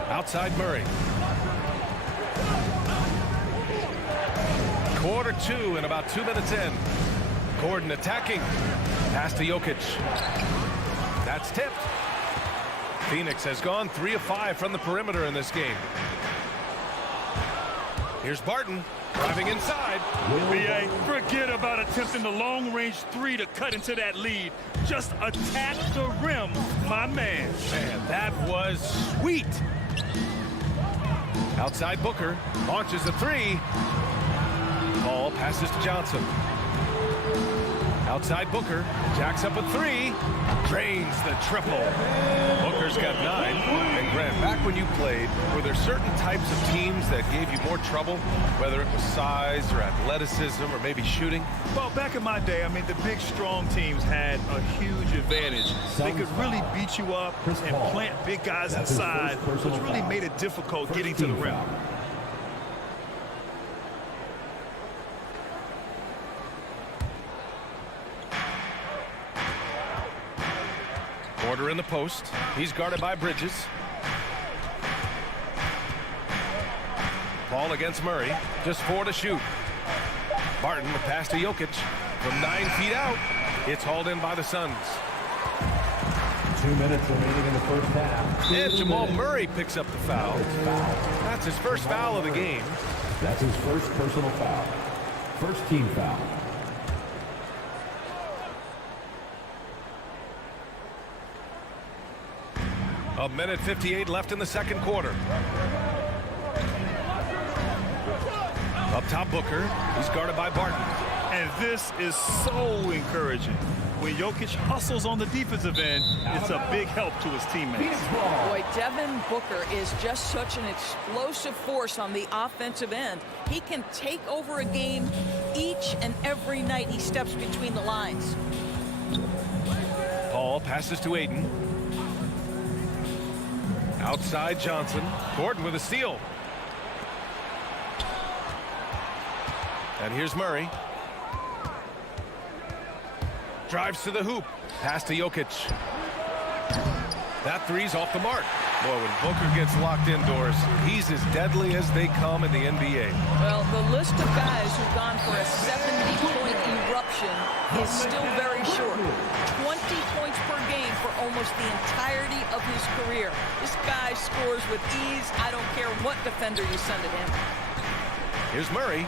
Outside Murray. Quarter 2 and about 2 minutes in. Gordon attacking. Pass to Jokic. That's tipped. Phoenix has gone 3 of 5 from the perimeter in this game. Here's Barton driving inside. BA, forget about attempting the long-range 3 to cut into that lead. Just attack the rim, my man. Man, that was sweet. Outside Booker launches a 3. Paul passes to Johnson. Outside Booker, jacks up a 3, drains the triple. Booker's got 9. And Grant, back when you played, were there certain types of teams that gave you more trouble, whether it was size or athleticism or maybe shooting? Well, back in my day, I mean, the big, strong teams had a huge advantage. They could really beat you up and plant big guys inside, which really made it difficult getting to the rim. Porter in the post. He's guarded by Bridges. Paul against Murray. Just 4 to shoot. Barton the pass to Jokic. From 9 feet out. It's hauled in by the Suns. 2 minutes remaining in the first half. And Jamal Murray picks up the foul. That's his first foul of the game. That's his first personal foul. First team foul. A minute 58 left in the second quarter. Up top Booker. He's guarded by Barton. And this is so encouraging. When Jokic hustles on the defensive end, it's a big help to his teammates. Boy, Devin Booker is just such an explosive force on the offensive end. He can take over a game each and every night he steps between the lines. Paul passes to Aiden. Outside Johnson. Gordon with a steal. And here's Murray. Drives to the hoop. Pass to Jokic. That three's off the mark. Boy, when Booker gets locked indoors, he's as deadly as they come in the NBA. Well, the list of guys who've gone for a 70-point eruption is still very short. 20 points per game for almost the entirety of his career. This guy scores with ease. I don't care what defender you send at him. Here's Murray.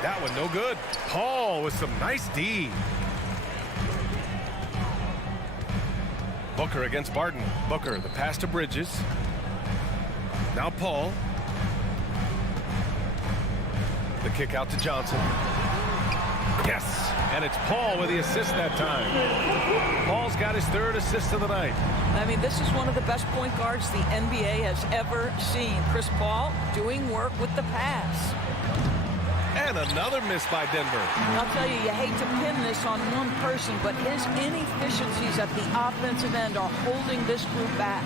That one no good. Paul with some nice D. Booker against Barton. Booker, the pass to Bridges. Now Paul. The kick out to Johnson. Yes, and it's Paul with the assist that time. Paul's got his third assist of the night. I mean, this is one of the best point guards the NBA has ever seen. Chris Paul doing work with the pass. And another miss by Denver. I'll tell you, you hate to pin this on one person, but his inefficiencies at the offensive end are holding this group back.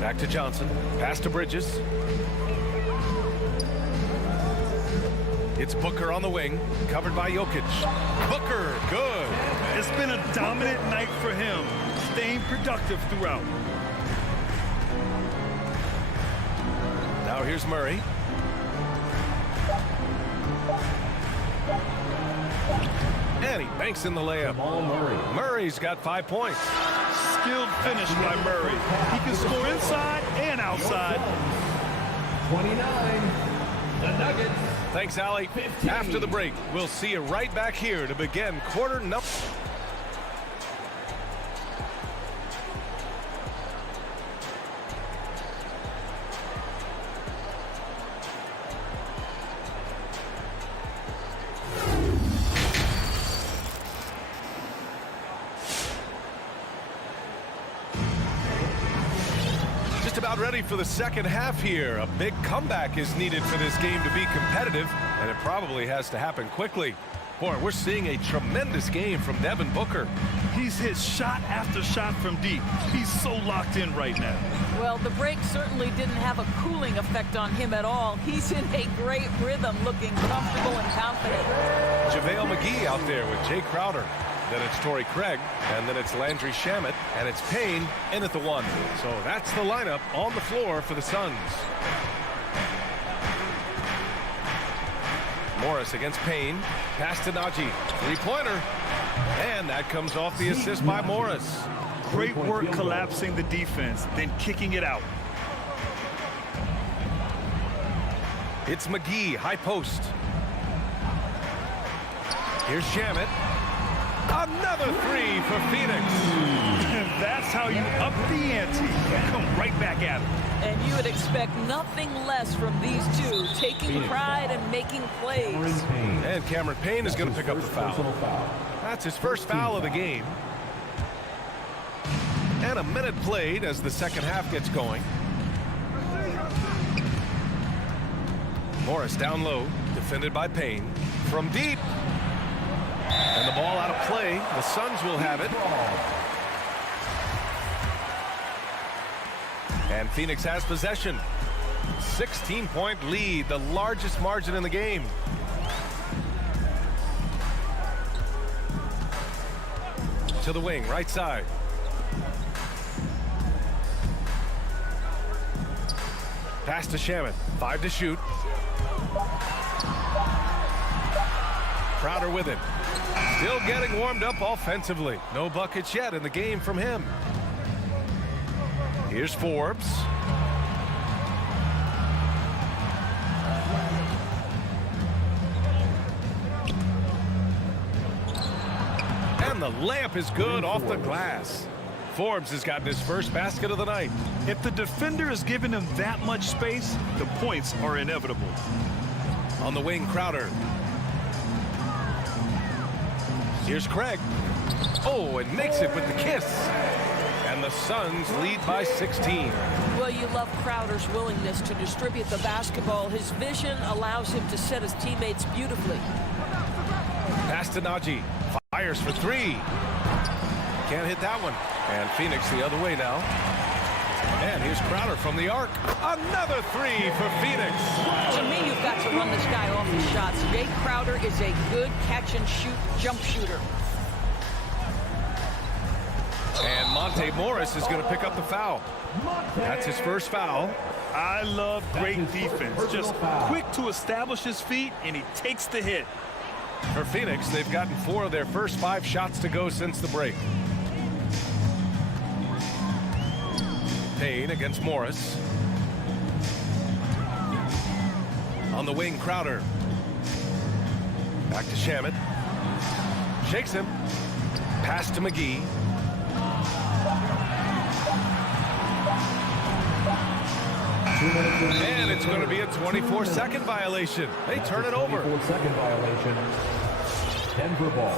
Back to Johnson. Pass to Bridges. It's Booker on the wing, covered by Jokic. Booker, good. It's been a dominant night for him, staying productive throughout. Now here's Murray. And he banks in the layup. Murray's got 5 points. Skilled finish by Murray. He can score inside and outside. 29, the Nuggets. Thanks, Allie. 15. After the break, we'll see you right back here to begin quarter number. About ready for the second half here. A big comeback is needed for this game to be competitive, and it probably has to happen quickly. Boy, we're seeing a tremendous game from Devin Booker. He's hit shot after shot from deep. He's so locked in right now. Well, the break certainly didn't have a cooling effect on him at all. He's in a great rhythm, looking comfortable and confident. JaVale McGee out there with Jay Crowder. Then it's Torrey Craig, and then it's Landry Shamet, and it's Payne in at the 1. So that's the lineup on the floor for the Suns. Morris against Payne. Pass to Najee. Three-pointer. And that comes off the assist by Morris. Great work collapsing the defense, then kicking it out. It's McGee, high post. Here's Shamet. Another three for Phoenix. And that's how you up the ante. Come right back at it. And you would expect nothing less from these two, taking pride and making plays. And Cameron Payne is going to pick up the foul. That's his first foul of the game. And a minute played as the second half gets going. Morris down low, defended by Payne. From deep. And the ball out of play. The Suns will have it. And Phoenix has possession. 16-point lead, the largest margin in the game. To the wing, right side. Pass to Shamet. 5 to shoot. Crowder with it. Still getting warmed up offensively. No buckets yet in the game from him. Here's Forbes. And the layup is good off the glass. Forbes has gotten his first basket of the night. If the defender is giving him that much space, the points are inevitable. On the wing, Crowder. Here's Craig. Oh, and makes it with the kiss. And the Suns lead by 16. Well, you love Crowder's willingness to distribute the basketball. His vision allows him to set his teammates beautifully. Pass to Najee. Fires for three. Can't hit that one. And Phoenix the other way now. And here's Crowder from the arc. Another three for Phoenix. To me, you've got to run this guy off his shots. Jay Crowder is a good catch-and-shoot jump shooter. And Monte Morris is going to pick up the foul. That's his first foul. I love great defense. Just quick to establish his feet, and he takes the hit. For Phoenix, they've gotten 4 of their first 5 shots to go since the break. Payne against Morris. On the wing, Crowder. Back to Shamet. Shakes him. Pass to McGee. And it's going to be a 24-second violation. They turn it over. 24-second violation. Denver ball.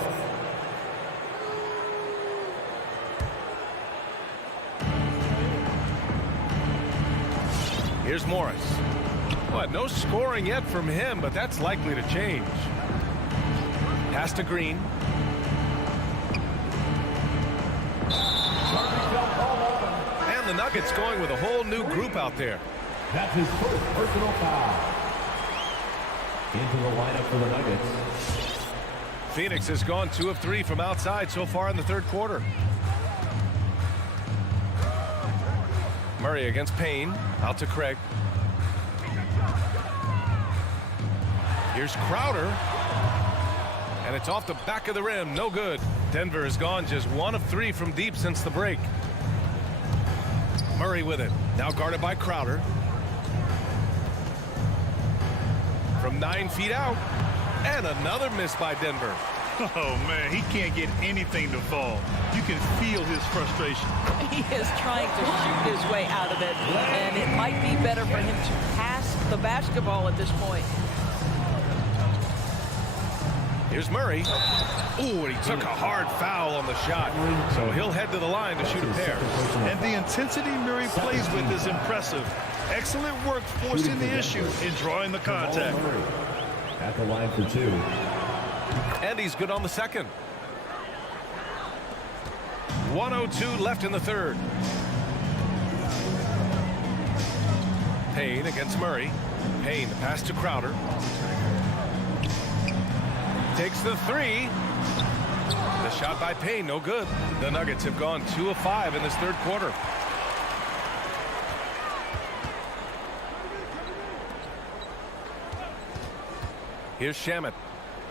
Here's Morris. Well, no scoring yet from him, but that's likely to change. Pass to Green. And the Nuggets going with a whole new group out there. That's his first personal foul. Into the lineup for the Nuggets. Phoenix has gone 2 of 3 from outside so far in the third quarter. Murray against Payne. Out to Craig. Here's Crowder. And it's off the back of the rim. No good. Denver has gone just 1 of 3 from deep since the break. Murray with it. Now guarded by Crowder. From 9 feet out. And another miss by Denver. Oh, man, he can't get anything to fall. You can feel his frustration. He is trying to shoot his way out of it, and it might be better for him to pass the basketball at this point. Here's Murray. Ooh, and he took a hard foul on the shot. So he'll head to the line to shoot a pair. And the intensity Murray plays with is impressive. Excellent work forcing the issue and drawing the contact. At the line for 2. And he's good on the second. 1:02 left in the third. Payne against Murray. Payne, the pass to Crowder. Takes the 3. The shot by Payne, no good. The Nuggets have gone 2 of 5 in this third quarter. Here's Shamet.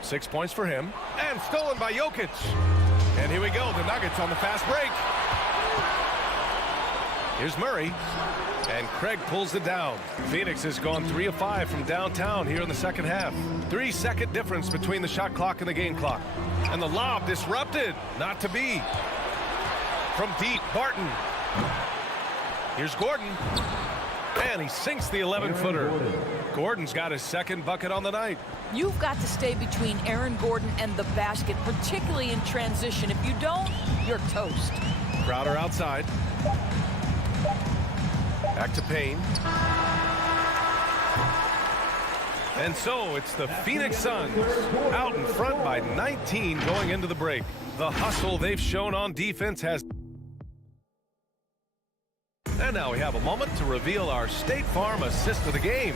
6 points for him. And stolen by Jokic. And here we go. The Nuggets on the fast break. Here's Murray. And Craig pulls it down. Phoenix has gone 3 of 5 from downtown here in the second half. 3-second difference between the shot clock and the game clock. And the lob disrupted. Not to be. From deep, Barton. Here's Gordon. And he sinks the 11-footer. Gordon's got his second bucket on the night. You've got to stay between Aaron Gordon and the basket, particularly in transition. If you don't, you're toast. Crowder outside. Back to Payne. And so it's the Phoenix Suns out in front by 19 going into the break. The hustle they've shown on defense has... And now we have a moment to reveal our State Farm assist of the game.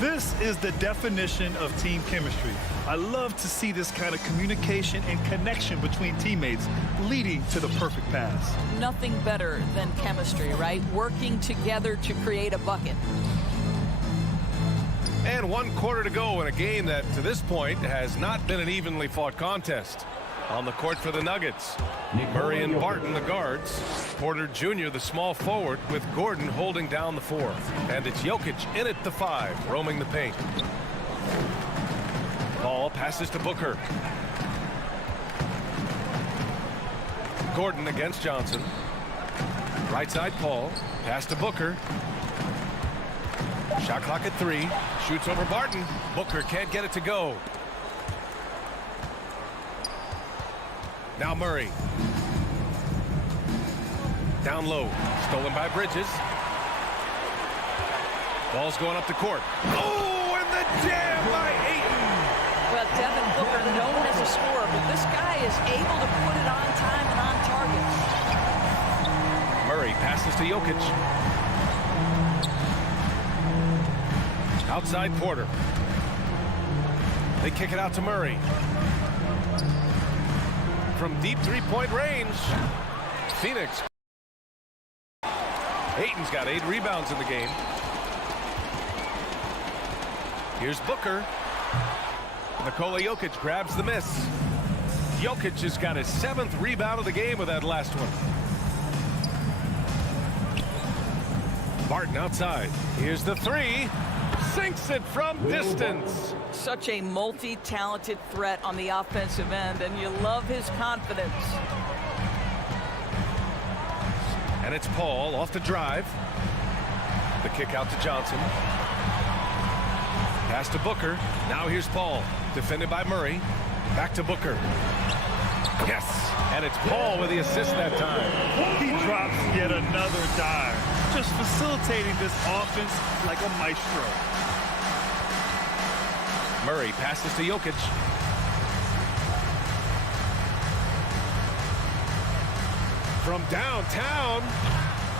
This is the definition of team chemistry. I love to see this kind of communication and connection between teammates leading to the perfect pass. Nothing better than chemistry, right? Working together to create a bucket. And 1 quarter to go in a game that, to this point, has not been an evenly fought contest. On the court for the Nuggets, Murray and Barton, the guards. Porter Jr., the small forward, with Gordon holding down the 4. And it's Jokic in at the 5, roaming the paint. Ball passes to Booker. Gordon against Johnson. Right side, Paul. Pass to Booker. Shot clock at 3. Shoots over Barton. Booker can't get it to go. Now Murray. Down low. Stolen by Bridges. Ball's going up the court. Oh, and the jam by Ayton. Well, Devin Booker, known as a scorer, but this guy is able to put it on time and on target. Murray passes to Jokic. Outside Porter. They kick it out to Murray. From deep three-point range, Phoenix. Ayton's got 8 rebounds in the game. Here's Booker. Nikola Jokic grabs the miss. Jokic has got his 7th rebound of the game with that last one. Barton outside. Here's the 3. Sinks it from distance. Such a multi-talented threat on the offensive end, and you love his confidence. And it's Paul off the drive. The kick out to Johnson. Pass to Booker. Now here's Paul. Defended by Murray. Back to Booker. Yes. And it's Paul with the assist that time. He drops yet another dime. Just facilitating this offense like a maestro. Murray passes to Jokic. From downtown.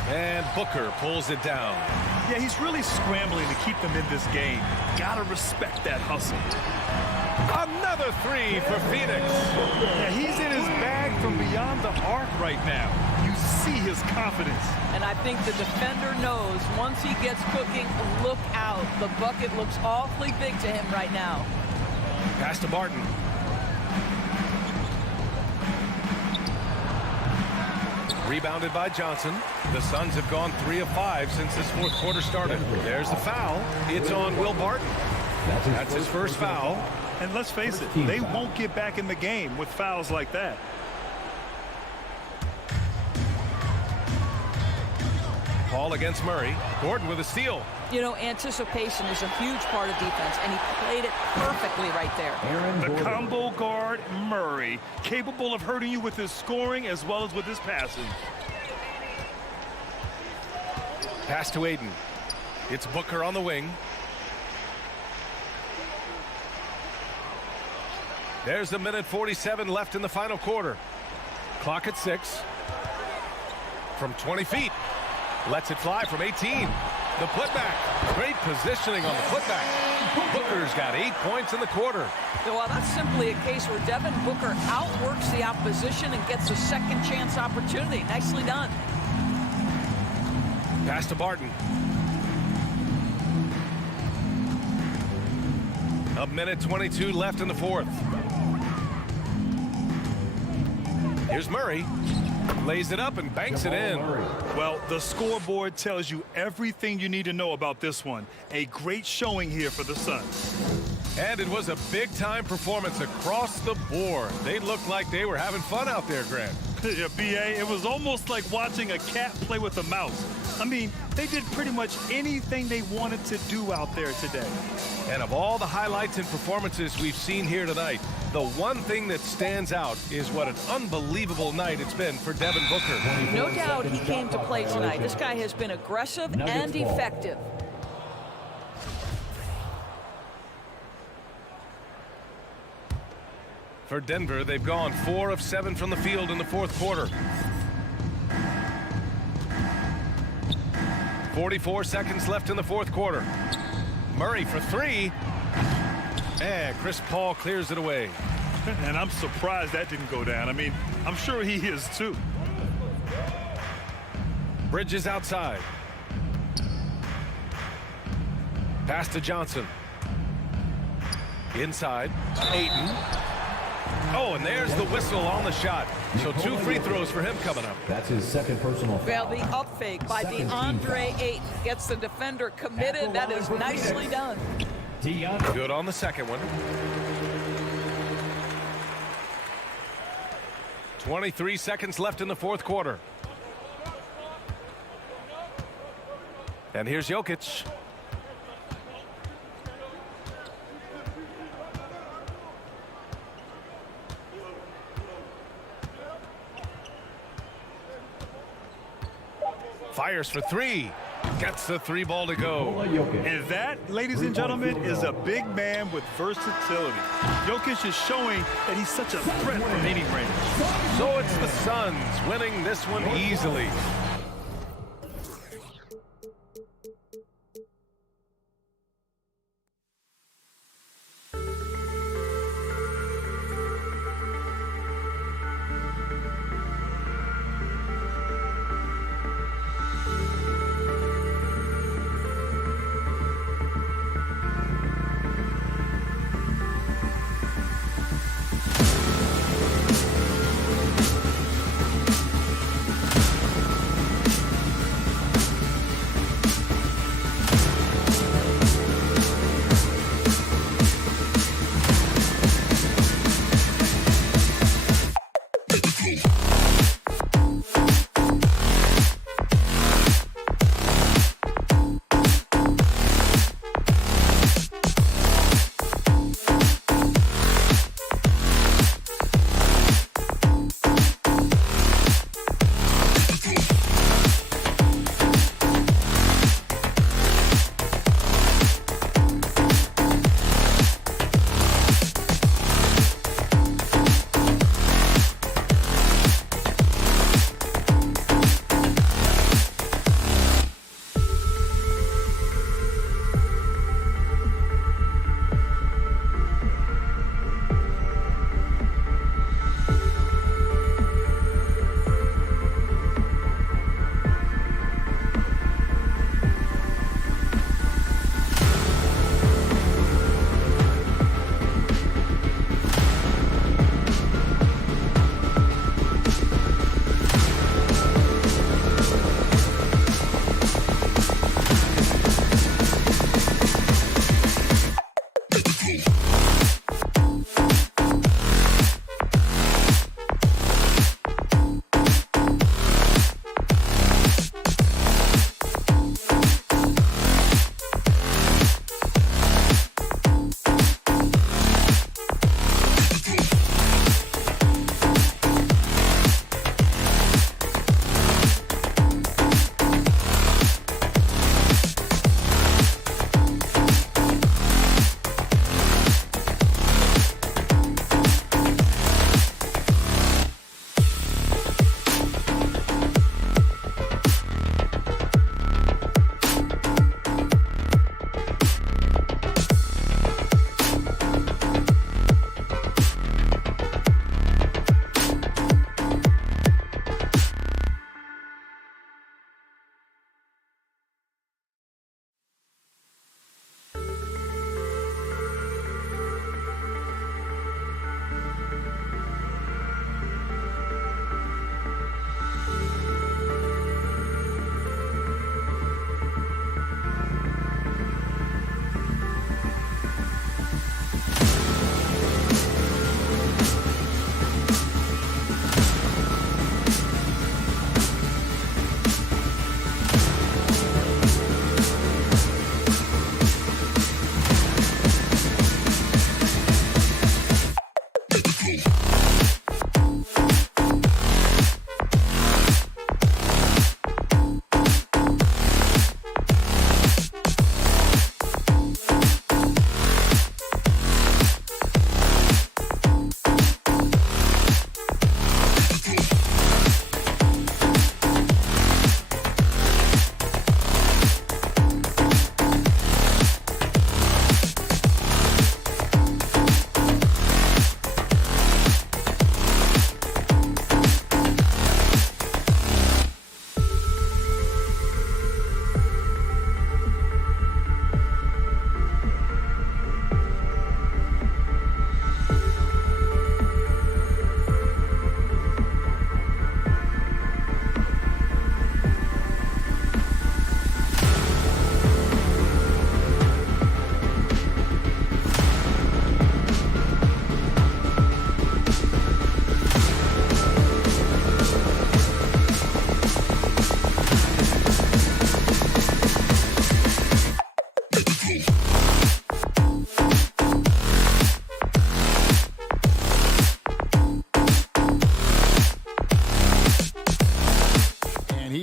And Booker pulls it down. Yeah, he's really scrambling to keep them in this game. Gotta respect that hustle. Another 3 for Phoenix. Yeah, he's in his bag from beyond the arc right now. You see his confidence. And I think the defender knows once he gets cooking, look out. The bucket looks awfully big to him right now. Pass to Barton. Rebounded by Johnson. The Suns have gone 3 of 5 since this 4th quarter started. There's the foul. It's on Will Barton. That's his first foul. And let's face it, they won't get back in the game with fouls like that. Paul against Murray. Gordon with a steal. You know, anticipation is a huge part of defense, and he played it perfectly right there. The combo guard, Murray, capable of hurting you with his scoring as well as with his passing. Pass to Ayton. It's Booker on the wing. There's a minute 47 left in the final quarter. Clock at 6. From 20 feet. Lets it fly from 18. The putback. Great positioning on the putback. Booker's got 8 points in the quarter. Well, that's simply a case where Devin Booker outworks the opposition and gets a second chance opportunity. Nicely done. Pass to Barton. A minute 22 left in the 4th. Here's Murray. Lays it up and banks it in. Well, the scoreboard tells you everything you need to know about this one. A great showing here for the Suns. And it was a big-time performance across the board. They looked like they were having fun out there, Grant. Yeah, B.A., it was almost like watching a cat play with a mouse. I mean, they did pretty much anything they wanted to do out there today. And of all the highlights and performances we've seen here tonight, the one thing that stands out is what an unbelievable night it's been for Devin Booker. No doubt he came to play tonight. This guy has been aggressive and effective. For Denver, they've gone 4 of 7 from the field in the 4th quarter. 44 seconds left in the 4th quarter. Murray for 3. And Chris Paul clears it away. And I'm surprised that didn't go down. I mean, I'm sure he is too. Bridges outside. Pass to Johnson. Inside. Ayton. Oh, and there's the whistle on the shot. So 2 free throws for him coming up. That's his second personal foul. Well, the up fake by DeAndre Ayton gets the defender committed. That is nicely done. Good on the second one. 23 seconds left in the 4th quarter. And here's Jokic. Fires for three. Gets the three ball to go. And that, ladies and gentlemen, is a big man with versatility. Jokic is showing that he's such a threat from any range. So it's the Suns winning this one easily.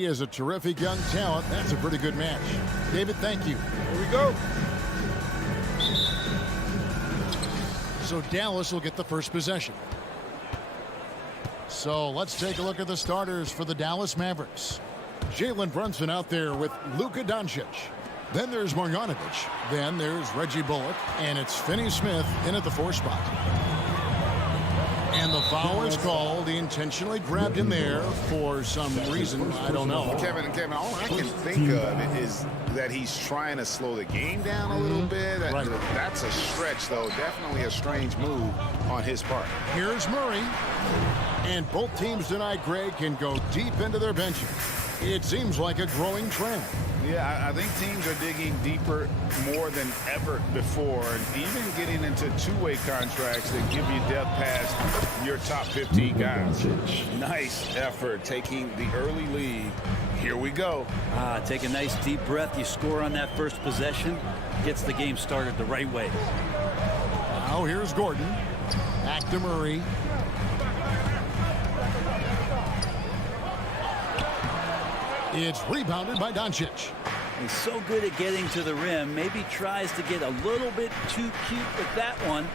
He is a terrific young talent. That's a pretty good match. David, thank you. Here we go. So Dallas will get the first possession. So let's take a look at the starters for the Dallas Mavericks. Jalen Brunson out there with Luka Doncic. Then there's Marjanovic. Then there's Reggie Bullock. And it's Finney Smith in at the 4 spot. And the foul is called. He intentionally grabbed him there for some reason. I don't know. Kevin, all I can think of is that he's trying to slow the game down a little bit. Right. That's a stretch, though. Definitely a strange move on his part. Here's Murray. And both teams tonight, Greg, can go deep into their benches. It seems like a growing trend. Yeah, I think teams are digging deeper more than ever before, and even getting into two-way contracts that give you depth past your top 15 guys. Nice effort taking the early lead. Here we go. Take a nice deep breath. You score on that first possession. Gets the game started the right way. Now here's Gordon. Back to Murray. It's rebounded by Doncic. He's so good at getting to the rim. Maybe tries to get a little bit too cute with that one.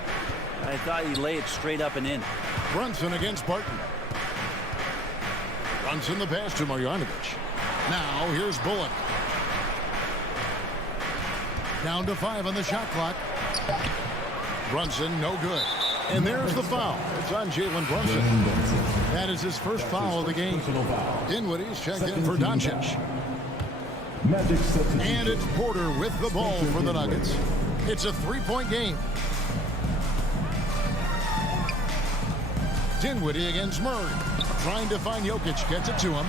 I thought he'd lay it straight up and in. Brunson against Barton. Brunson the pass to Marjanovic. Now here's Bullock. Down to 5 on the shot clock. Brunson no good. And there's the foul. It's on Jalen Brunson. That is his first foul of the game. Dinwiddie's checked in for Doncic. And it's Porter with the ball for the Nuggets. It's a 3-point game. Dinwiddie against Murray. Trying to find Jokic. Gets it to him.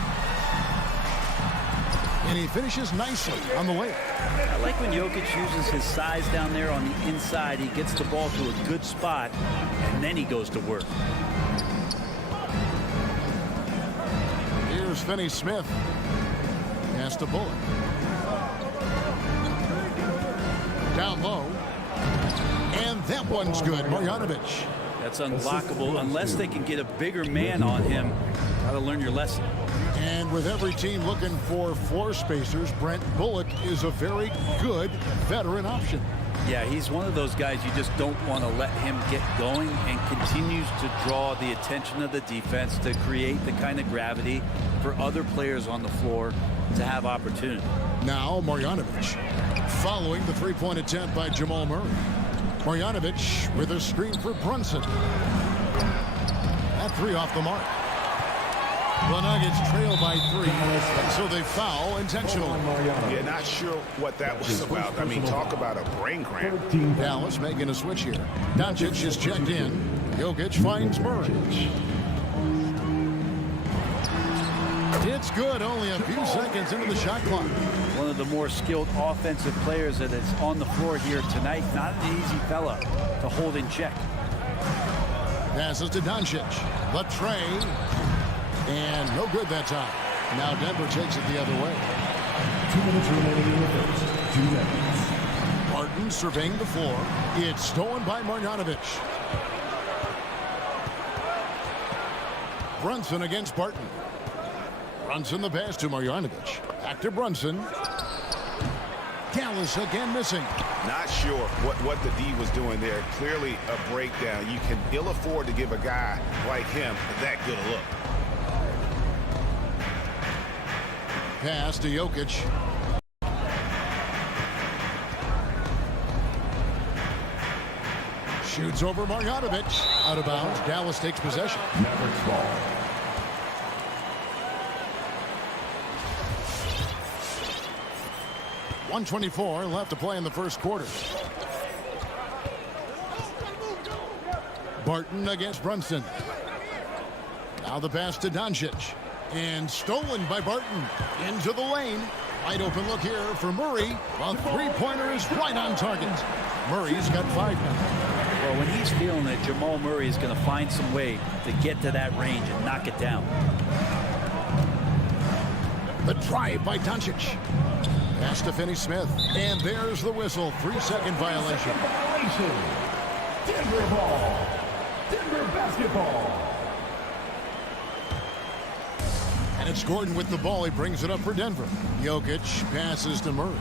And he finishes nicely on the layup. I like when Jokic uses his size down there on the inside. He gets the ball to a good spot, and then he goes to work. Here's Finney Smith. Pass to Bullock. Down low. And that one's good. Marjanovic. That's unblockable unless they can get a bigger man on him. Got to learn your lesson. And with every team looking for floor spacers, Brent, Bullock is a very good veteran option. Yeah, he's one of those guys you just don't want to let him get going, and continues to draw the attention of the defense to create the kind of gravity for other players on the floor to have opportunity. Now Marjanovic following the 3-point attempt by Jamal Murray. Marjanovic with a screen for Brunson. That 3 off the mark. The Nuggets trail by 3, so they foul intentionally. Yeah, not sure what that was about. I mean, talk about a brain cramp. Dallas making a switch here. Doncic is checked in. Jokic finds Murray. It's good, only a few seconds into the shot clock. One of the more skilled offensive players that is on the floor here tonight. Not an easy fella to hold in check. Passes to Doncic. The tray. And no good that time. Now Denver takes it the other way. 2 minutes remaining in the first. 2 minutes. Barton surveying the floor. It's stolen by Marjanovic. Brunson against Barton. Brunson the pass to Marjanovic. Back to Brunson. Dallas again missing. Not sure what the D was doing there. Clearly a breakdown. You can ill afford to give a guy like him that good a look. Pass to Jokic. Shoots over Marjanovic. Out of bounds. Dallas takes possession. Mavericks ball. .124 left to play in the first quarter. Barton against Brunson. Now the pass to Doncic. And stolen by Barton. Into the lane. Wide open look here for Murray. A three-pointer is right on target. Murray's got 5 now. Well, when he's feeling it, Jamal Murray is going to find some way to get to that range and knock it down. The drive by Doncic. Pass to Finney Smith. And there's the whistle. 3-second violation. Denver ball. Denver basketball. And And it's Gordon with the ball. He brings it up for Denver. Jokic passes to Murray.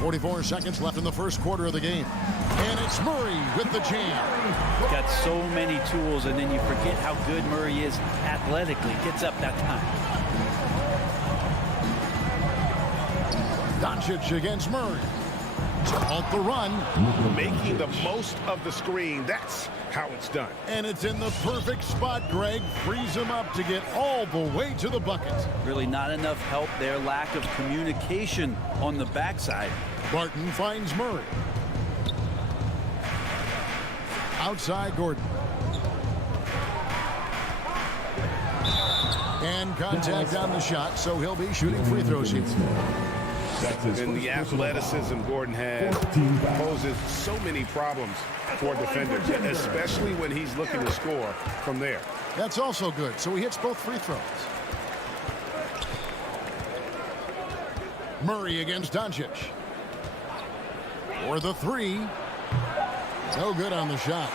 44 seconds left in the first quarter of the game. And it's Murray with the jam. Got so many tools, and then you forget how good Murray is athletically. Gets up that time. Doncic against Murray. To halt the run. Making the most of the screen. That's how it's done. And it's in the perfect spot. Greg frees him up to get all the way to the bucket. Really not enough help there. Lack of communication on the backside. Barton finds Murray. Outside Gordon. And contact on the shot, so he'll be shooting free throws here. And the athleticism Gordon has poses so many problems for defenders, especially when he's looking to score from there. That's also good, so he hits both free throws. Murray against Doncic. For the three. No good on the shot.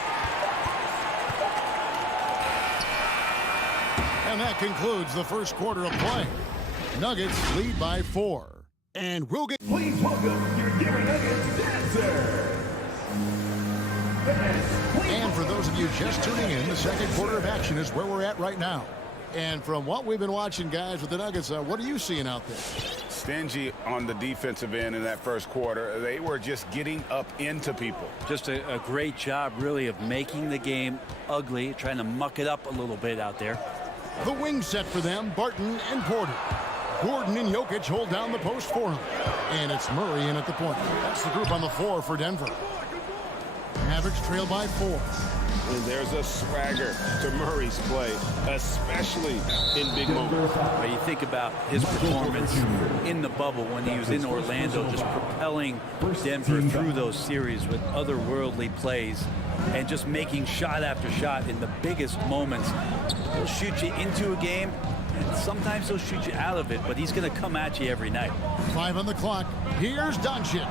And that concludes the first quarter of play. Nuggets lead by 4. And we'll get... Please welcome your Denver Nuggets dancer. And for those of you just tuning in, the second quarter of action is where we're at right now. And from what we've been watching, guys, with the Nuggets, what are you seeing out there? Stingy on the defensive end in that first quarter. They were just getting up into people. Just a great job, really, of making the game ugly, trying to muck it up a little bit out there. The wing set for them, Barton and Porter. Gordon and Jokic hold down the post for him. And it's Murray in at the point. That's the group on the floor for Denver. Mavericks trail by 4. And there's a swagger to Murray's play, especially in big moments. But you think about his performance in the bubble when he was in Orlando, just propelling Denver through those series with otherworldly plays and just making shot after shot in the biggest moments. He'll shoot you into a game, and sometimes he'll shoot you out of it, but he's going to come at you every night. 5 on the clock. Here's Doncic.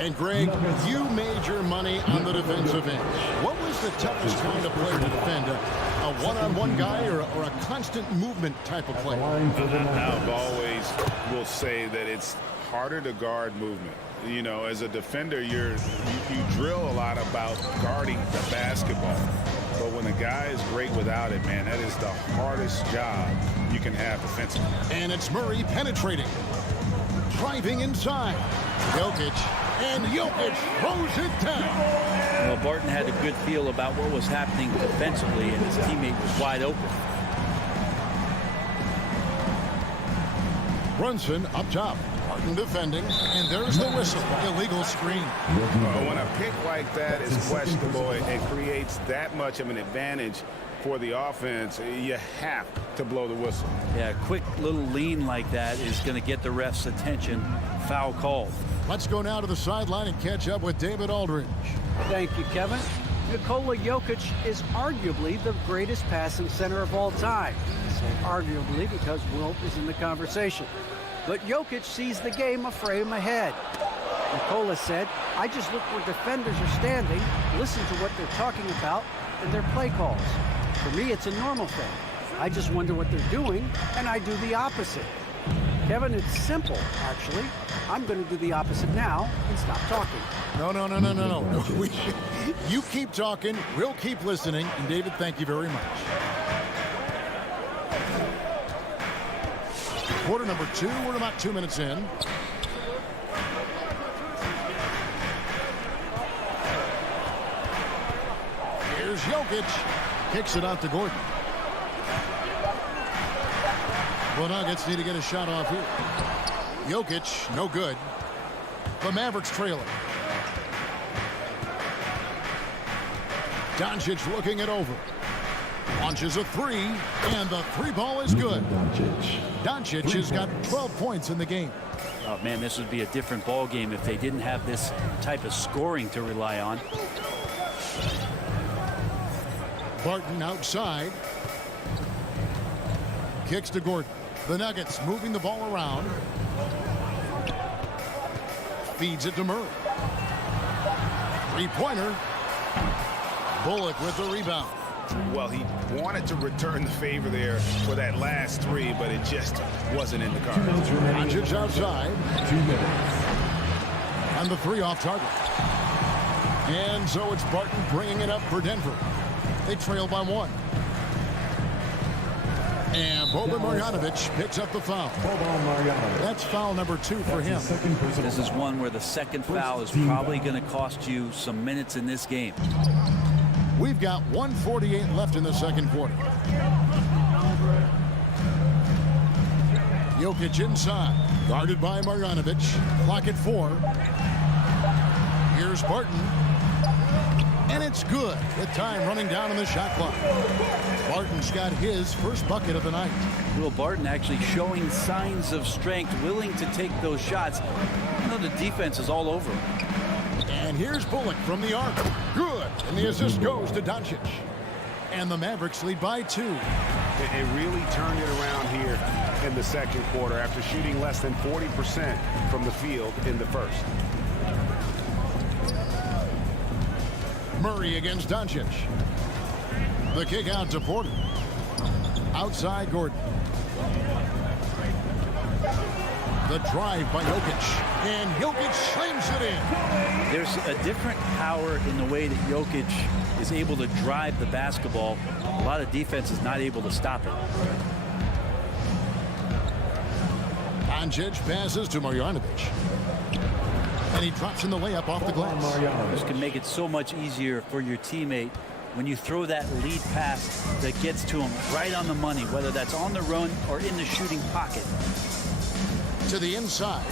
And Greg, you made your money on the defensive end. What was the toughest kind of player to defend? A one-on-one guy or a constant movement type of player? I've always will say that it's harder to guard movement. You know, as a defender, you drill a lot about guarding the basketball. But when a guy is great without it, man, that is the hardest job you can have defensively. And it's Murray penetrating. Driving inside. Jokic. And Jokic throws it down. Well, Barton had a good feel about what was happening defensively, and his teammate was wide open. Brunson up top. Barton defending, and there's the whistle. Illegal screen. When a pick like that is questionable, it creates that much of an advantage for the offense. You have to blow the whistle. Yeah, a quick little lean like that is going to get the ref's attention. Foul called. Let's go now to the sideline and catch up with David Aldridge. Thank you, Kevin. Nikola Jokic is arguably the greatest passing center of all time. I say arguably because Wilt is in the conversation. But Jokic sees the game a frame ahead. Nikola said, I just look where defenders are standing, listen to what they're talking about, and their play calls. For me, it's a normal thing. I just wonder what they're doing, and I do the opposite. Kevin, it's simple, actually. I'm going to do the opposite now and stop talking. No. You keep talking. We'll keep listening. And David, thank you very much. Quarter number 2. We're about 2 minutes in. Here's Jokic. Kicks it out to Gordon. The Nuggets need to get a shot off here. Jokic, no good. The Mavericks trailing. Doncic looking it over. Launches a three, and the three ball is good. Doncic has got 12 points in the game. Oh, man, this would be a different ball game if they didn't have this type of scoring to rely on. Barton outside. Kicks to Gordon. The Nuggets moving the ball around. Feeds it to Murray. Three-pointer. Bullock with the rebound. Well, he wanted to return the favor there for that last three, but it just wasn't in the cards. Doncic outside. 2 minutes. And the three off target. And so it's Barton bringing it up for Denver. They trail by 1. And Boban Marjanovic picks up the foul. That's foul number 2 for him. This is one where the second foul is probably going to cost you some minutes in this game. We've got 1:48 left in the second quarter. Jokic inside, guarded by Marjanovic. Clock at 4. Here's Barton. And it's good with time running down on the shot clock. Barton's got his first bucket of the night. Will Barton actually showing signs of strength, willing to take those shots. You know, the defense is all over him. And here's Bullock from the arc. Good. And the assist goes to Doncic. And the Mavericks lead by 2. It really turned it around here in the second quarter after shooting less than 40% from the field in the first. Murray against Doncic. The kick out to Porter. Outside Gordon. The drive by Jokic. And Jokic slams it in. There's a different power in the way that Jokic is able to drive the basketball. A lot of defense is not able to stop it. Doncic passes to Marjanovic. And he drops in the layup off the glass. This can make it so much easier for your teammate when you throw that lead pass that gets to him right on the money, whether that's on the run or in the shooting pocket. To the inside.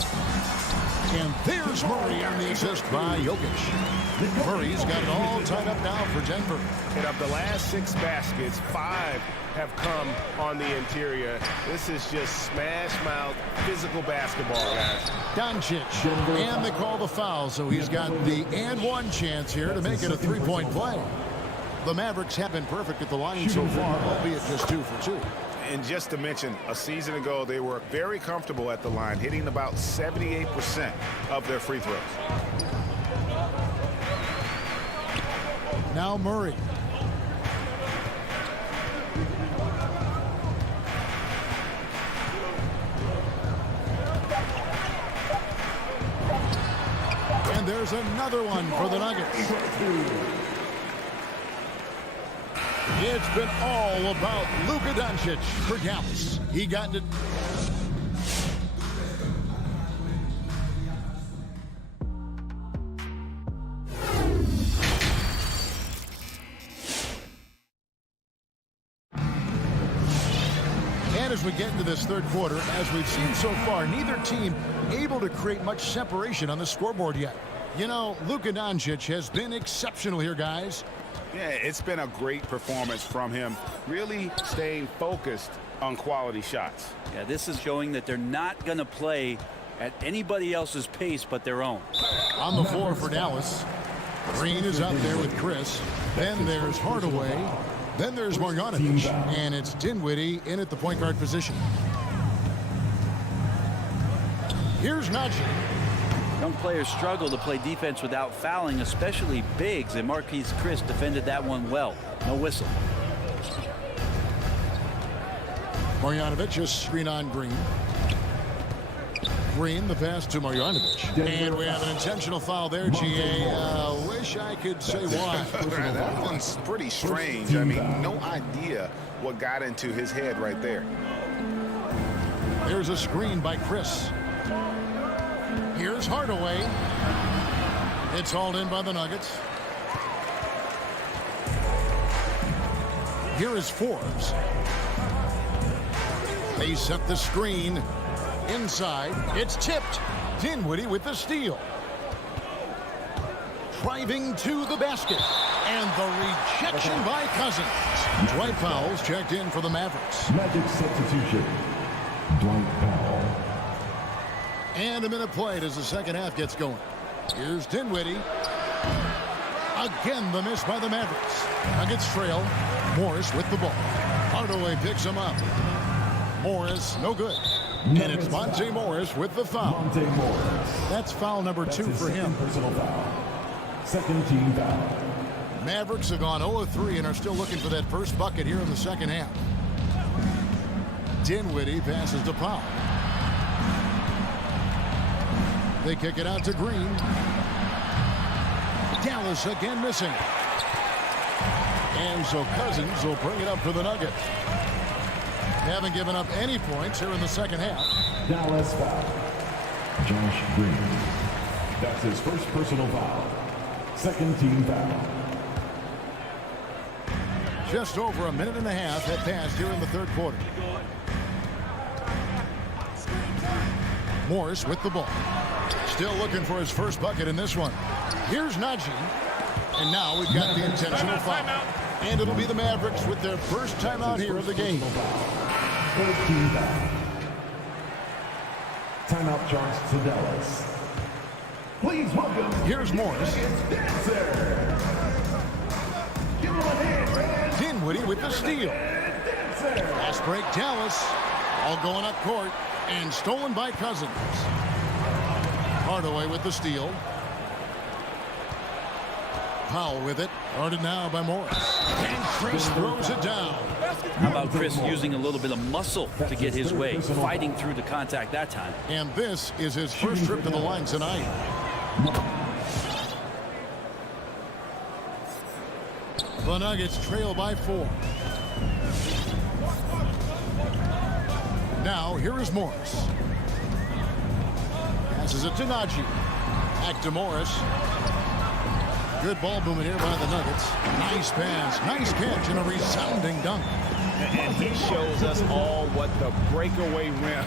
And there's Murray on the assist by Jokic. Murray's got it all tied up now for Denver. And of the last 6 baskets, 5 have come on the interior. This is just smash-mouth physical basketball, guys. Doncic. And they call the foul, so he's got the and one chance here to make it a 3-point play. The Mavericks have been perfect at the line so far, albeit just 2 for 2. And just to mention, a season ago, they were very comfortable at the line, hitting about 78% of their free throws. Now Murray. And there's another one for the Nuggets. It's been all about Luka Doncic for Dallas. He got it. And as we get into this third quarter, as we've seen so far, neither team able to create much separation on the scoreboard yet. You know, Luka Doncic has been exceptional here, guys. Yeah, it's been a great performance from him, really staying focused on quality shots. Yeah, this is showing that they're not going to play at anybody else's pace but their own. On the floor for Dallas. Green is out there with Chris. Then there's Hardaway. Then there's Marjanovic. And it's Dinwiddie in at the point guard position. Here's Najee. Young players struggle to play defense without fouling, especially bigs, and Marquise Chris defended that one well. No whistle. Marjanovic just screen on Green. Green, the pass to Marjanovic. And we have an intentional foul there, GA. Wish I could say why. That one's pretty strange. I mean, no idea what got into his head right there. There's a screen by Chris. Here's Hardaway. It's hauled in by the Nuggets. Here is Forbes. They set the screen. Inside, it's tipped. Dinwiddie with the steal. Driving to the basket. And the rejection by Cousins. Dwight Powell's checked in for the Mavericks. Magic substitution. Dwight Powell. And a minute played as the second half gets going. Here's Dinwiddie. Again, the miss by the Mavericks. Nuggets trail. Morris with the ball. Hardaway picks him up. Morris, no good. And it's Monte Morris with the foul. Monte Morris. That's foul number 2 for him. Personal foul. Second team foul. Mavericks have gone 0-3 and are still looking for that first bucket here in the second half. Dinwiddie passes to Powell. They kick it out to Green. Dallas again missing. And so Cousins will bring it up for the Nuggets. Haven't given up any points here in the second half. Dallas foul. Josh Green. That's his first personal foul. Second team foul. Just over a minute and a half had passed here in the third quarter. Morris with the ball. Still looking for his first bucket in this one. Here's Najee. And now we've got the intentional foul. And it'll be the Mavericks with their first timeout here of the game. Third team foul. Timeout charge to Dallas. Please welcome. Here's Morris. Dinwiddie with the steal. Fast break Dallas. All going up court and stolen by Cousins. Hardaway with the steal. Powell with it. Guarded now by Morris. And Chris throws it down. How about Chris using a little bit of muscle to get his way, fighting through the contact that time. And this is his first trip to the line tonight. The Nuggets trail by 4. Now here is Morris. Passes it to Najee. Back to Morris. Good ball movement here by the Nuggets. Nice pass, nice catch, and a resounding dunk. And he shows us all what the breakaway rim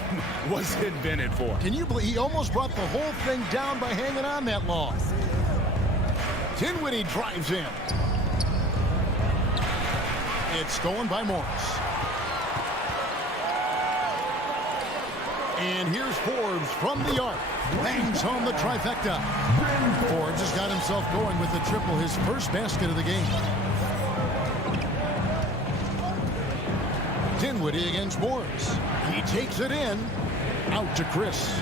was invented for. Can you believe he almost brought the whole thing down by hanging on that long? Dinwiddie drives in. It's stolen by Morris. And here's Forbes from the arc. Bangs home the trifecta. Forbes has got himself going with the triple, his first basket of the game. Dinwiddie against Morris. He takes it in. Out to Chris.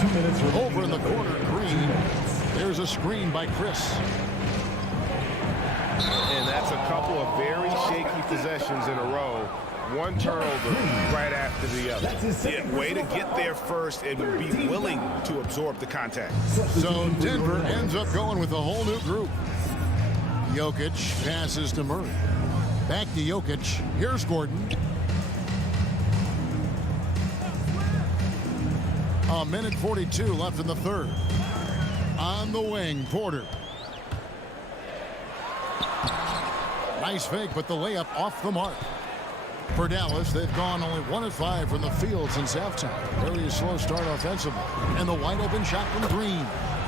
2 minutes over in the corner, Green. There's a screen by Chris. And that's a couple of very shaky possessions in a row. One turnover right after the other. Yeah, way to get there first and be willing to absorb the contact. So Denver ends up going with a whole new group. Jokic passes to Murray. Back to Jokic. Here's Gordon. A minute 42 left in the third. On the wing, Porter. Nice fake, but the layup off the mark. For Dallas, they've gone only 1 of 5 from the field since halftime. Very slow start offensively. And the wide open shot from Green.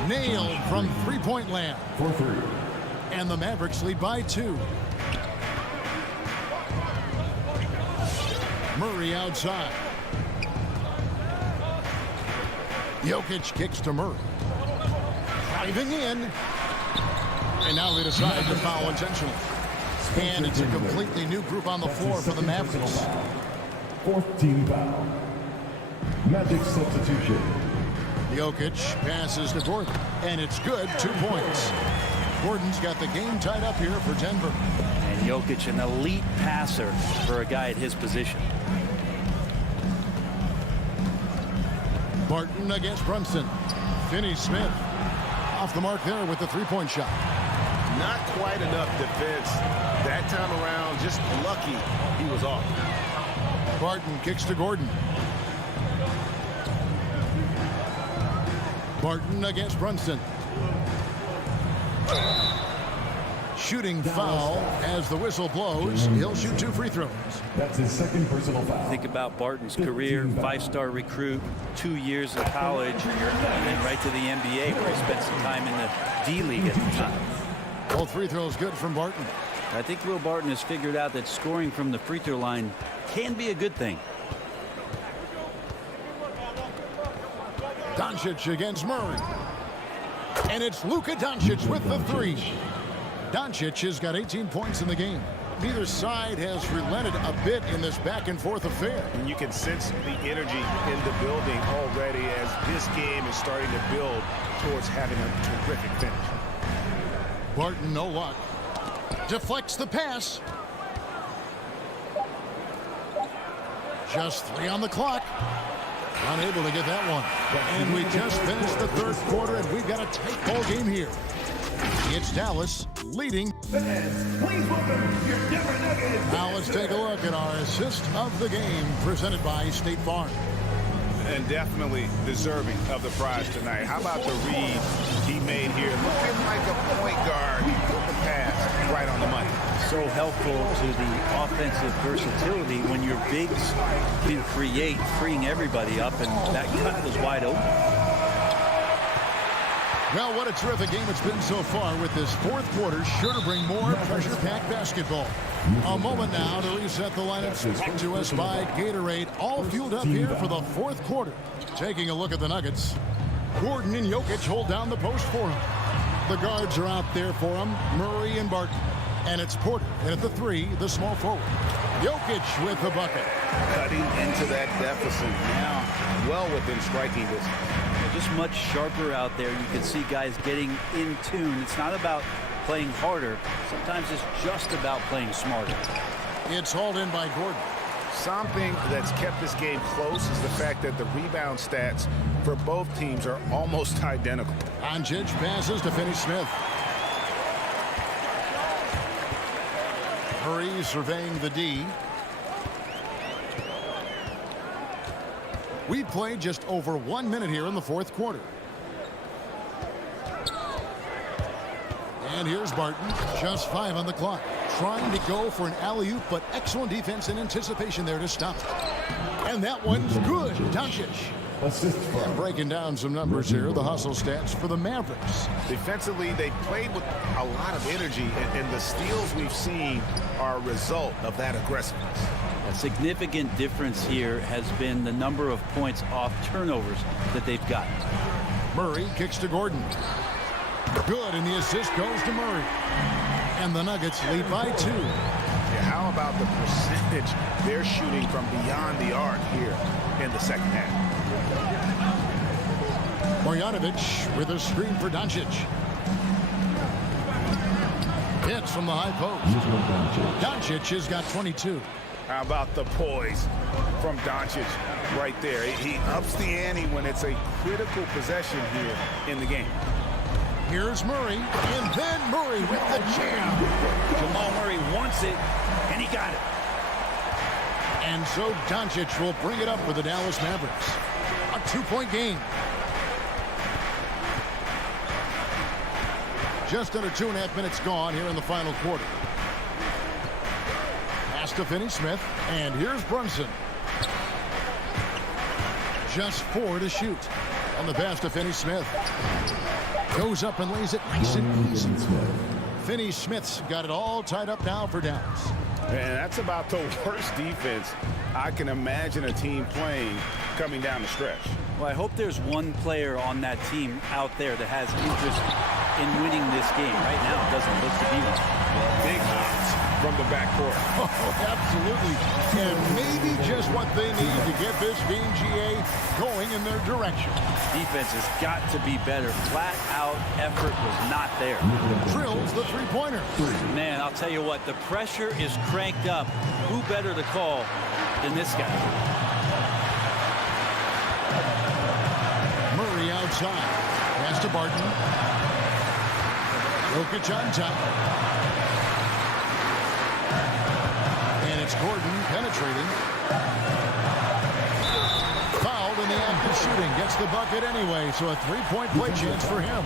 Nailed from three-point land. 4-3. And the Mavericks lead by 2. Murray outside. Jokic kicks to Murray. Driving in. And now they decide to foul intentionally. And it's a completely new group on the floor for the Mavericks. Fourth team foul. Magic substitution. Jokic passes to Gordon. And it's good. 2 points. Gordon's got the game tied up here for Denver. And Jokic, an elite passer for a guy at his position. Barton against Brunson. Finney-Smith off the mark there with the three-point shot. Not quite enough defense that time around. Just lucky he was off. Barton kicks to Gordon. Barton against Brunson. Shooting foul as the whistle blows. He'll shoot 2 free throws. That's his second personal foul. Think about Barton's career, 5-star recruit, 2 years in college, and then right to the NBA where he spent some time in the D-League at the time. Both free throws good from Barton. I think Will Barton has figured out that scoring from the free throw line can be a good thing. Doncic against Murray. And it's Luka Doncic with the 3. Doncic has got 18 points in the game. Neither side has relented a bit in this back-and-forth affair. And you can sense the energy in the building already as this game is starting to build towards having a terrific finish. Barton, no luck. Deflects the pass. Just 3 on the clock. Unable to get that one. And we just finished the third quarter, and we've got a tight ball game here. It's Dallas leading. Please welcome your Denver Nuggets. Now let's take a look at our assist of the game presented by State Farm. And definitely deserving of the prize tonight. How about the read he made here? Looking like a point guard. He put the pass right on the money. So helpful to the offensive versatility when your bigs can create, freeing everybody up, and that cut was wide open. Well, what a terrific game it's been so far, with this fourth quarter sure to bring more pressure-packed basketball. A moment now to reset the lineups, brought to us by Gatorade, all fueled up here for the fourth quarter. Taking a look at the Nuggets, Gordon and Jokic hold down the post for him. The guards are out there for him, Murray and Barton. And it's Porter, and at the 3, the small forward. Jokic with the bucket. Cutting into that deficit now, well within striking distance. Just much sharper out there. You can see guys getting in tune. It's not about playing harder. Sometimes it's just about playing smarter. It's hauled in by Gordon. Something that's kept this game close is the fact that the rebound stats for both teams are almost identical. Doncic passes to Finney-Smith. Murray surveying the D. We played just over 1 minute here in the fourth quarter. And here's Barton, just 5 on the clock. Trying to go for an alley-oop, but excellent defense and anticipation there to stop it. And that one's good. Doncic. And breaking down some numbers here, the hustle stats for the Mavericks. Defensively, they played with a lot of energy, and the steals we've seen are a result of that aggressiveness. A significant difference here has been the number of points off turnovers that they've gotten. Murray kicks to Gordon. Good, and the assist goes to Murray. And the Nuggets lead by 2. Yeah, how about the percentage they're shooting from beyond the arc here in the second half? Marjanovic with a screen for Doncic. Hits from the high post. Doncic has got 22. How about the poise from Doncic right there? He ups the ante when it's a critical possession here in the game. Here's Murray, and then Murray with the jam. Jamal Murray wants it, and he got it. And so Doncic will bring it up for the Dallas Mavericks. A 2-point game. Just under 2.5 minutes gone here in the final quarter. Pass to Finney-Smith, and here's Brunson. Just 4 to shoot. On the pass to Finney-Smith. Goes up and lays it nice and easy. Finney-Smith's got it all tied up now for Dallas. And that's about the worst defense I can imagine a team playing coming down the stretch. Well, I hope there's one player on that team out there that has interest in winning this game. Right now, it doesn't look to be one. Big hops from the backcourt. Oh, absolutely. And maybe just what they need to get this game, GA, going in their direction. Defense has got to be better. Flat out effort was not there. Drills the three-pointer. Man, I'll tell you what, the pressure is cranked up. Who better to call than this guy? Murray outside. Pass to Barton. Jokic on top. And it's Gordon penetrating. Fouled in the act of shooting. Gets the bucket anyway, so a 3-point play chance for him.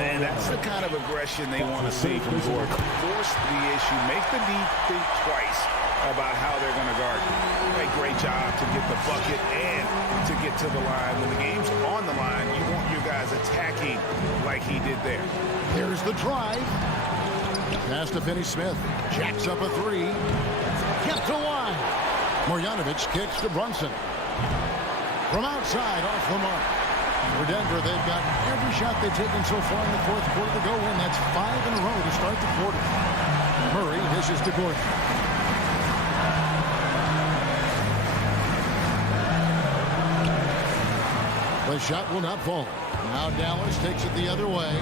And that's the kind of aggression they want to see from Gordon. Force the issue. Make the D think twice about how they're going to guard you. A great job to get the bucket and to get to the line. When the game's on the line, you want your guys attacking like he did there. Here's the drive. Pass to Finney-Smith. Jacks up a 3. Kept to line. Marjanovic kicks to Brunson. From outside, off the mark. For Denver, they've got every shot they've taken so far in the fourth quarter to go in. That's 5 in a row to start the quarter. Murray dishes to Gordon. The shot will not fall. Now Dallas takes it the other way.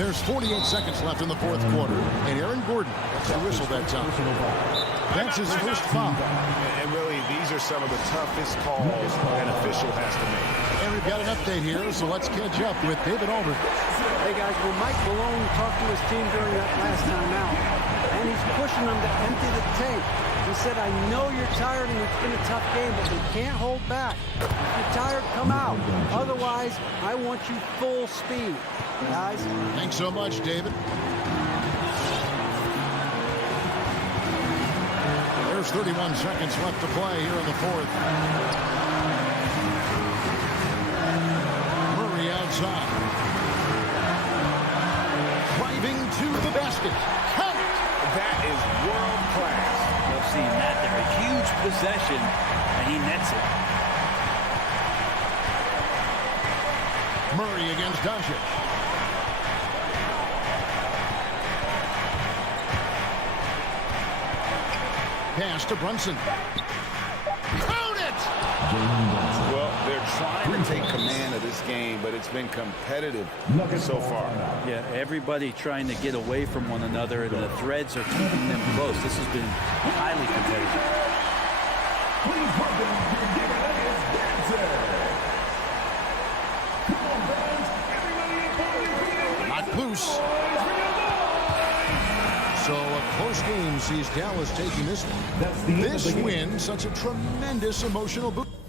There's 48 seconds left in the fourth quarter, and Aaron Gordon gets the whistle that time. That's his first foul. And really, these are some of the toughest calls an official has to make. And we've got an update here, so let's catch up with David Aldridge. Hey, guys, well, Mike Malone talked to his team during that last time out, and he's pushing them to empty the tank. He said, I know you're tired and it's been a tough game, but we can't hold back. If you're tired, come out. Otherwise, I want you full speed. Guys? Thanks so much, David. There's 31 seconds left to play here in the fourth. Murray outside. Driving to the basket. Count it! That is world class. Love seeing that there. A huge possession, and he nets it. Murray against Doncic. Pass to Brunson. Count it! Well, they're trying to take command of this game, but it's been competitive so far. Yeah, everybody trying to get away from one another, and the threads are keeping them close. This has been highly competitive. Please welcome your Giga Nuggets dancer. Knocked loose. So a close game sees Dallas taking this one. This win, such a tremendous emotional boost.